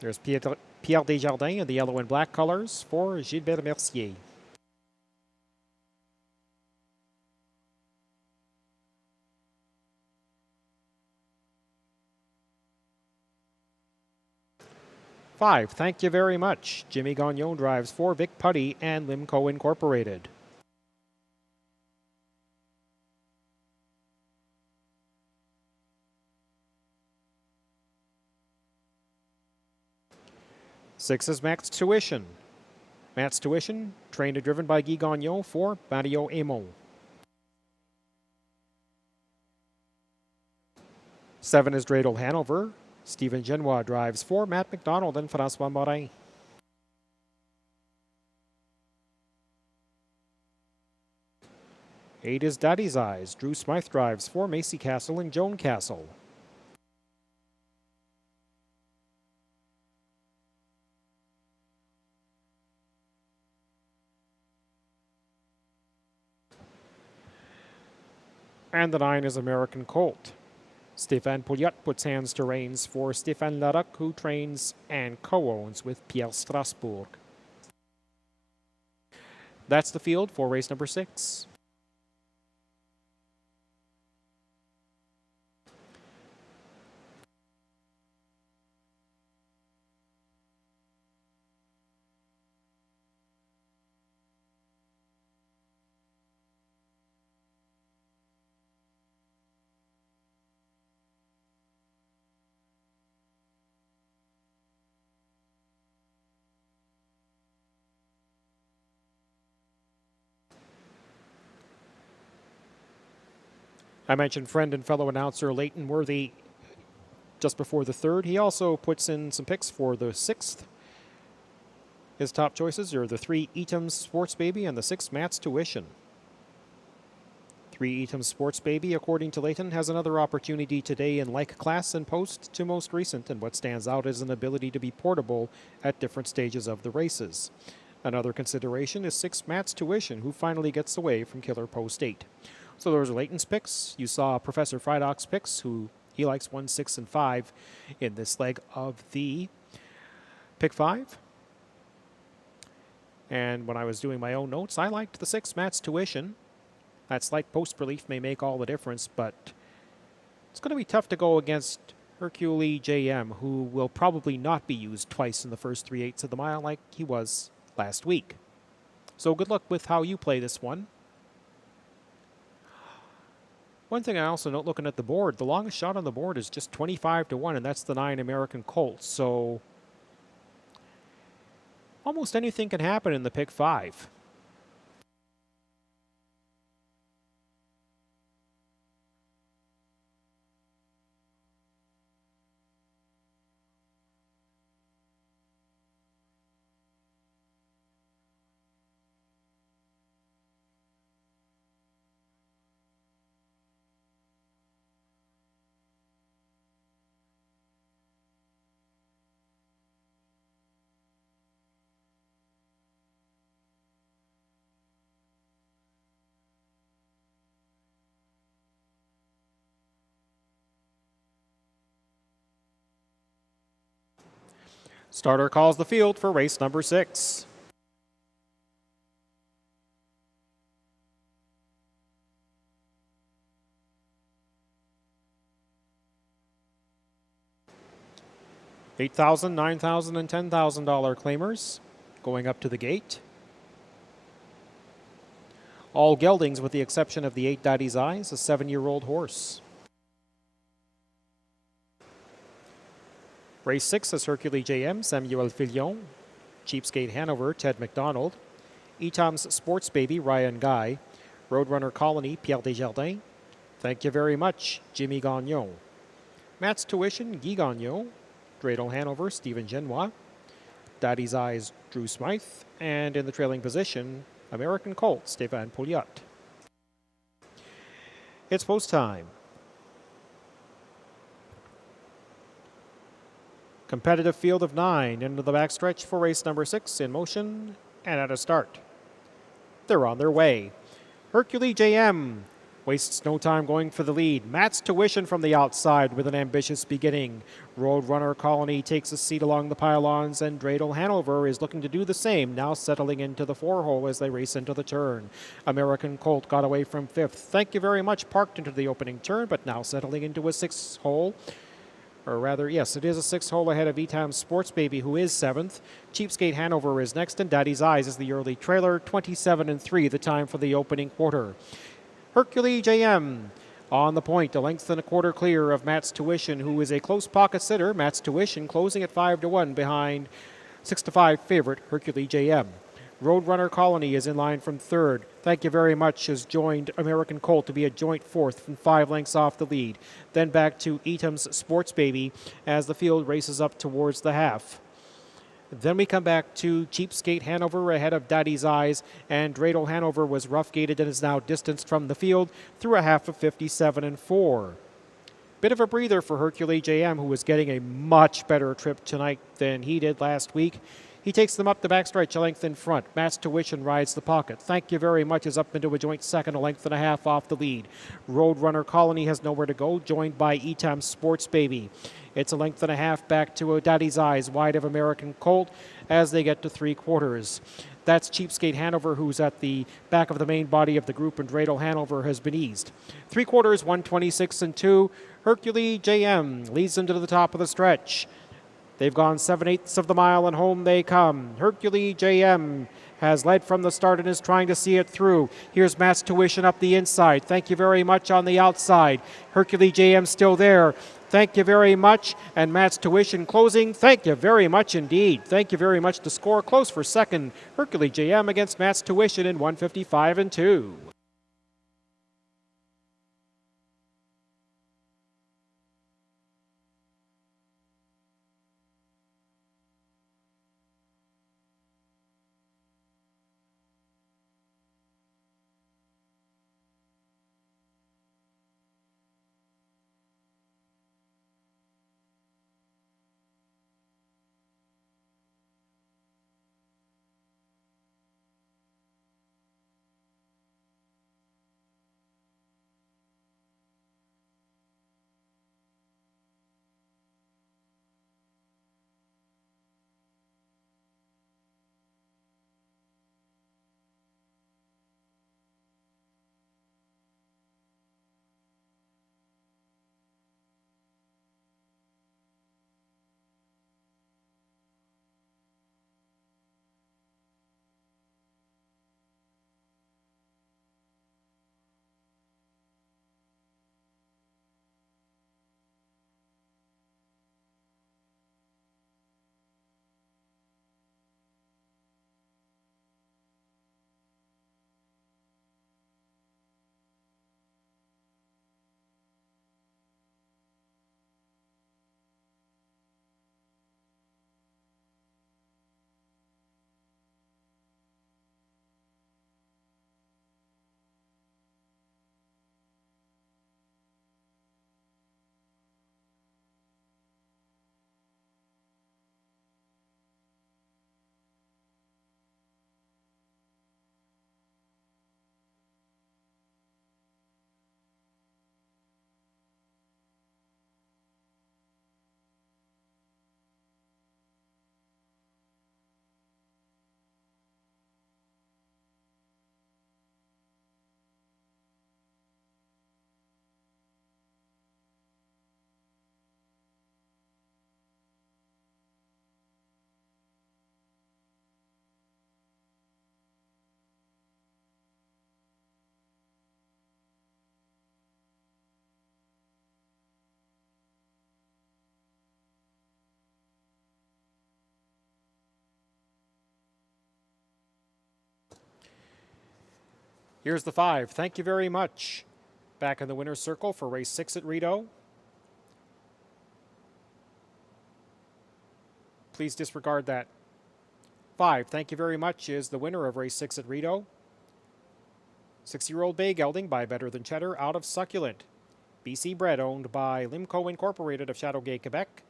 There's Pierre Desjardins in the yellow and black colors for Gilbert Mercier. Five, thank you very much. Jimmy Gagnon drives for Vic Putty and Limco Incorporated. Six is Max Tuition. Max Tuition, trained and driven by Guy Gagnon for Mario Aymon. 7 is Dreidel Hanover. Stephen Genois drives for Matt McDonald and Francois Morin. Eight is Daddy's Eyes. Drew Smythe drives for Macy Castle and Joan Castle. And the 9 is American Colt. Stéphane Pouliot puts hands to reins for Stéphane Larocque, who trains and co-owns with Pierre Strasbourg. That's the field for race number 6. I mentioned friend and fellow announcer Leighton Worthy just before the 3rd. He also puts in some picks for the 6th. His top choices are the 3 Etams Sports Baby and the 6 Matt's Tuition. 3 Etams Sports Baby, according to Leighton, has another opportunity today in like class and post to most recent, and what stands out is an ability to be portable at different stages of the races. Another consideration is 6 Matt's Tuition, who finally gets away from Killer Post 8. So those are Leighton's picks. You saw Professor Frydock's picks, who he likes 1, 6, and 5 in this leg of the pick 5. And when I was doing my own notes, I liked the 6 Matt's Tuition. That slight post relief may make all the difference, but it's going to be tough to go against Hercule JM, who will probably not be used twice in the first 3/8 of the mile like he was last week. So good luck with how you play this one. One thing I also note looking at the board, the longest shot on the board is just 25-1, and that's the 9 American Colt. So almost anything can happen in the pick 5. Starter calls the field for race number 6. $8,000, $9,000, and $10,000 claimers going up to the gate. All geldings with the exception of the 8 Daddy's Eyes, a 7-year-old horse. Race 6 is Hercule JM, Samuel Fillon. Cheapskate Hanover, Ted McDonald. Etom's Sports Baby, Ryan Guy. Roadrunner Colony, Pierre Desjardins. Thank you very much, Jimmy Gagnon. Matt's Tuition, Guy Gagnon. Dreidel Hanover, Stephen Genois. Daddy's Eyes, Drew Smythe. And in the trailing position, American Colt, Stéphane Pouliot. It's post time. Competitive field of 9 into the backstretch for race number 6 in motion and at a start. They're on their way. Hercule JM wastes no time going for the lead. Matt's Tuition from the outside with an ambitious beginning. Roadrunner Colony takes a seat along the pylons, and Dreidel Hanover is looking to do the same, now settling into the 4-hole as they race into the turn. American Colt got away from 5th. Thank you very much, parked into the opening turn, but now settling into a 6th hole. Or rather, yes, it is a 6th hole ahead of Etom's Sports Baby, who is 7th. Cheapskate Hanover is next, and Daddy's Eyes is the early trailer, 27-3, the time for the opening quarter. Hercule JM on the point, a length and a quarter clear of Matt's Tuition, who is a close pocket sitter. Matt's Tuition closing at 5-1 behind 6-5 favorite Hercule JM. Roadrunner Colony is in line from 3rd. Thank you very much has joined American Colt to be a joint 4th from 5 lengths off the lead. Then back to Etom's Sports Baby as the field races up towards the half. Then we come back to Cheapskate Hanover ahead of Daddy's Eyes, and Dreidel Hanover was rough-gated and is now distanced from the field through a half of 57-4. Bit of a breather for Hercule JM, who was getting a much better trip tonight than he did last week. He takes them up the backstretch a length in front. Matt's Tuition rides the pocket. Thank you very much is up into a joint 2nd, a length and a half off the lead. Roadrunner Colony has nowhere to go, joined by Etom's Sports Baby. It's a length and a half back to Daddy's Eyes, wide of American Colt as they get to 3/4. That's Cheapskate Hanover, who's at the back of the main body of the group, and Dreidel Hanover has been eased. 3/4, 126-2. Hercule JM leads them to the top of the stretch. They've gone 7/8 of the mile, and home they come. Hercule JM has led from the start and is trying to see it through. Here's Matt's Tuition up the inside. Thank you very much on the outside. Hercule JM still there. Thank you very much. And Matt's Tuition closing. Thank you very much indeed. Thank you very much to score close for 2nd. Hercule JM against Matt's Tuition in 155-2. Here's the 5. Thank you very much. Back in the winner's circle for race 6 at Rideau. Please disregard that. 5, thank you very much, is the winner of race 6 at Rideau. 6-year-old bay gelding by Better Than Cheddar out of Succulent. BC bred, owned by Limco Incorporated of Châteauguay, Quebec.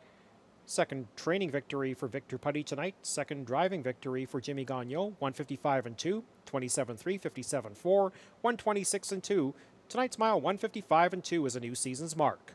Second training victory for Victor Putty tonight. Second driving victory for Jimmy Gagnon. 155 and 2, 27-3, 57-4, 126 and 2. Tonight's mile 155 and 2 is a new season's mark.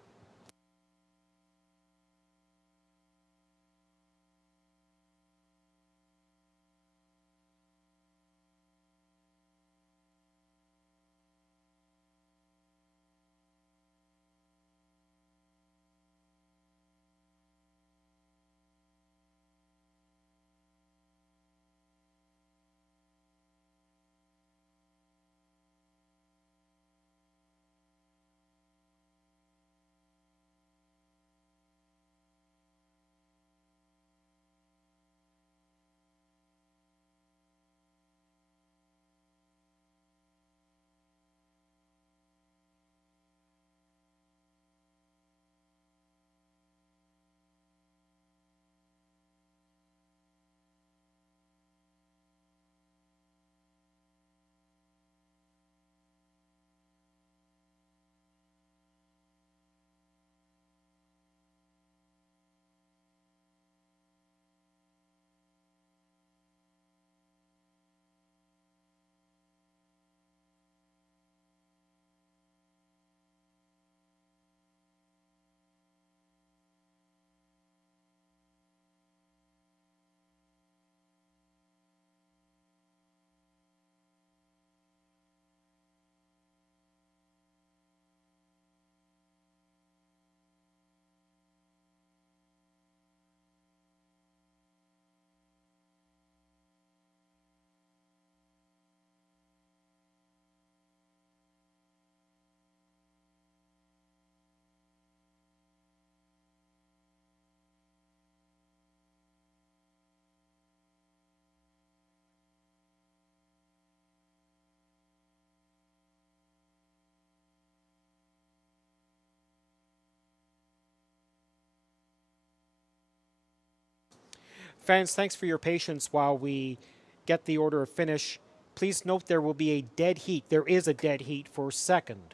Fans, thanks for your patience while we get the order of finish. Please note there will be a dead heat. There is a dead heat for second.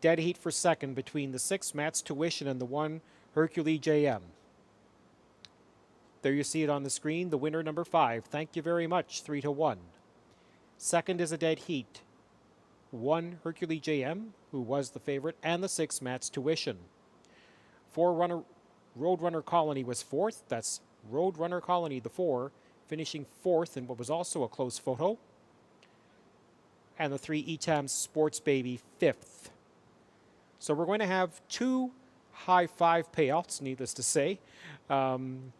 Dead heat for second between the 6 Matt's Tuition and the 1 Hercules JM. There you see it on the screen. The winner, number 5. Thank you very much, 3-1. Second is a dead heat. 1 Hercules JM, who was the favorite, and the 6 Matt's Tuition. 4 Roadrunner Colony was 4th. That's Roadrunner Colony, the 4, finishing 4th in what was also a close photo. And the 3 Etam Sports Baby 5th. So we're going to have 2 high 5 payouts, needless to say. 2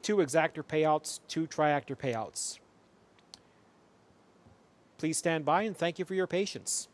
exactor payouts, 2 triactor payouts. Please stand by and thank you for your patience.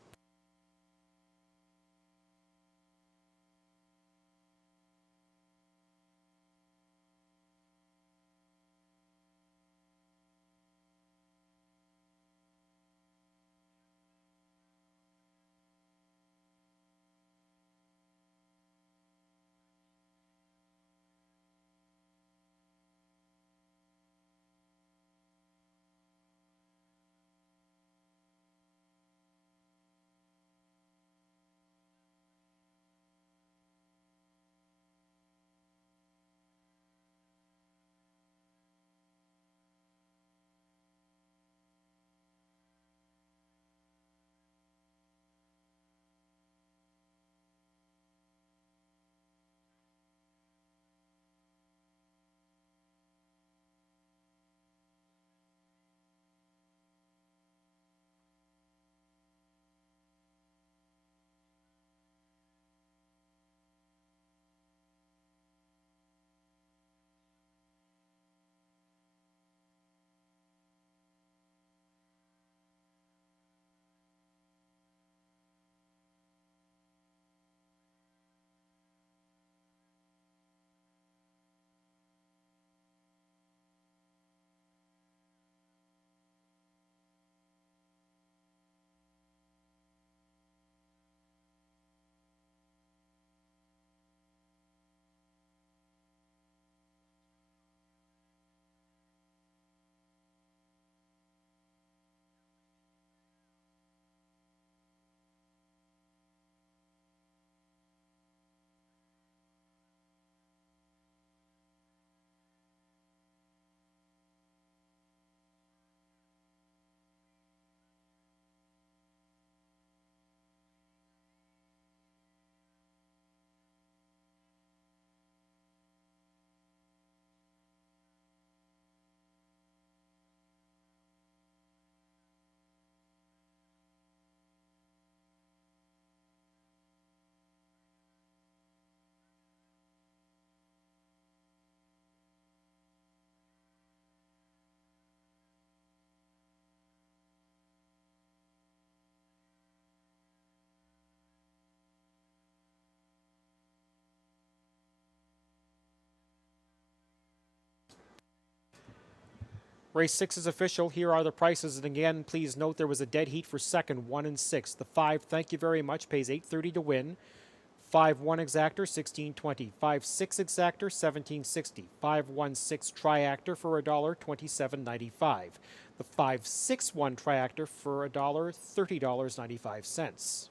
Race 6 is official. Here are the prices. And again, please note there was a dead heat for second, 1 and 6. The 5, thank you very much, pays $8.30 to win. 5-1 exactor, $16.20. 5-6 exactor, $17.60. 5-1-6 triactor for $1, $27.95. The 5-6-1 triactor for $1, $30.95.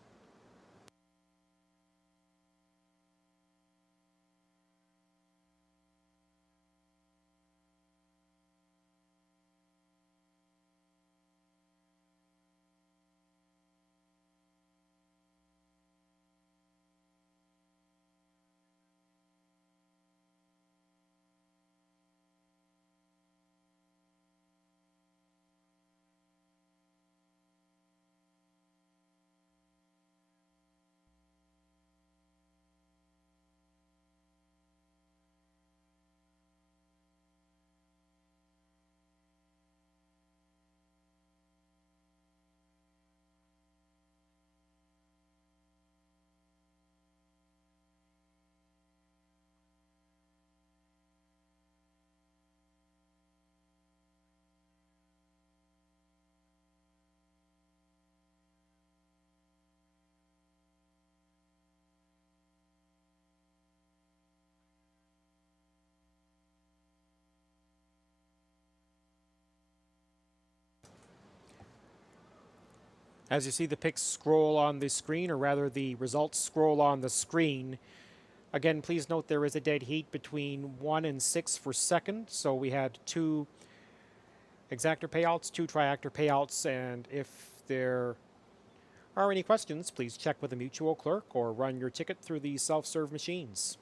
As you see the picks scroll on the screen, or rather the results scroll on the screen, again, please note there is a dead heat between 1 and 6 for second. So we had 2 exactor payouts, 2 triactor payouts, and if there are any questions, please check with a mutual clerk or run your ticket through the self-serve machines.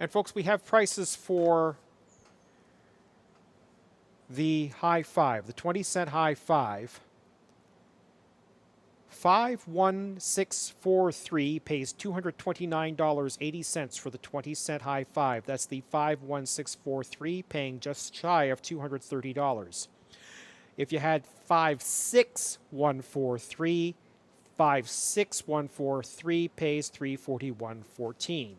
And folks, we have prices for the high five, the 20-cent high five. 51643 pays $229.80 for the 20-cent high five. That's the 51643 paying just shy of $230. If you had 56143, 56143 pays $341.14.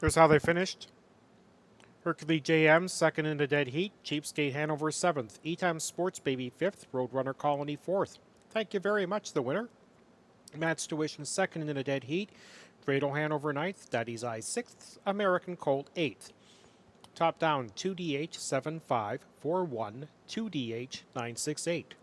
Here's how they finished. Hercules JM, second in the dead heat. Cheapskate Hanover, 7th. E-Time Sports Baby, 5th. Roadrunner Colony, 4th. Thank you very much, the winner. Matt's Tuition, second in the dead heat. Rideau Hanover, 9th. Daddy's Eye, 6th. American Colt, 8th. Top down, 2DH, 7541, 2DH, 968.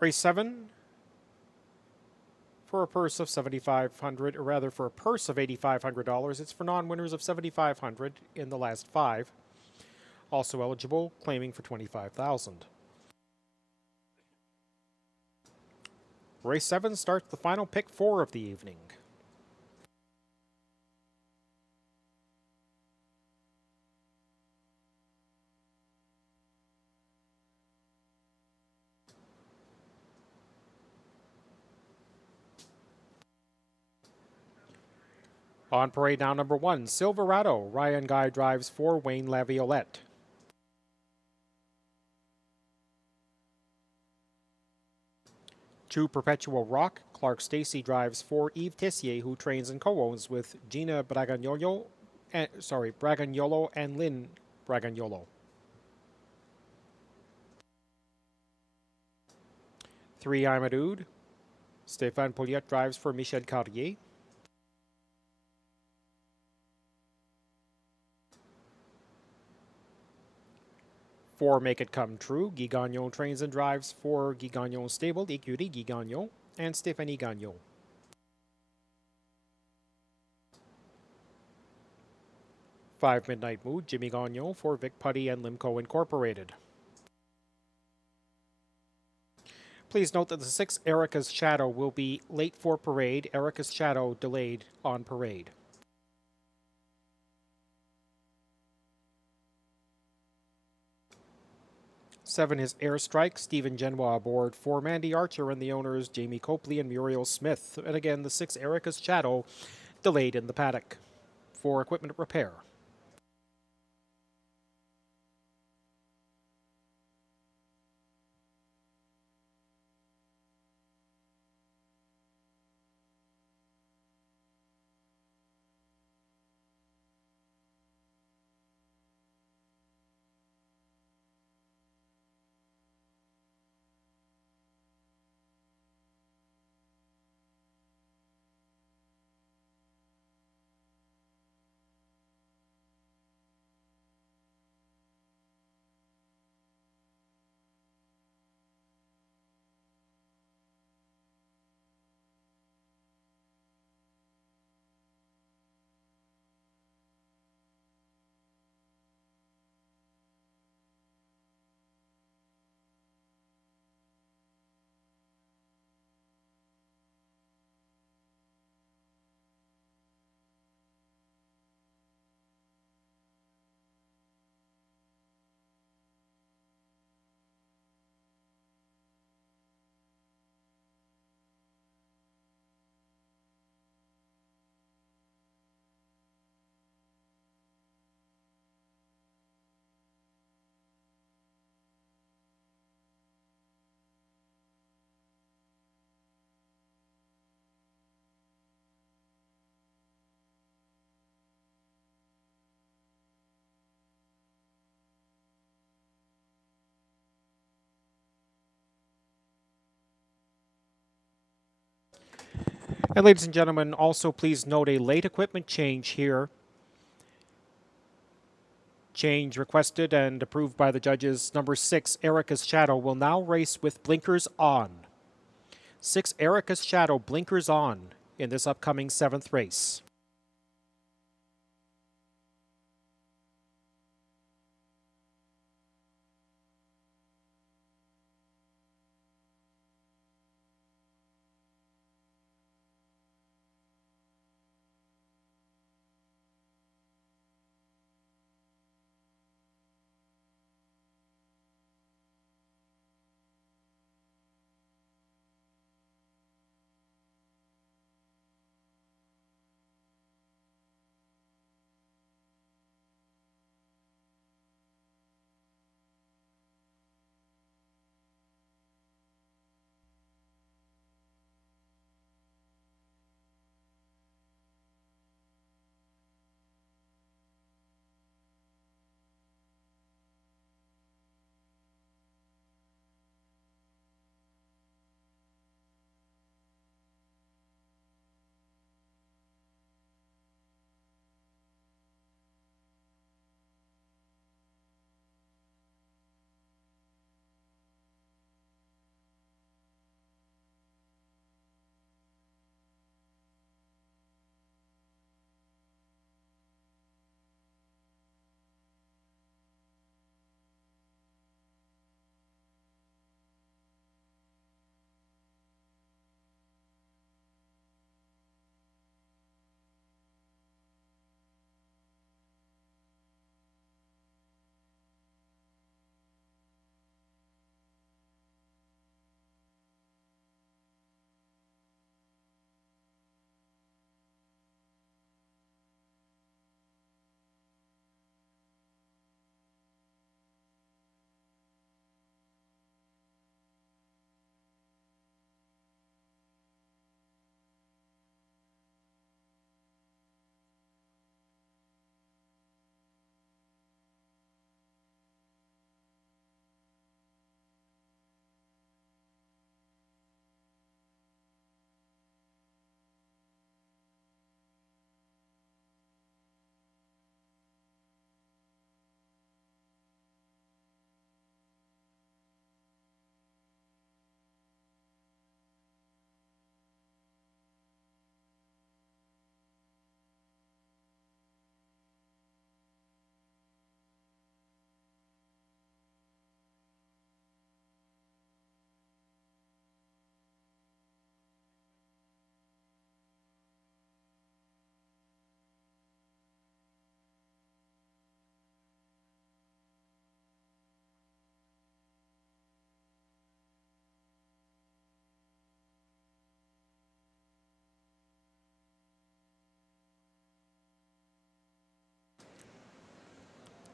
Race 7 for a purse of $7,500, or rather for a purse of $8,500. It's for non-winners of $7,500 in the last 5. Also eligible, claiming for $25,000. Race 7 starts the final pick 4 of the evening. On parade now, number 1, Silverado. Ryan Guy drives for Wayne Laviolette. Two, Perpetual Rock. Clark Stacy drives for Yves Tessier, who trains and co-owns with Gina Bragagnolo and Lynn Bragagnolo. 3, I'm a Dude. Stéphane Pouliot drives for Michel Carrier. For Make It Come True, Guy Gagnon trains and drives for Guy Gagnon Stable, Écurie Guy Gagnon, and Stéphanie Gagnon. 5 Midnight Mood, Jimmy Gagnon for Vic Putty and Limco Incorporated. Please note that the 6 Erica's Shadow will be late for parade. Erica's Shadow delayed on parade. Seven is Airstrike, Stephen Genoa aboard for Mandy Archer and the owners Jamie Copley and Muriel Smith. And again, the 6 Erica's Shadow delayed in the paddock for equipment repair. And ladies and gentlemen, also please note a late equipment change here. Change requested and approved by the judges. Number 6, Erica's Shadow, will now race with blinkers on. 6, Erica's Shadow, blinkers on in this upcoming 7th race.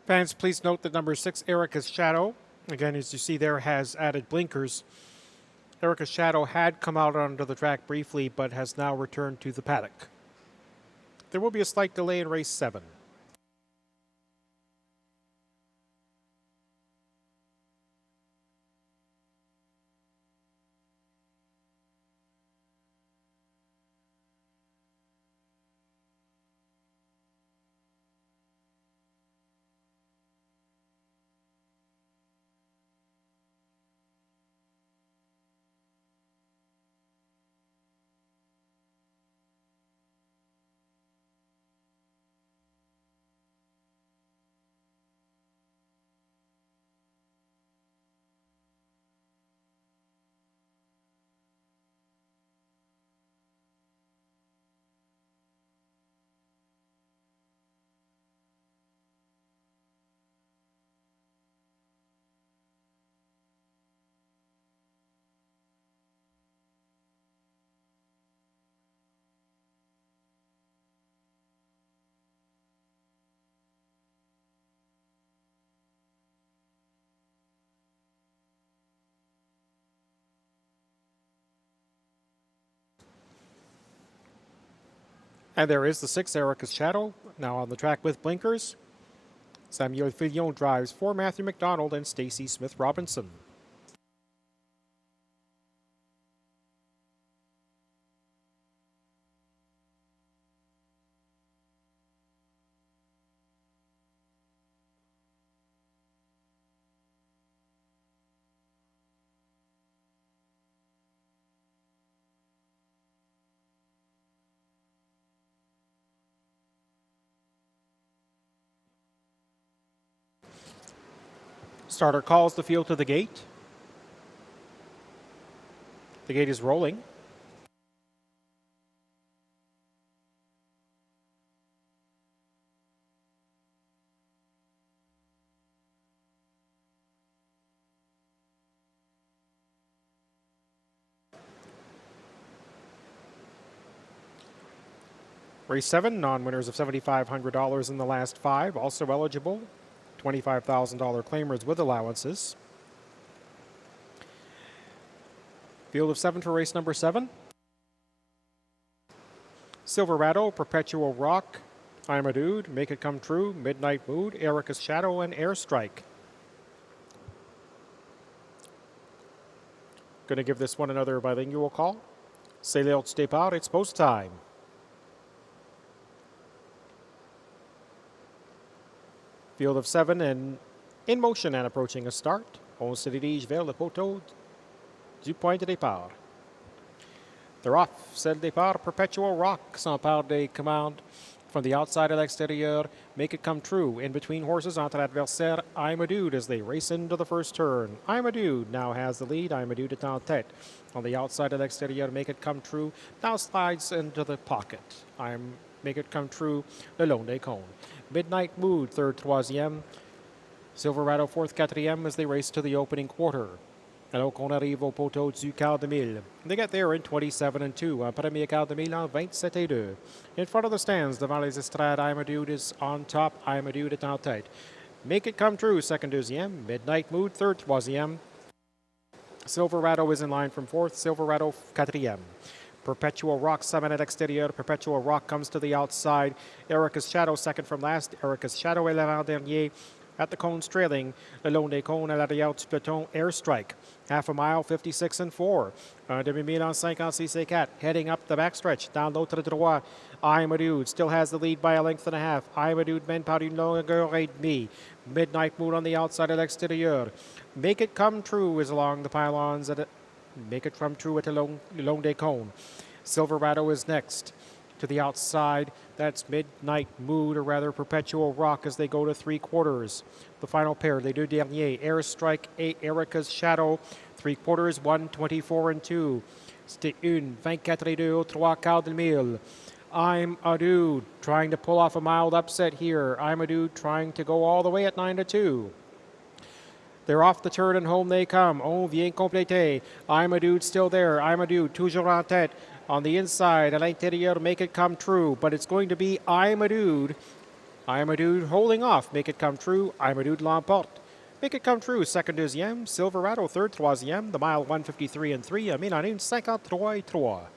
Fans, please note that number 6, Erica's Shadow, again, as you see there, has added blinkers. Erica's Shadow had come out onto the track briefly, but has now returned to the paddock. There will be a slight delay in race 7. And there is the 6, Erica's Shadow, now on the track with blinkers. Samuel Fillon drives for Matthew McDonald and Stacy Smith-Robinson. Starter calls the field to the gate. The gate is rolling. Race 7, non-winners of $7,500 in the last 5, also eligible. $25,000 claimers with allowances. Field of 7 for race number 7. Silverado, Perpetual Rock, I'm a Dude, Make It Come True, Midnight Mood, Erica's Shadow, and Airstrike. Going to give this one another bilingual call. C'est l'heure du départ, it's post time. Field of 7 and in motion and approaching a start. On se dirige vers le poteau du point de départ. They're off. C'est le départ. Perpetual Rock s'empare des commandes from the outside of l'extérieur. Make It Come True. In between horses entre adversaire. I'm a Dude as they race into the first turn. I'm a Dude now has the lead. I'm a Dude est en tête. On the outside of l'extérieur. Make It Come True now slides into the pocket. Make It Come True le long des cônes. Midnight Mood, 3rd, 3e. Silverado, 4th, 4e as they race to the opening quarter. Alors qu'on arrive au poteau du quart de mille. They get there in 27-2. Un premier quart de mille en 27-2. In front of the stands, devant les estrades, I'm a Dude is on top. I'm a Dude est en tête. Make It Come True, 2nd, 2e. Midnight Mood, 3rd, 3e. Silverado is in line from 4th. Silverado, 4e. Perpetual Rock, 7 at extérieur. Perpetual Rock comes to the outside. Erica's Shadow, 2nd from last. Erica's Shadow est l'avant-dernier. At the cones trailing. Le long des cônes à l'arrière du peloton. Airstrike. Half a mile, 56-4. Un demi-mille en 56-4. Heading up the backstretch. Dans l'autre droit. I'm a Dude still has the lead by a length and a half. I'm a Dude mène par une longueur et demie. Midnight Mood on the outside at l'extérieur. Make It Come True is along the pylons at Make It Come True at the long des cônes. Silverado is next. To the outside, that's Midnight Mood, or rather Perpetual Rock, as they go to 3 quarters. The final pair, les deux derniers, Airstrike et Erica's Shadow. 3 quarters, 1:24-2. C'était 1:24-2 au 3 quarts de mille. I'm a Dude trying to pull off a mild upset here. I'm a Dude trying to go all the way at 9-2. They're off the turn and home they come. On vient compléter. I'm a Dude still there. I'm a Dude toujours en tête. On the inside, à l'intérieur, Make It Come True. But it's going to be I'm a Dude I'm a Dude holding off. Make It Come True. I'm a Dude l'emporte. Make It Come True, second deuxième. Silverado, third troisième. The mile 153 and 3. A 1:53 et 3.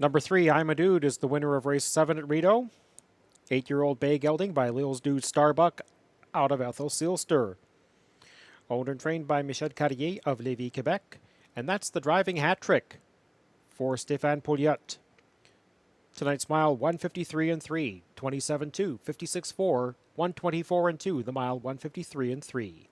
Number 3, I'm a Dude, is the winner of race 7 at Rideau. 8-year-old bay gelding by Lil's Dude Starbuck out of Ethel Sealster. Owned and trained by Michel Carrier of Lévis, Quebec. And that's the driving hat trick for Stéphane Pouliot. Tonight's mile 153 and 3, 27-2, 56-4, 124 and 2, the mile 153 and 3.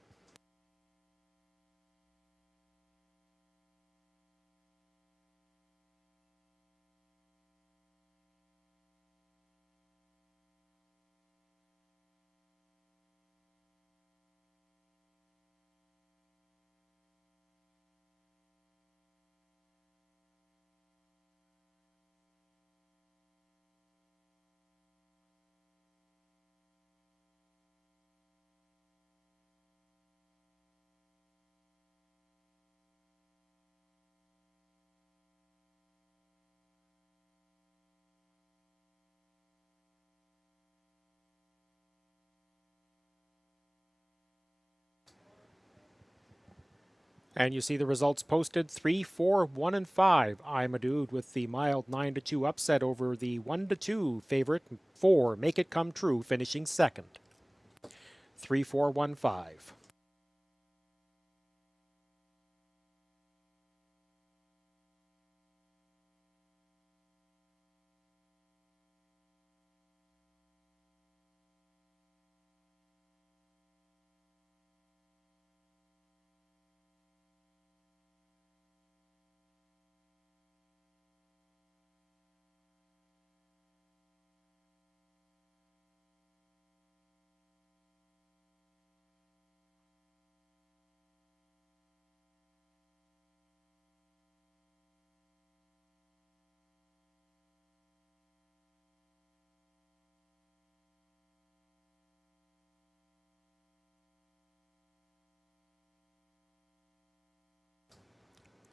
And you see the results posted 3, 4, 1, and 5. I'm a Dude with the mild 9-2 upset over the 1-2 favorite 4. Make It Come True, finishing second. 3, 4, 1, 5.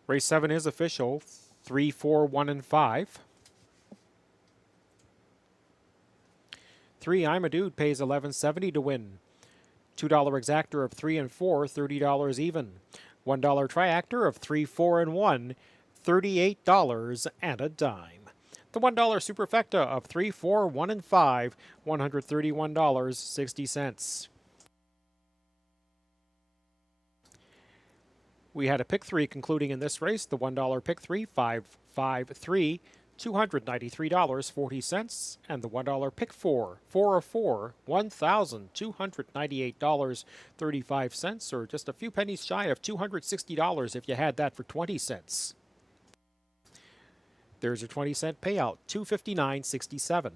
Race 7 is official. 3, 4, 1, and 5. 3, I'm a Dude pays $11.70 to win. $2 exactor of 3 and 4, $30 even. $1 triactor of 3, 4, and 1, $38 and a dime. The $1 superfecta of 3, 4, 1, and 5, $131.60. We had a pick 3 concluding in this race. The $1 pick 3, 5, 5, 3, $293.40. And the $1 pick 4, 4 of 4, $1,298.35, or just a few pennies shy of $260 if you had that for 20 cents. There's your 20-cent payout, $259.67.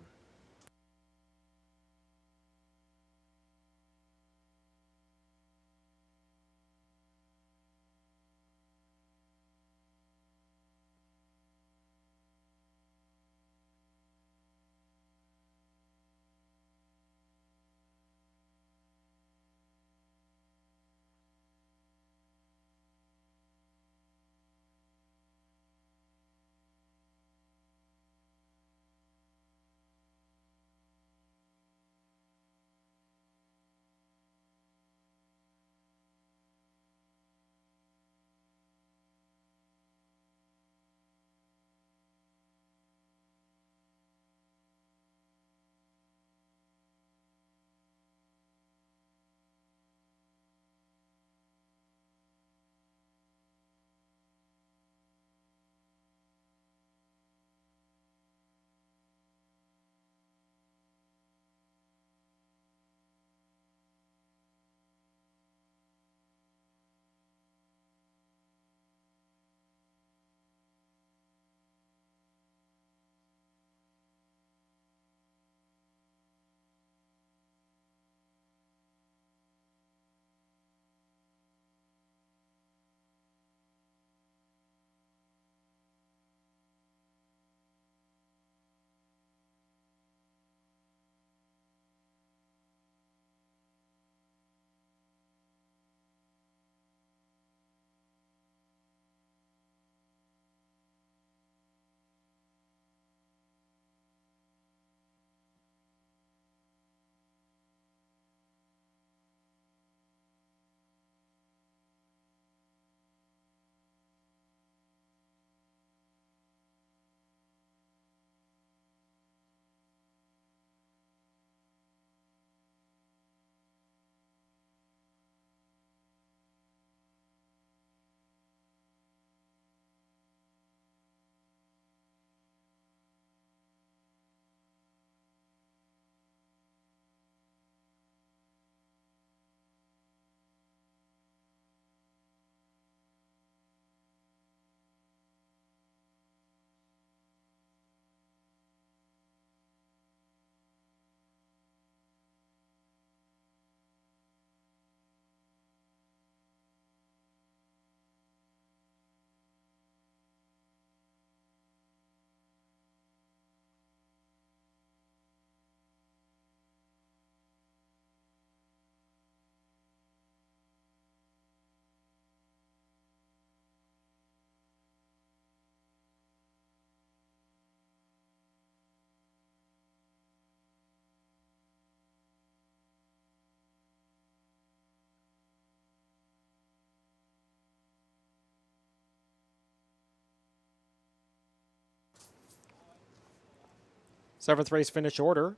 Seventh race finish order.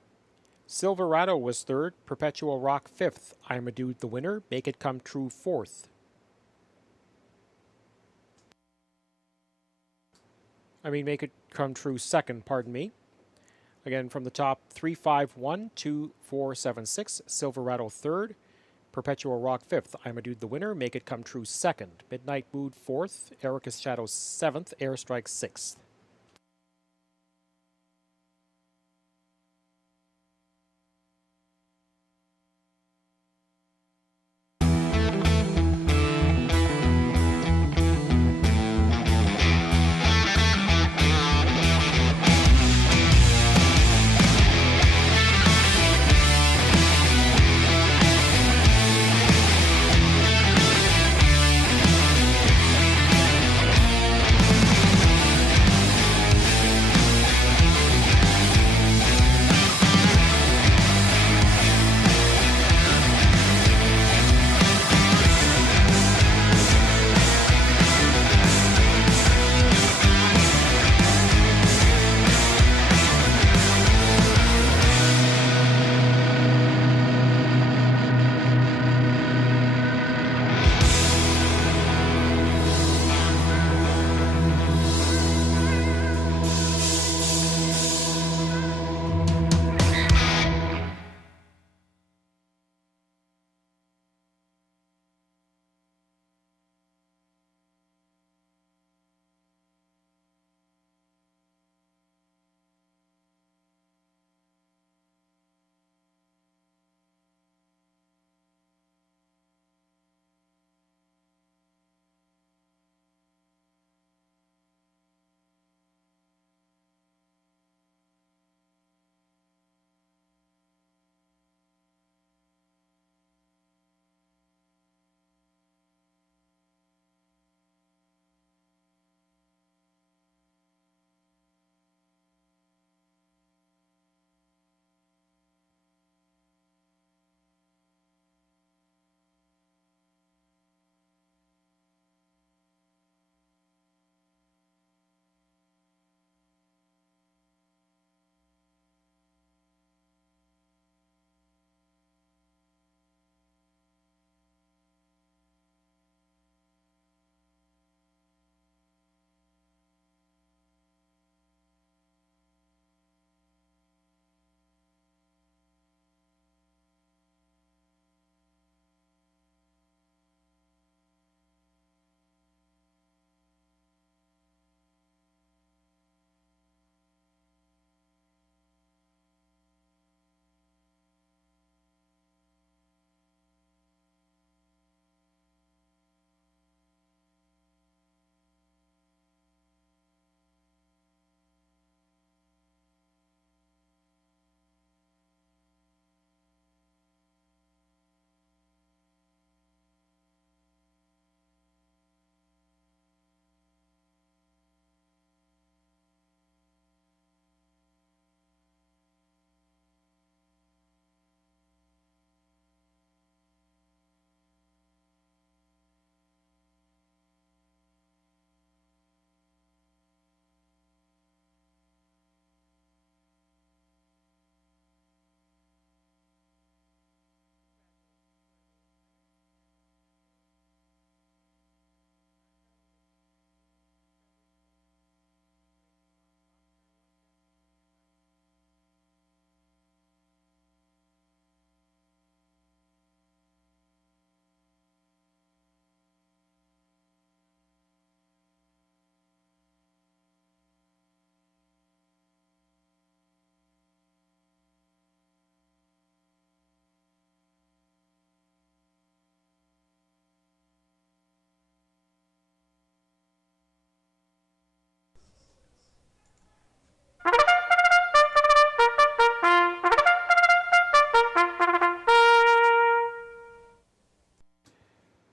Silverado was third, Perpetual Rock fifth. I'm a Dude the winner, Make It Come True fourth. Make It Come True second, pardon me. Again, from the top, 3, 5, 1, 2, 4, 7, 6. Silverado third, Perpetual Rock fifth. I'm a Dude the winner, Make It Come True second. Midnight Mood fourth, Erica's Shadow seventh, Airstrike sixth.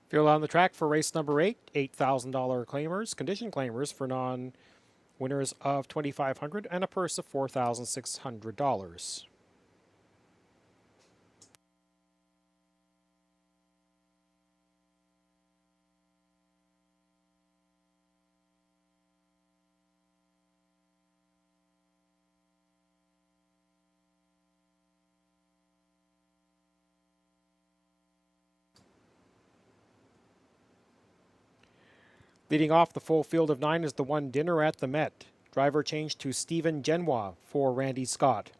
Field on the track for race number 8, $8,000 claimers, condition claimers for non-winners of $2,500 and a purse of $4,600. Leading off the full field of 9 is the one Dinner at the Met. Driver changed to Stephen Genois for Randy Scott.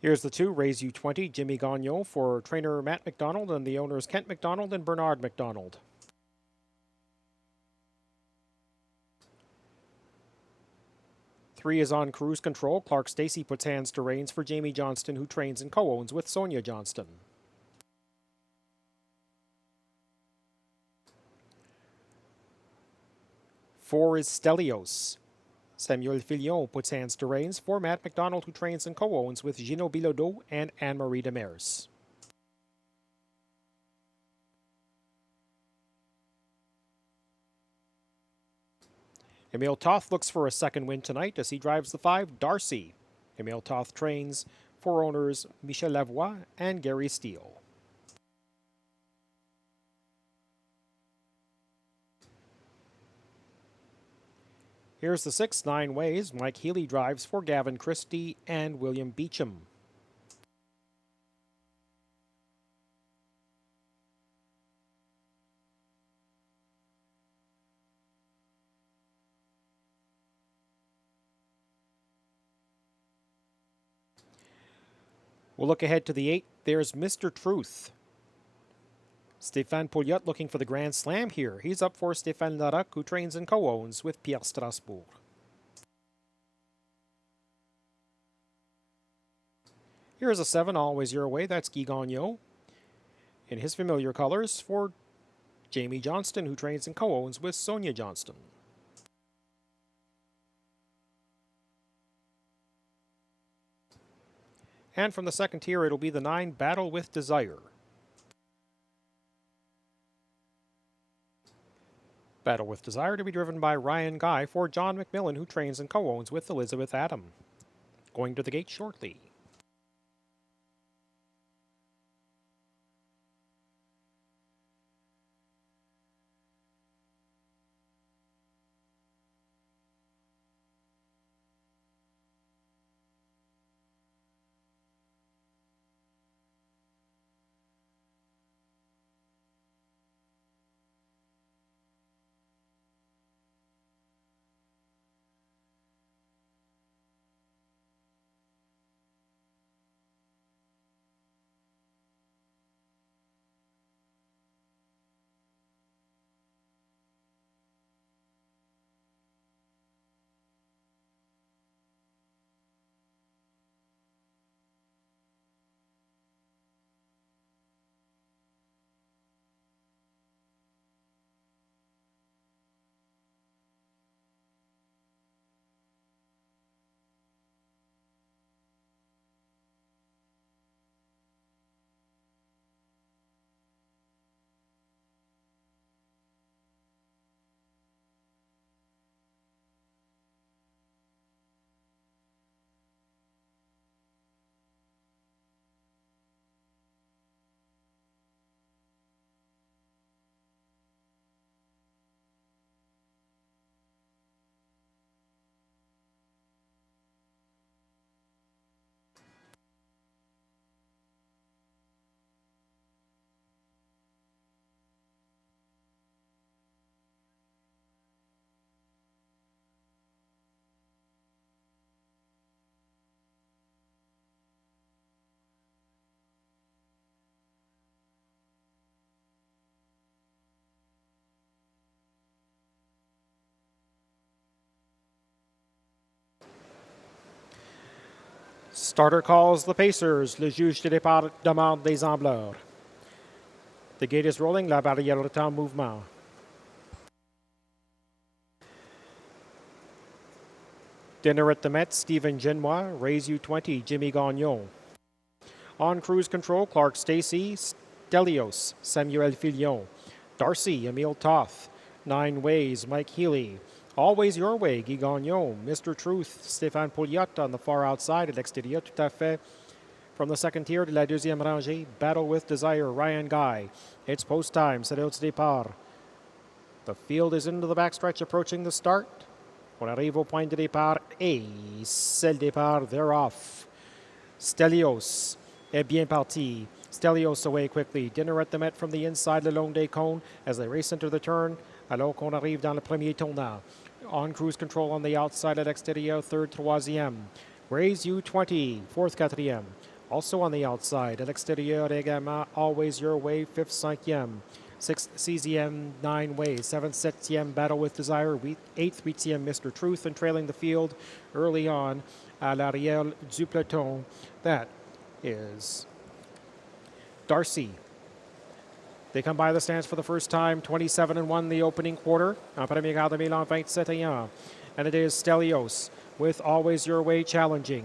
Here's the 2, Raise U20, Jimmy Gagnon for trainer Matt McDonald and the owners Kent McDonald and Bernard McDonald. Three is on cruise control. Clark Stacy puts hands to reins for Jamie Johnston, who trains and co-owns with Sonia Johnston. Four is Stelios. Samuel Fillon puts hands to reins for Matt McDonald, who trains and co-owns with Gino Bilodeau and Anne-Marie Demers. Emil Toth looks for a second win tonight as he drives the 5, Darcy. Emil Toth trains for owners Michel Lavoie and Gary Steele. Here's the 6, 9 Ways. Mike Healy drives for Gavin Christie and William Beecham. We'll look ahead to the 8. There's Mr. Truth. Stéphane Pouliot looking for the Grand Slam here. He's up for Stéphane Larac, who trains and co-owns with Pierre Strasbourg. Here's a 7, Always Your Way. That's Guy Gagnon in his familiar colors for Jamie Johnston, who trains and co-owns with Sonia Johnston. And from the second tier, it'll be the 9, Battle with Desire. Battle with Desire to be driven by Ryan Guy for John McMillan, who trains and co-owns with Elizabeth Adam. Going to the gate shortly. Starter calls the Pacers. Le juge de départ demande des ambleurs. The gate is rolling. La barrière est en mouvement. Dinner at the Met, Stephen Genois. Raise U20, Jimmy Gagnon. On cruise control, Clark Stacy, Stelios, Samuel Filion. Darcy, Emile Toth. 9 Ways, Mike Healy. Always Your Way, Guy Gagnon. Mr. Truth, Stéphane Pouliot on the far outside, à l'extérieur, tout à fait. From the second tier de la deuxième rangée, Battle with Desire, Ryan Guy. It's post time, c'est l'heure du départ. The field is into the backstretch approaching the start. On arrive au point de départ et c'est le départ, they're off. Stelios est bien parti. Stelios away quickly. Dinner at the Met from the inside le long des cônes as they race into the turn alors qu'on arrive dans le premier tournant. On cruise control on the outside à l'extérieur, third, troisième. Raise U20, fourth, quatrième. Also on the outside, à l'extérieur également, Always Your Way, fifth, cinquième. Sixth, sixième, 9 Ways. Seventh, septième, Battle with Desire. Eighth, huitième, Mr. Truth. And trailing the field early on à l'arrière du peloton. That is Darcy. They come by the stands for the first time, 27-1 the opening quarter. En premier quart de mille en 27-1. And it is Stelios with Always Your Way challenging.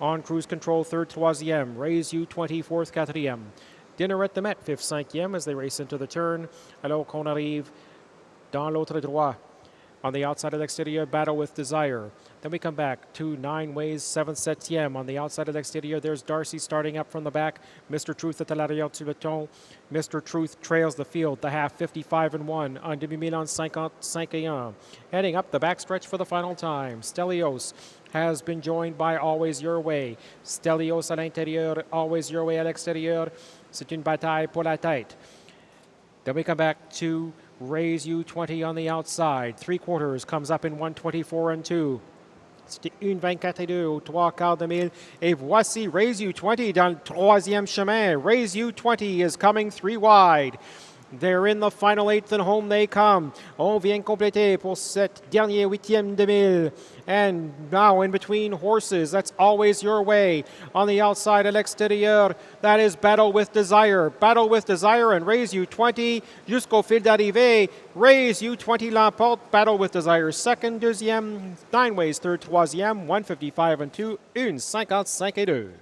On cruise control, third, troisième. Raise U20, fourth, quatrième. Dinner at the Met, fifth, cinquième as they race into the turn. Alors qu'on arrive dans l'autre droit. On the outside of l'extérieur, Battle with Desire. Then we come back to 9 Ways, 7th, 7th. On the outside of l'extérieur, there's Darcy starting up from the back. Mr. Truth at l'arrière du peloton. Mr. Truth trails the field, the half 55-1 on demi-mille en 55-1. Heading up the backstretch for the final time. Stelios has been joined by Always Your Way. Stelios à l'intérieur, Always Your Way à l'extérieur. C'est une bataille pour la tête. Then we come back to Raise U20 on the outside. 3/4 comes up in 1:24-2. C'était 1:24-2 au 3/4 de mille. Et voici Raise U20 dans le troisième chemin. Raise U20 is coming 3 wide. They're in the final 8th and home they come. On vient compléter pour cette dernière 8e de mille. And now in between horses, that's Always Your Way. On the outside à l'extérieur, that is Battle with Desire. Battle with Desire and Raise U20 jusqu'au fil d'arrivée. Raise U20 l'emporte. Battle with Desire second, deuxième. 9 Ways third, troisième. 1:55-2, 1:55-2.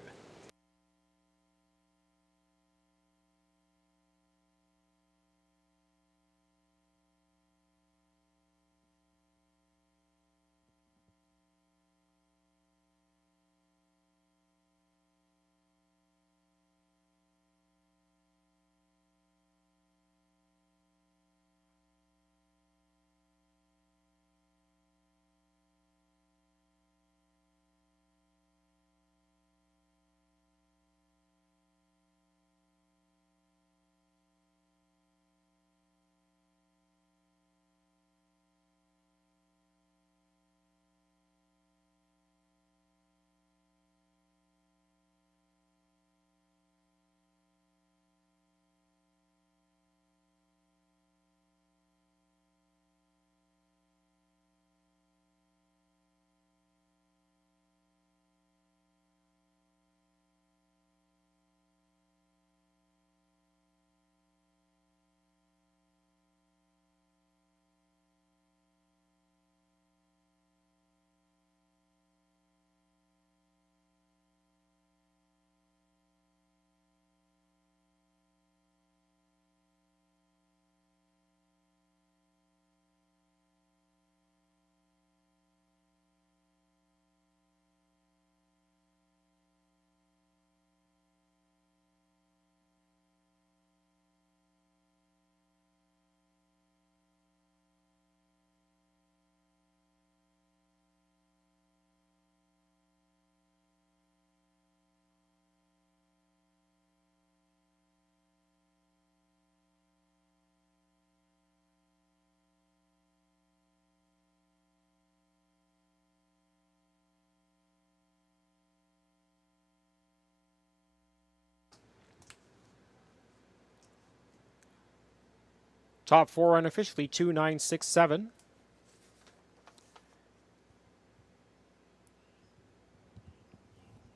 Top 4 unofficially 2, 9, 6, 7.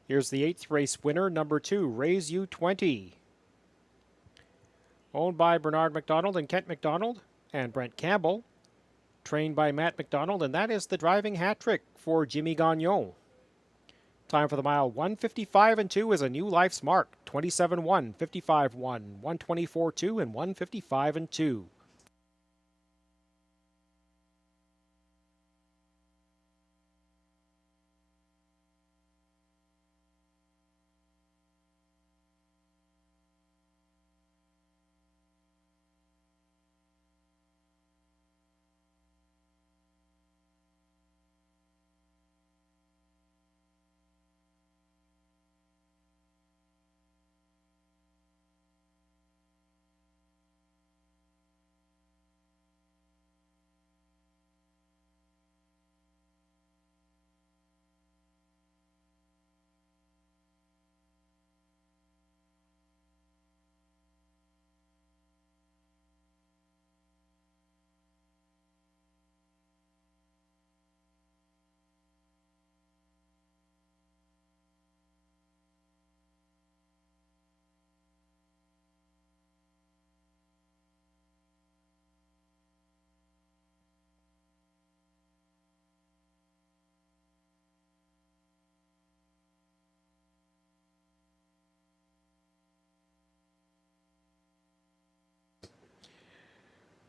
Here's the 8th race winner, number 2, Raise U20. Owned by Bernard McDonald and Kent McDonald and Brent Campbell. Trained by Matt McDonald, and that is the driving hat trick for Jimmy Gagnon. Time for the mile 155 and 2 is a new life's mark. 27-1, 55-1, 124-2, and 155 and 2.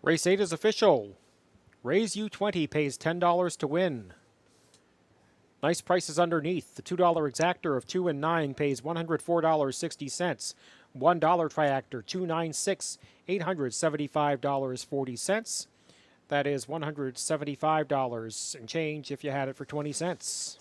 Race 8 is official. Raise U20 pays $10 to win. Nice prices underneath. The $2 exactor of 2 and 9 pays $104.60. $1 triactor 296, $875.40. That is $175 and change if you had it for 20 cents.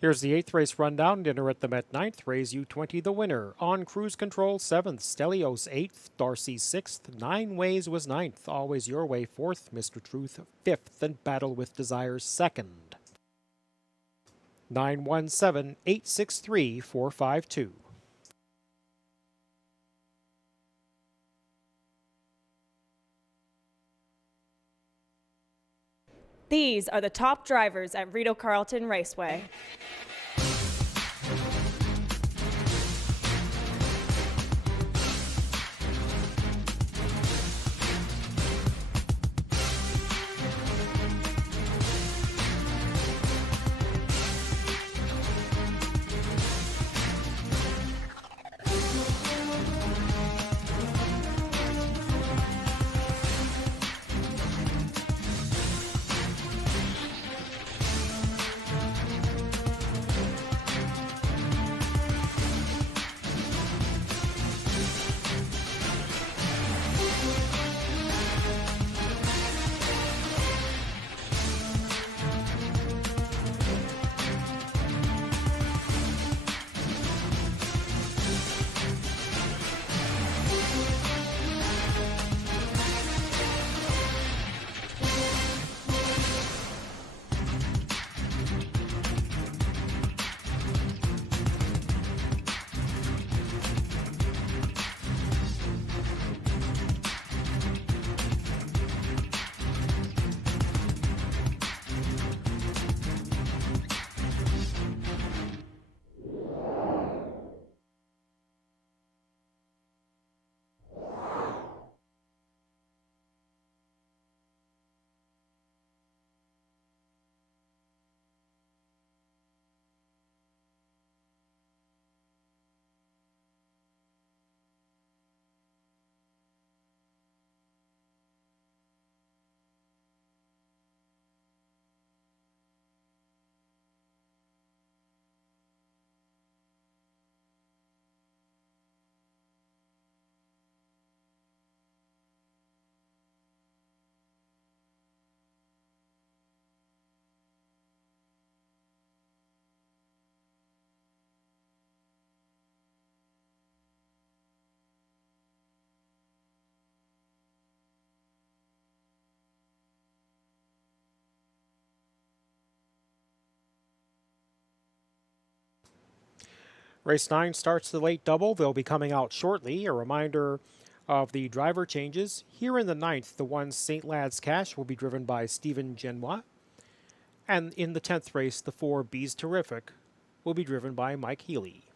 Here's the 8th race rundown. Dinner at the Met 9th. Raise U20 the winner. On Cruise Control 7th. Stelios 8th. Darcy 6th. 9 Ways was 9th. Always Your Way 4th. Mr. Truth 5th. And Battle with Desire 2nd. 917-863-452. These are the top drivers at Rideau Carleton Raceway. Race 9 starts the late double. They'll be coming out shortly. A reminder of the driver changes. Here in the 9th, the 1 St. Lad's Cash will be driven by Stephen Genois. And in the 10th race, the 4 Bees Terrific will be driven by Mike Healy.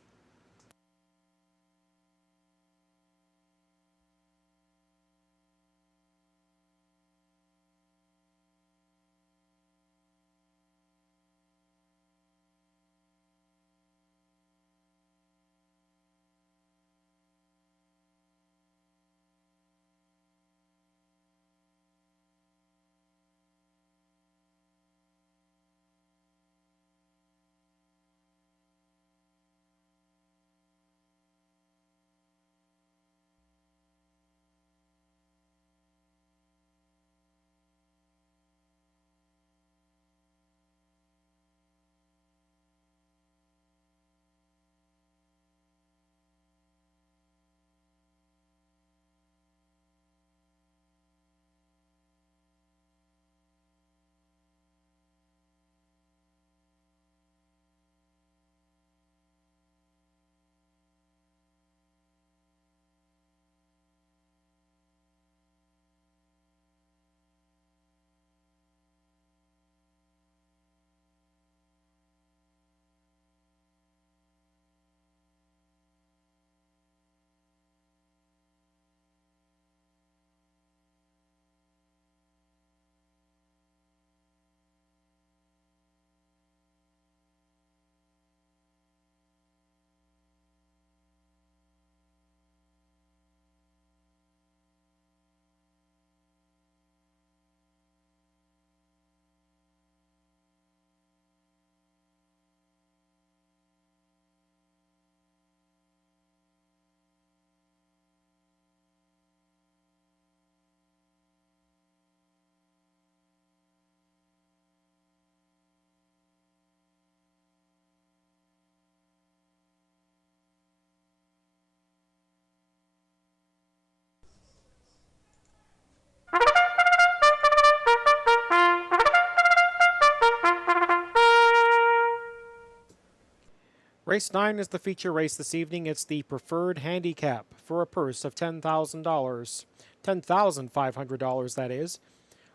Race 9 is the feature race this evening. It's the preferred handicap for a purse of $10,000. $10,500, that is.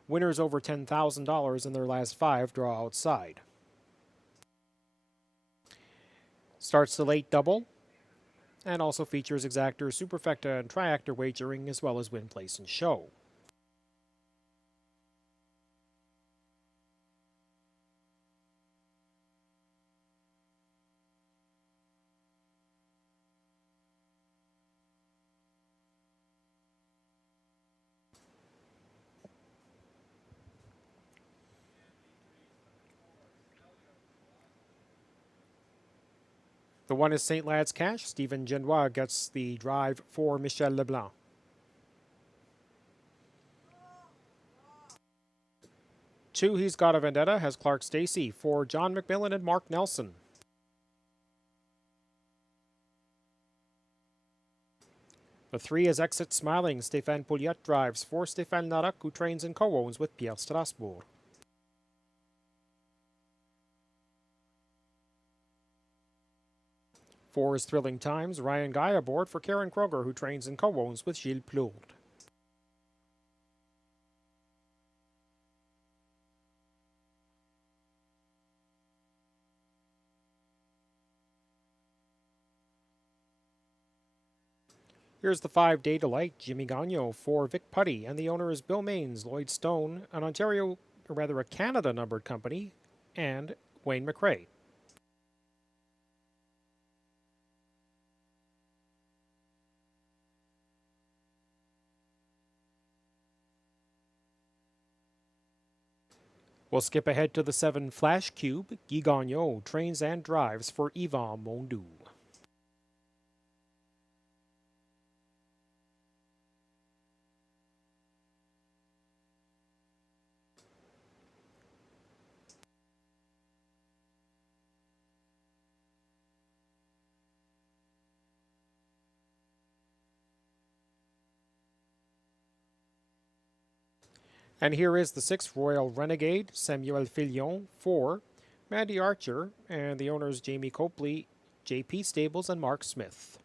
Winners over $10,000 in their last 5 draw outside. Starts the late double and also features exactor, superfecta, and triactor wagering as well as win, place, and show. The 1 is St. Lad's Cash. Stephen Genois gets the drive for Michel Leblanc. 2, He's Got a Vendetta, has Clark Stacy for John McMillan and Mark Nelson. The 3 is Exit Smiling. Stéphane Pouliot drives for Stéphane Narac, who trains and co-owns with Pierre Strasbourg. 4 is Thrilling Times. Ryan Guy aboard for Karen Kroger, who trains and co-owns with Gilles Plourde. Here's the 5 Day Delight, Jimmy Gagnon for Vic Putty, and the owner is Bill Maines, Lloyd Stone, an Ontario, or rather a Canada numbered company, and Wayne McRae. We'll skip ahead to the 7 Flash Cube. Guy Gagnon trains and drives for Yvan Mondoux. And here is the 6th Royal Renegade, Samuel Filion for Mandy Archer, and the owners Jamie Copley, JP Stables, and Mark Smith.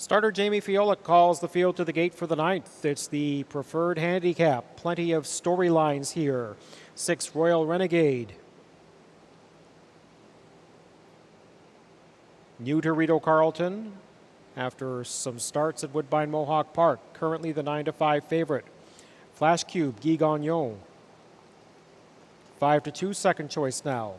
Starter Jamie Fiolic calls the field to the gate for the 9th. It's the preferred handicap. Plenty of storylines here. 6 Royal Renegade. New to Rideau Carleton after some starts at Woodbine Mohawk Park. Currently the 9-5 favorite. Flash Cube, Guy Gagnon. 5-2 second choice now.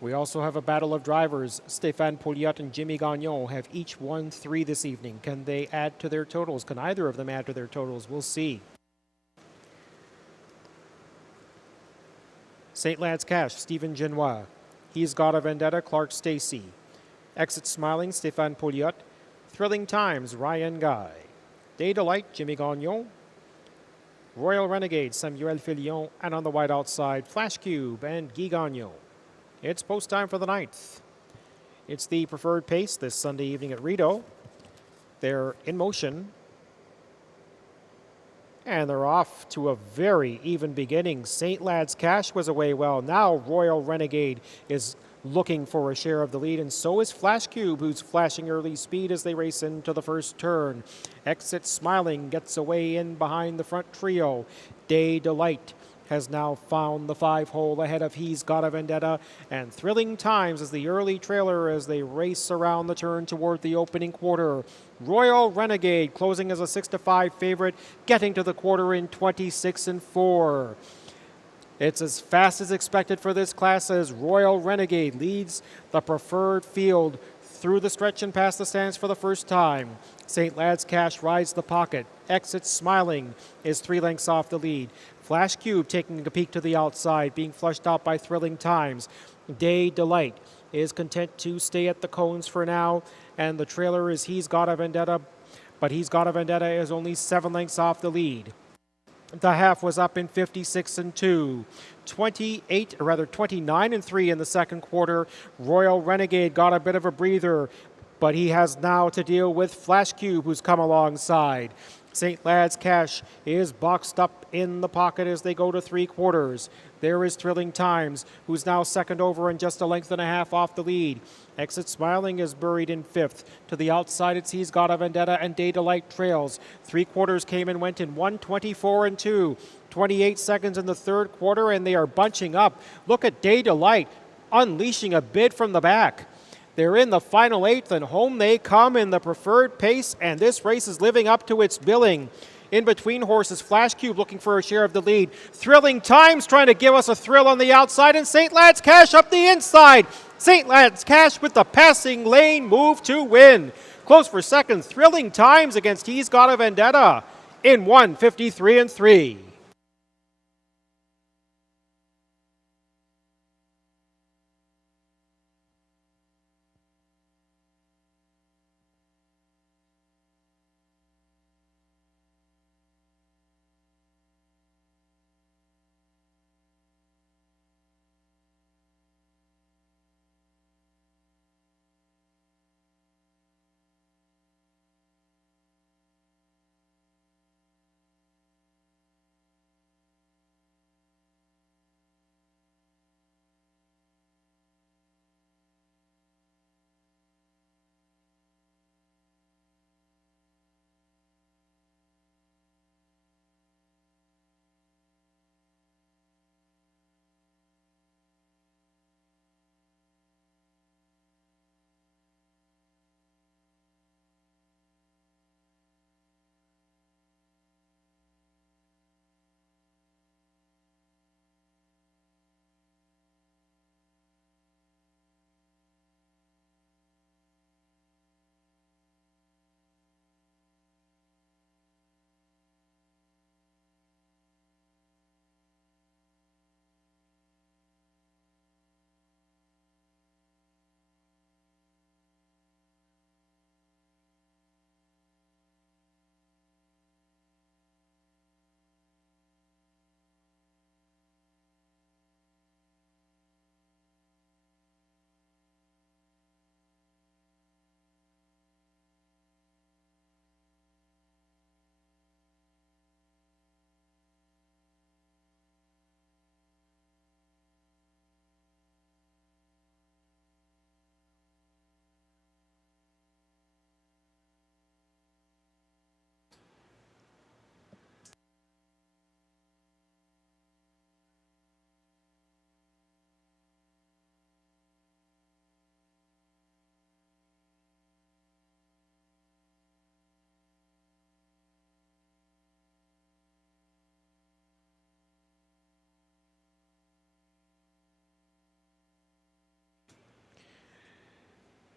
We also have a battle of drivers. Stéphane Pouliot and Jimmy Gagnon have each won 3 this evening. Can they add to their totals? Can either of them add to their totals? We'll see. St. Lad's Cash, Stephen Genois. He's Got a Vendetta, Clark Stacy. Exit Smiling, Stéphane Pouliot. Thrilling Times, Ryan Guy. Day Delight, Jimmy Gagnon. Royal Renegade, Samuel Filion. And on the wide outside, Flash Cube and Guy Gagnon. It's post time for the 9th. It's the preferred pace this Sunday evening at Rideau. They're in motion. And they're off to a very even beginning. St. Lad's Cash was away well. Now Royal Renegade is looking for a share of the lead, and so is Flash Cube, who's flashing early speed as they race into the first turn. Exit Smiling gets away in behind the front trio. Day Delight has now found the 5-hole ahead of He's Got a Vendetta, and Thrilling Times is the early trailer as they race around the turn toward the opening quarter. Royal Renegade closing as a 6-5 favorite, getting to the quarter in 26-4. It's as fast as expected for this class as Royal Renegade leads the preferred field through the stretch and past the stands for the first time. St. Lad's Cash rides the pocket. Exit Smiling is 3 lengths off the lead. Flash Cube taking a peek to the outside, being flushed out by Thrilling Times. Day Delight is content to stay at the cones for now, and the trailer is He's Got a Vendetta, but He's Got a Vendetta is only 7 lengths off the lead. The half was up in 56-2. 29-3 in the second quarter. Royal Renegade got a bit of a breather, but he has now to deal with Flash Cube, who's come alongside. St. Lad's Cash is boxed up in the pocket as they go to 3 quarters. There is Thrilling Times, who's now second over and just 1.5 lengths off the lead. Exit Smiling is buried in 5th. To the outside, it's He's Got a Vendetta and Day Delight trails. 3 quarters came and went in 1:24-2. 28 seconds in the third quarter, and they are bunching up. Look at Day Delight unleashing a bid from the back. They're in the final 8th, and home they come in the preferred pace, and this race is living up to its billing. In between horses, Flash Cube looking for a share of the lead. Thrilling Times trying to give us a thrill on the outside, and St. Lad's Cash up the inside. St. Lad's Cash with the passing lane move to win. Close for second, Thrilling Times against He's Got a Vendetta in 1:53-3.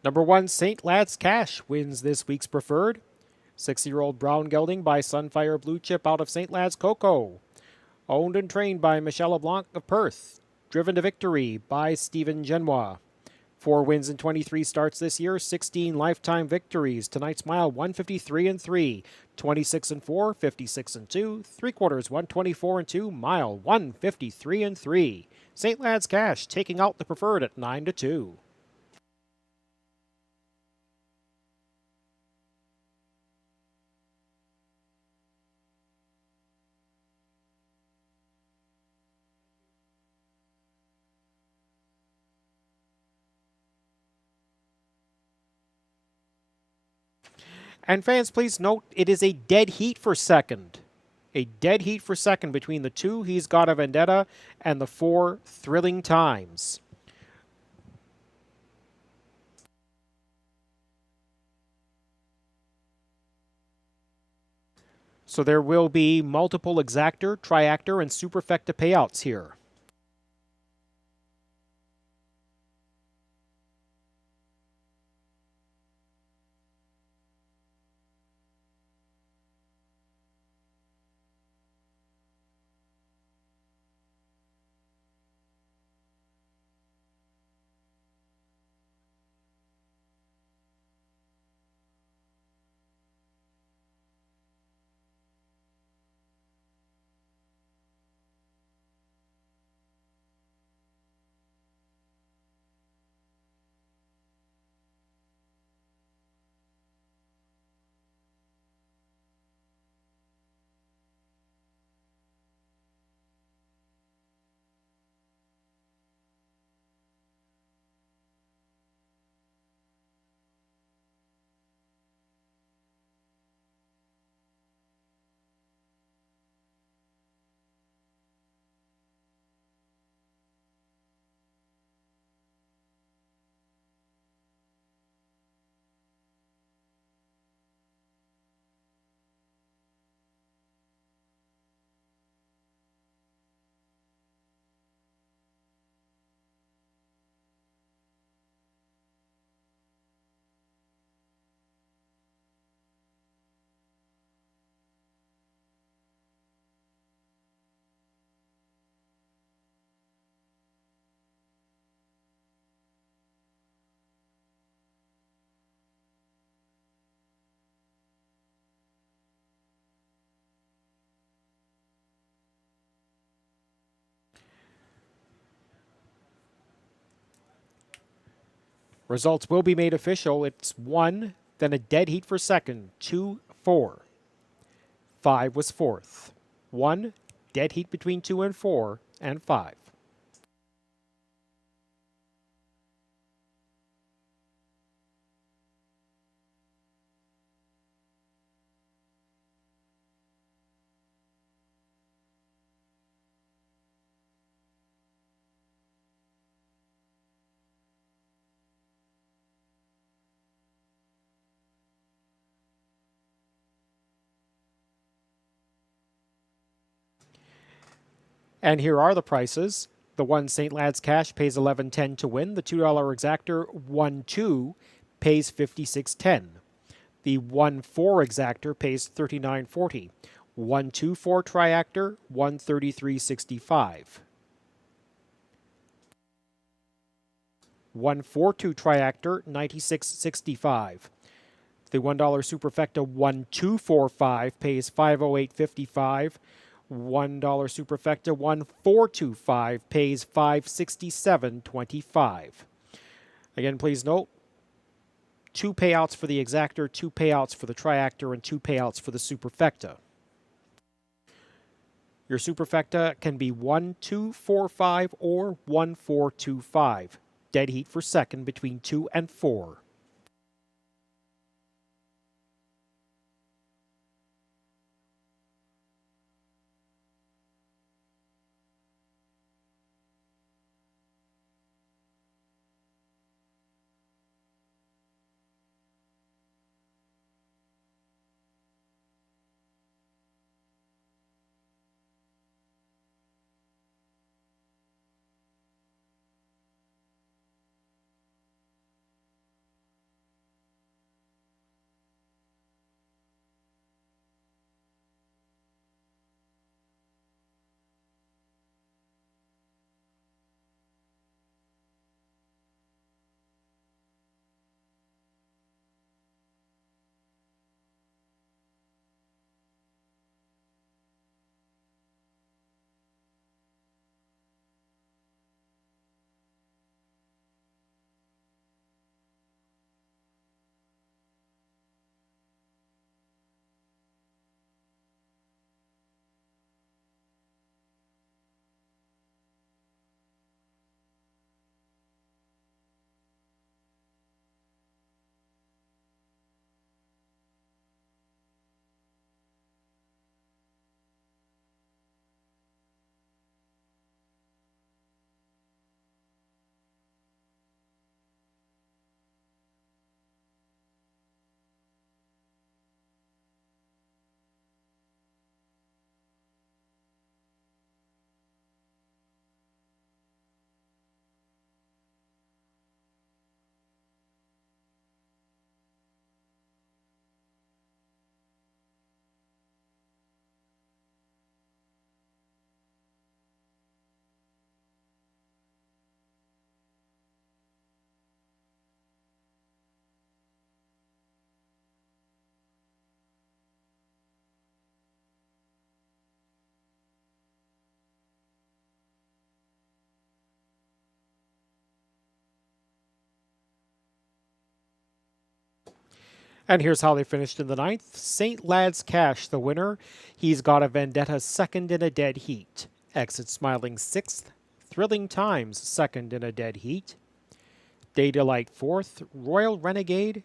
Number 1, St. Lad's Cash wins this week's preferred. 6-year-old brown gelding by Sunfire Blue Chip out of St. Lad's Coco. Owned and trained by Michelle LeBlanc of Perth. Driven to victory by Stephen Genois. 4 wins in 23 starts this year, 16 lifetime victories. Tonight's mile 153-3, 26-4, 56-2, 3/4 124-2, mile 153-3. St. Lad's Cash taking out the preferred at 9-2. And fans, please note, it is a dead heat for second. A dead heat for second between the 2, He's Got a Vendetta, and the 4, Thrilling Times. So there will be multiple exactor, triactor, and superfecta payouts here. Results will be made official. It's 1, then a dead heat for second, 2, 4. 5 was fourth. 1, dead heat between 2 and 4, and 5. And here are the prices. The 1 St. Lad's Cash pays $11.10 to win. The $2 exactor 1-2 pays $56.10. The 1-4 exactor pays $39.40. 1-2-4 triactor $133.65. 1-4-2 triactor $96.65. The $1 superfecta 1-2-4-5 pays $508.55. $1 superfecta 1425 pays $567.25. Again, please note, 2 payouts for the exactor, 2 payouts for the triactor, and 2 payouts for the superfecta. Your superfecta can be 1-2-4-5 or 1-4-2-5. Dead heat for second between 2 and 4. And here's how they finished in the 9th. St. Lad's Cash, the winner. He's Got a Vendetta, second in a dead heat. Exit Smiling, 6th. Thrilling Times, second in a dead heat. Day Delight, 4th. Royal Renegade,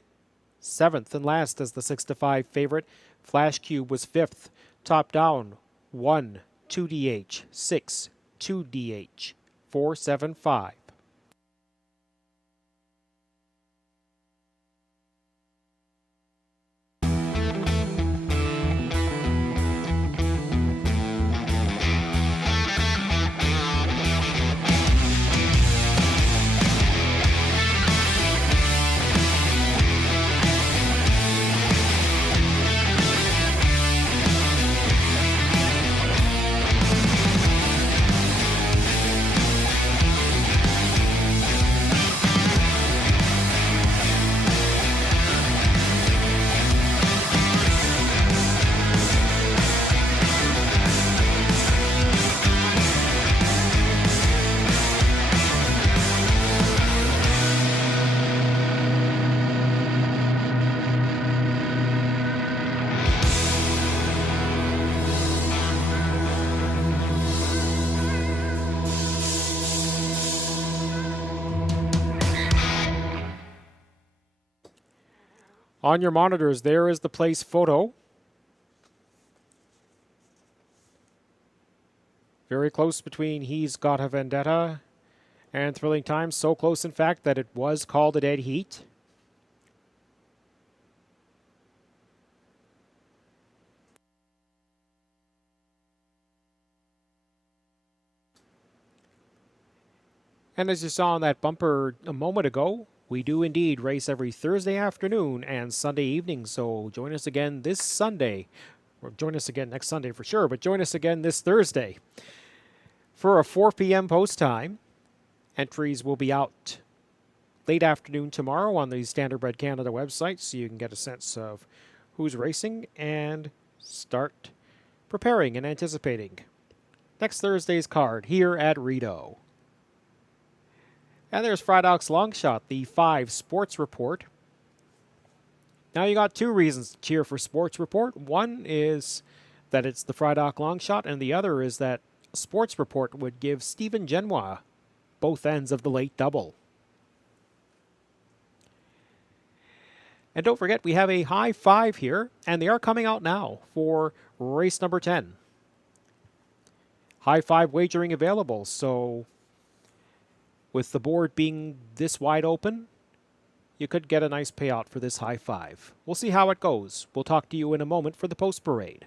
7th and last as the 6-5 favorite. Flash Cube was 5th. Top Down, 1, 2DH, 6, 2DH, 475. On your monitors, there is the place photo. Very close between He's Got a Vendetta and Thrilling Times. So close, in fact, that it was called a dead heat. And as you saw on that bumper a moment ago, we do indeed race every Thursday afternoon and Sunday evening, so join us again this Sunday. Or join us again next Sunday for sure, but join us again this Thursday for a 4 p.m. post time. Entries will be out late afternoon tomorrow on the Standardbred Canada website, so you can get a sense of who's racing and start preparing and anticipating next Thursday's card here at Rideau. And there's Frydock's Long Shot, the 5 Sports Report. Now you got 2 reasons to cheer for Sports Report. One is that it's the Frydock Long Shot, and the other is that Sports Report would give Stephen Genois both ends of the late double. And don't forget, we have a high 5 here, and they are coming out now for race number 10. High 5 wagering available, so with the board being this wide open, you could get a nice payout for this high 5. We'll see how it goes. We'll talk to you in a moment for the post parade.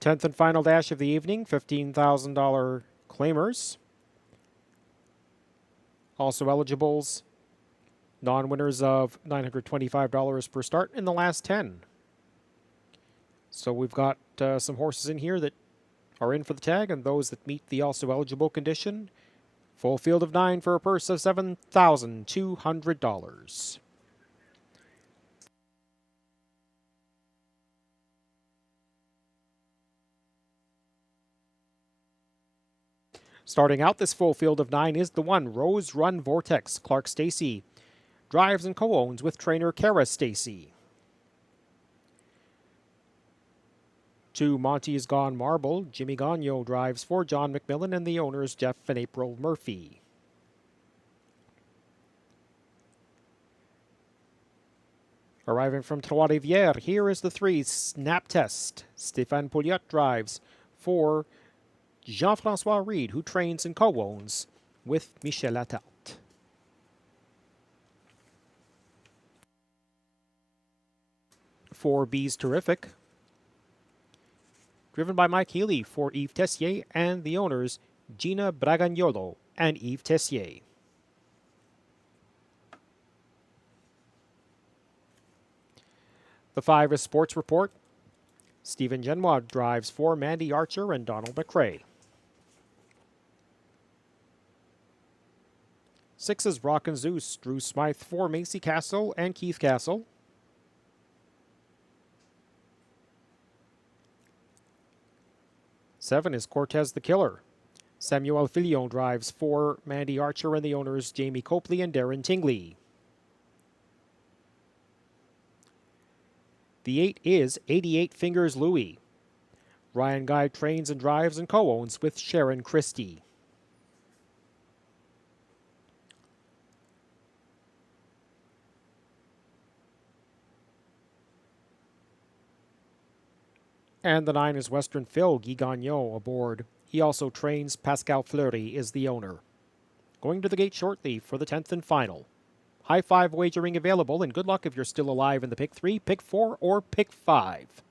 Tenth and final dash of the evening, $15,000 claimers. Also eligibles, non-winners of $925 per start in the last 10. So we've got some horses in here that are in for the tag and those that meet the also eligible condition. Full field of 9 for a purse of $7,200. Starting out this full field of 9 is the 1, Rose Run Vortex. Clark Stacy drives and co-owns with trainer Kara Stacy. to Monty's Gone Marble. Jimmy Gagnon drives for John McMillan and the owners Jeff and April Murphy. Arriving from Trois-Rivières, here is the 3 Snap Test. Stéphane Pouliot drives for Jean-François Reed, who trains and co-owns with Michel Attard. For Bees Terrific, driven by Mike Healy for Yves Tessier and the owners Gina Bragagnolo and Yves Tessier. The 5 is Sports Report. Stephen Genois drives for Mandy Archer and Donald McRae. 6 is Rock and Zeus. Drew Smythe for Macy Castle and Keith Castle. 7 is Cortez the Killer. Samuel Filion drives for Mandy Archer and the owners Jamie Copley and Darren Tingley. The 8 is 88 Fingers Louie. Ryan Guy trains and drives and co-owns with Sharon Christie. And the 9 is Western Phil, Guy Gagnon aboard. He also trains. Pascal Fleury is the owner. Going to the gate shortly for the 10th and final. High 5 wagering available, and good luck if you're still alive in the pick 3, pick 4, or pick 5.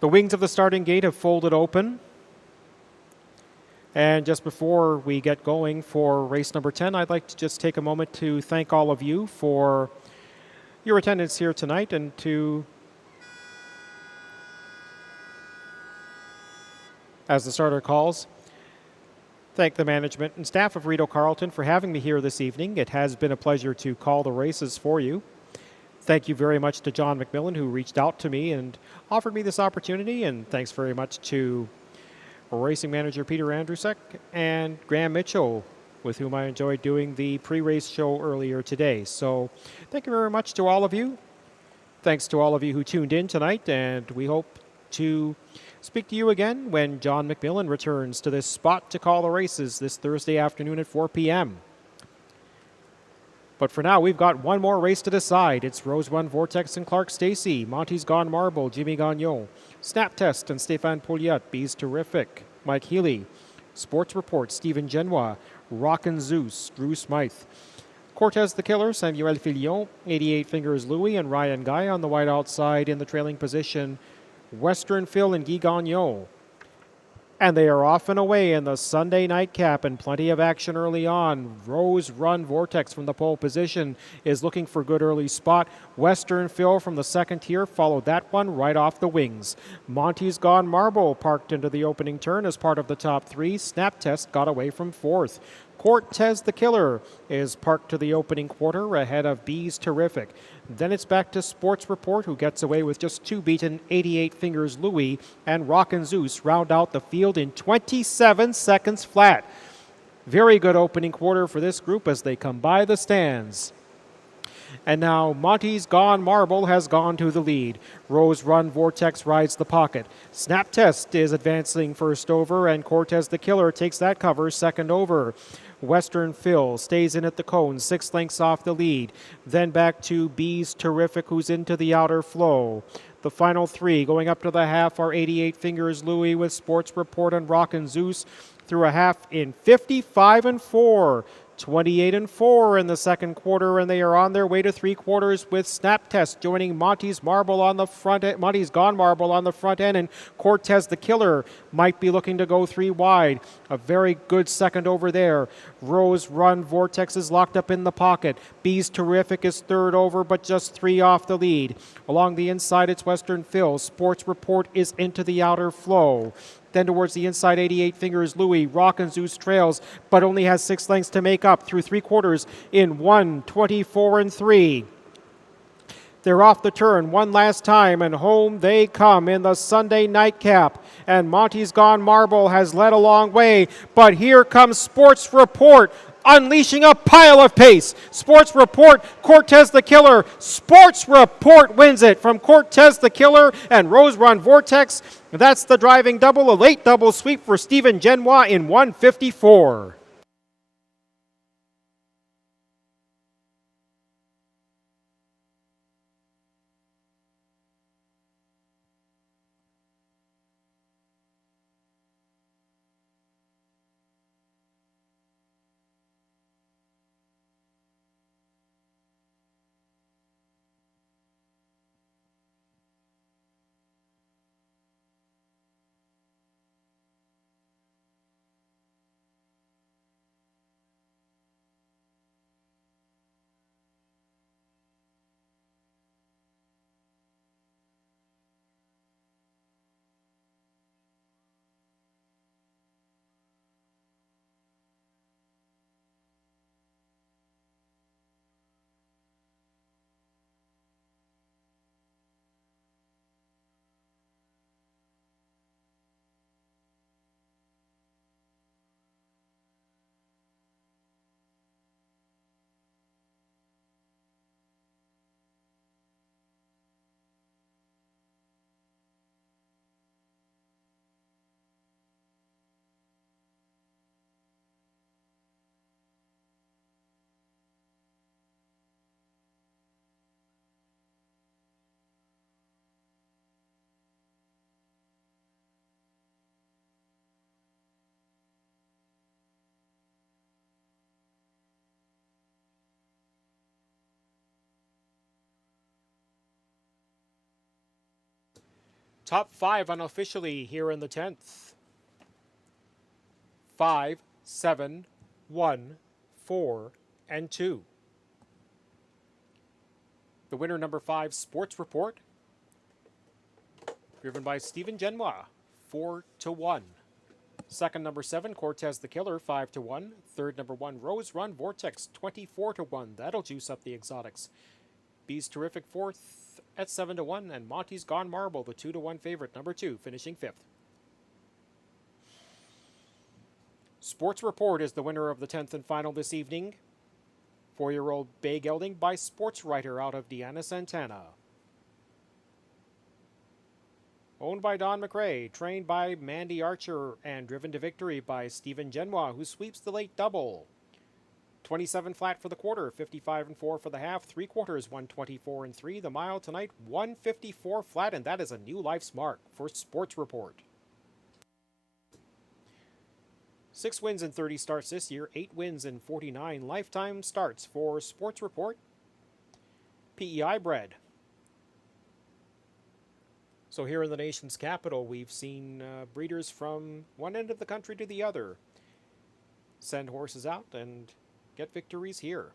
The wings of the starting gate have folded open. And just before we get going for race number 10, I'd like to just take a moment to thank all of you for your attendance here tonight, and to, as the starter calls, thank the management and staff of Rideau Carleton for having me here this evening. It has been a pleasure to call the races for you. Thank you very much to John McMillan, who reached out to me and offered me this opportunity, and thanks very much to racing manager Peter Andrusek and Graham Mitchell, with whom I enjoyed doing the pre-race show earlier today. So thank you very much to all of you. Thanks to all of you who tuned in tonight, and we hope to speak to you again when John McMillan returns to this spot to call the races this Thursday afternoon at 4 p.m. But for now, we've got one more race to decide. It's Rose Run Vortex and Clark Stacy, Monty's Gone Marble, Jimmy Gagnon, Snap Test and Stéphane Pouliot, Bees Terrific, Mike Healy, Sports Report, Stephen Genois, Rockin' Zeus, Drew Smythe, Cortez the Killer, Samuel Filion, 88 Fingers Louie, and Ryan Guy on the wide outside in the trailing position, Western Phil and Guy Gagnon. And they are off and away in the Sunday nightcap, and plenty of action early on. Rose Run Vortex from the pole position is looking for good early spot. Western Phil from the second tier followed that one right off the wings. Monty's Gone Marble parked into the opening turn as part of the top three. Snap Test got away from fourth. Cortez the Killer is parked to the opening quarter ahead of Bees Terrific. Then it's back to Sports Report, who gets away with just two beaten. 88 Fingers Louie and Rockin' Zeus round out the field in 27 seconds flat. Very good opening quarter for this group as they come by the stands. And now Monty's Gone Marble has gone to the lead. Rose Run Vortex rides the pocket. Snap Test is advancing first over, and Cortez the Killer takes that cover second over. Western Phil stays in at the cone, 6 lengths off the lead. Then back to Bees Terrific, who's into the outer flow. The final three going up to the half are 88 Fingers Louie with Sports Report and Rockin' Zeus through a half in 55-4. 28-4 in the second quarter, and they are on their way to three quarters with Snap Test joining Monty's Gone Marble on the front end, and Cortez the Killer might be looking to go three wide. A very good second over there. Rose Run Vortex is locked up in the pocket. Bees Terrific is third over, but just 3 off the lead. Along the inside, it's Western Phil. Sports Report is into the outer flow. Then towards the inside, 88 Fingers Louie. Rockin' Zeus trails, but only has 6 lengths to make up through three quarters in 1:24.3. They're off the turn one last time, and home they come in the Sunday nightcap. And Monty's Gone Marble has led a long way, but here comes Sports Report, unleashing a pile of pace. Sports Report, Cortez the Killer. Sports Report wins it from Cortez the Killer and Rose Run Vortex. That's the driving double, a late double sweep for Stephen Genois in 1:54. Top 5 unofficially here in the 10th. 5, 7, 1, 4, and 2. The winner, number 5, Sports Report, driven by Stephen Genois, 4-1. Second, number 7, Cortez the Killer, 5-1. Third, number 1, Rose Run Vortex, 24-1. That'll juice up the exotics. Bees Terrific, 4th at 7-1, and Monty's Gone Marble, the 2-1 favorite, number 2, finishing 5th. Sports Report is the winner of the 10th and final this evening. 4-year-old Bay Gelding by Sports Writer out of Deanna Santana. Owned by Don McRae, trained by Mandy Archer, and driven to victory by Stephen Genois, who sweeps the late double. 27 flat for the quarter, 55-4 for the half, three quarters, 124-3. The mile tonight, 154 flat, and that is a new life's mark for Sports Report. 6 wins in 30 starts this year, 8 wins in 49 lifetime starts for Sports Report. PEI bred. So here in the nation's capital, we've seen breeders from one end of the country to the other send horses out and get victories here.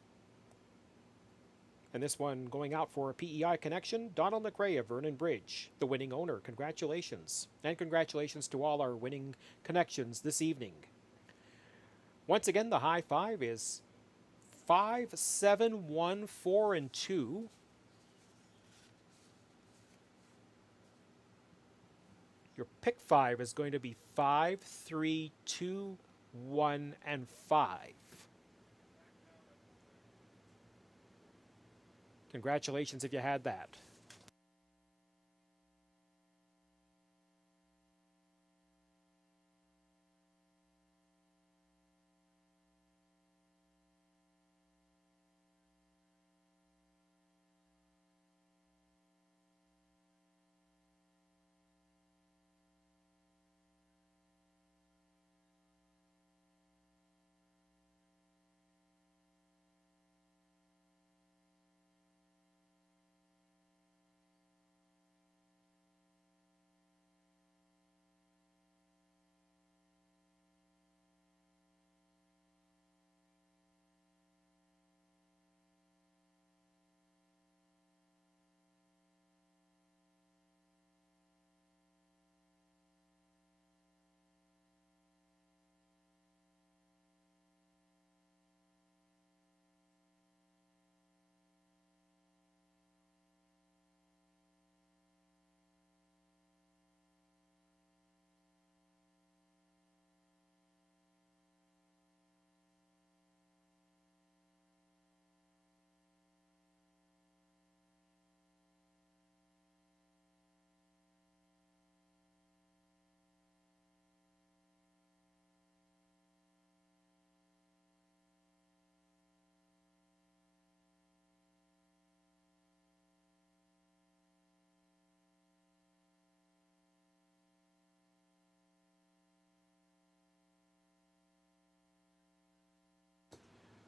And this one going out for a PEI connection, Donald McRae of Vernon Bridge, the winning owner. Congratulations. And congratulations to all our winning connections this evening. Once again, the high five is 5, 7, 1, 4, and 2. Your pick 5 is going to be 5, 3, 2, 1, and 5. Congratulations if you had that.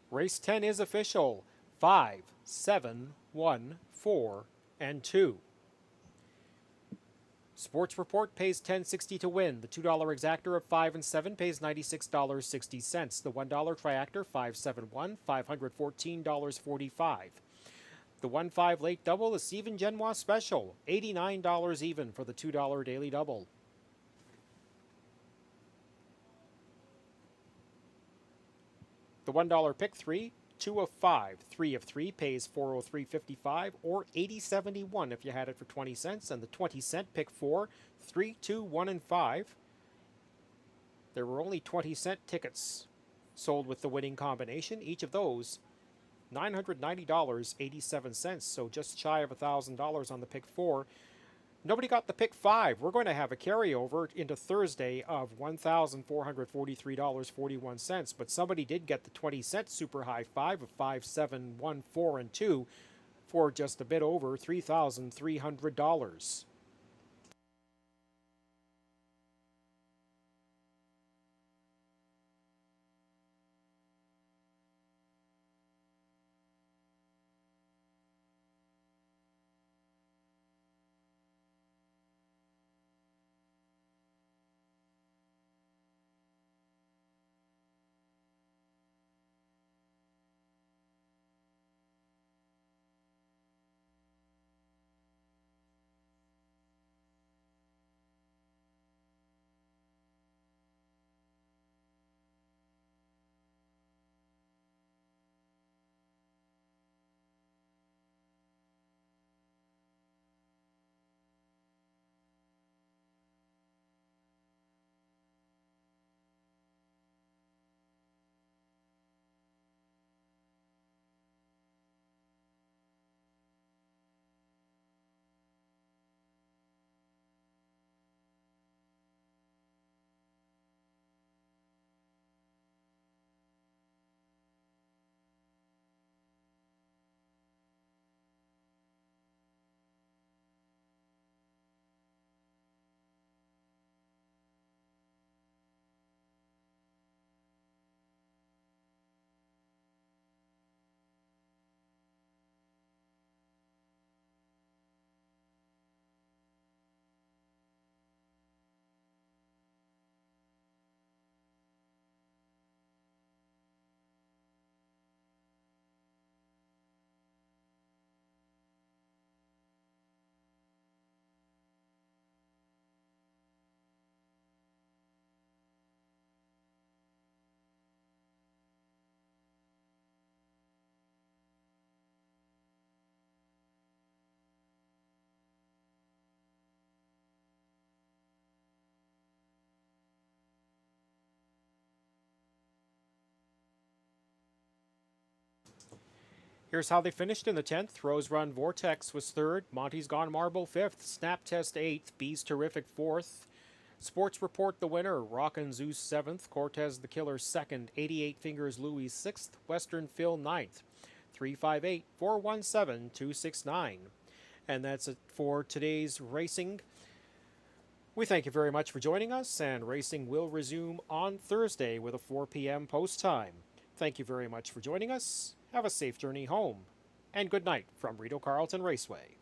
Race 10 is official. 5, 7, 1, 4, and 2. Sports Report pays $10.60 to win. The $2 exactor of 5 and 7 pays $96.60. The $1 triactor 571, $514.45. The 1-5 late double, the Stephen Genois special, $89 even for the $2 daily double. The $1 pick 3, 2 of 5, 3 of 3 pays $403.55 or $80.71 if you had it for 20 cents. And the 20-cent pick 4, 3, 2, 1, and 5. There were only 20-cent tickets sold with the winning combination. Each of those, $990.87, so just shy of $1,000 on the pick 4. Nobody got the pick 5. We're going to have a carryover into Thursday of $1,443.41, but somebody did get the 20-cent super high 5 of 5, 7, 1, 4, and 2 for just a bit over $3,300. Here's how they finished in the 10th. Rose Run Vortex was 3rd. Monty's Gone Marble 5th. Snap Test 8th. Bees Terrific 4th. Sports Report the winner. Rockin' Zeus 7th. Cortez the Killer 2nd. 88 Fingers Louis 6th. Western Phil 9th. 358-417-269. And that's it for today's racing. We thank you very much for joining us, and racing will resume on Thursday with a 4 p.m. post time. Thank you very much for joining us. Have a safe journey home, and good night from Rideau Carleton Raceway.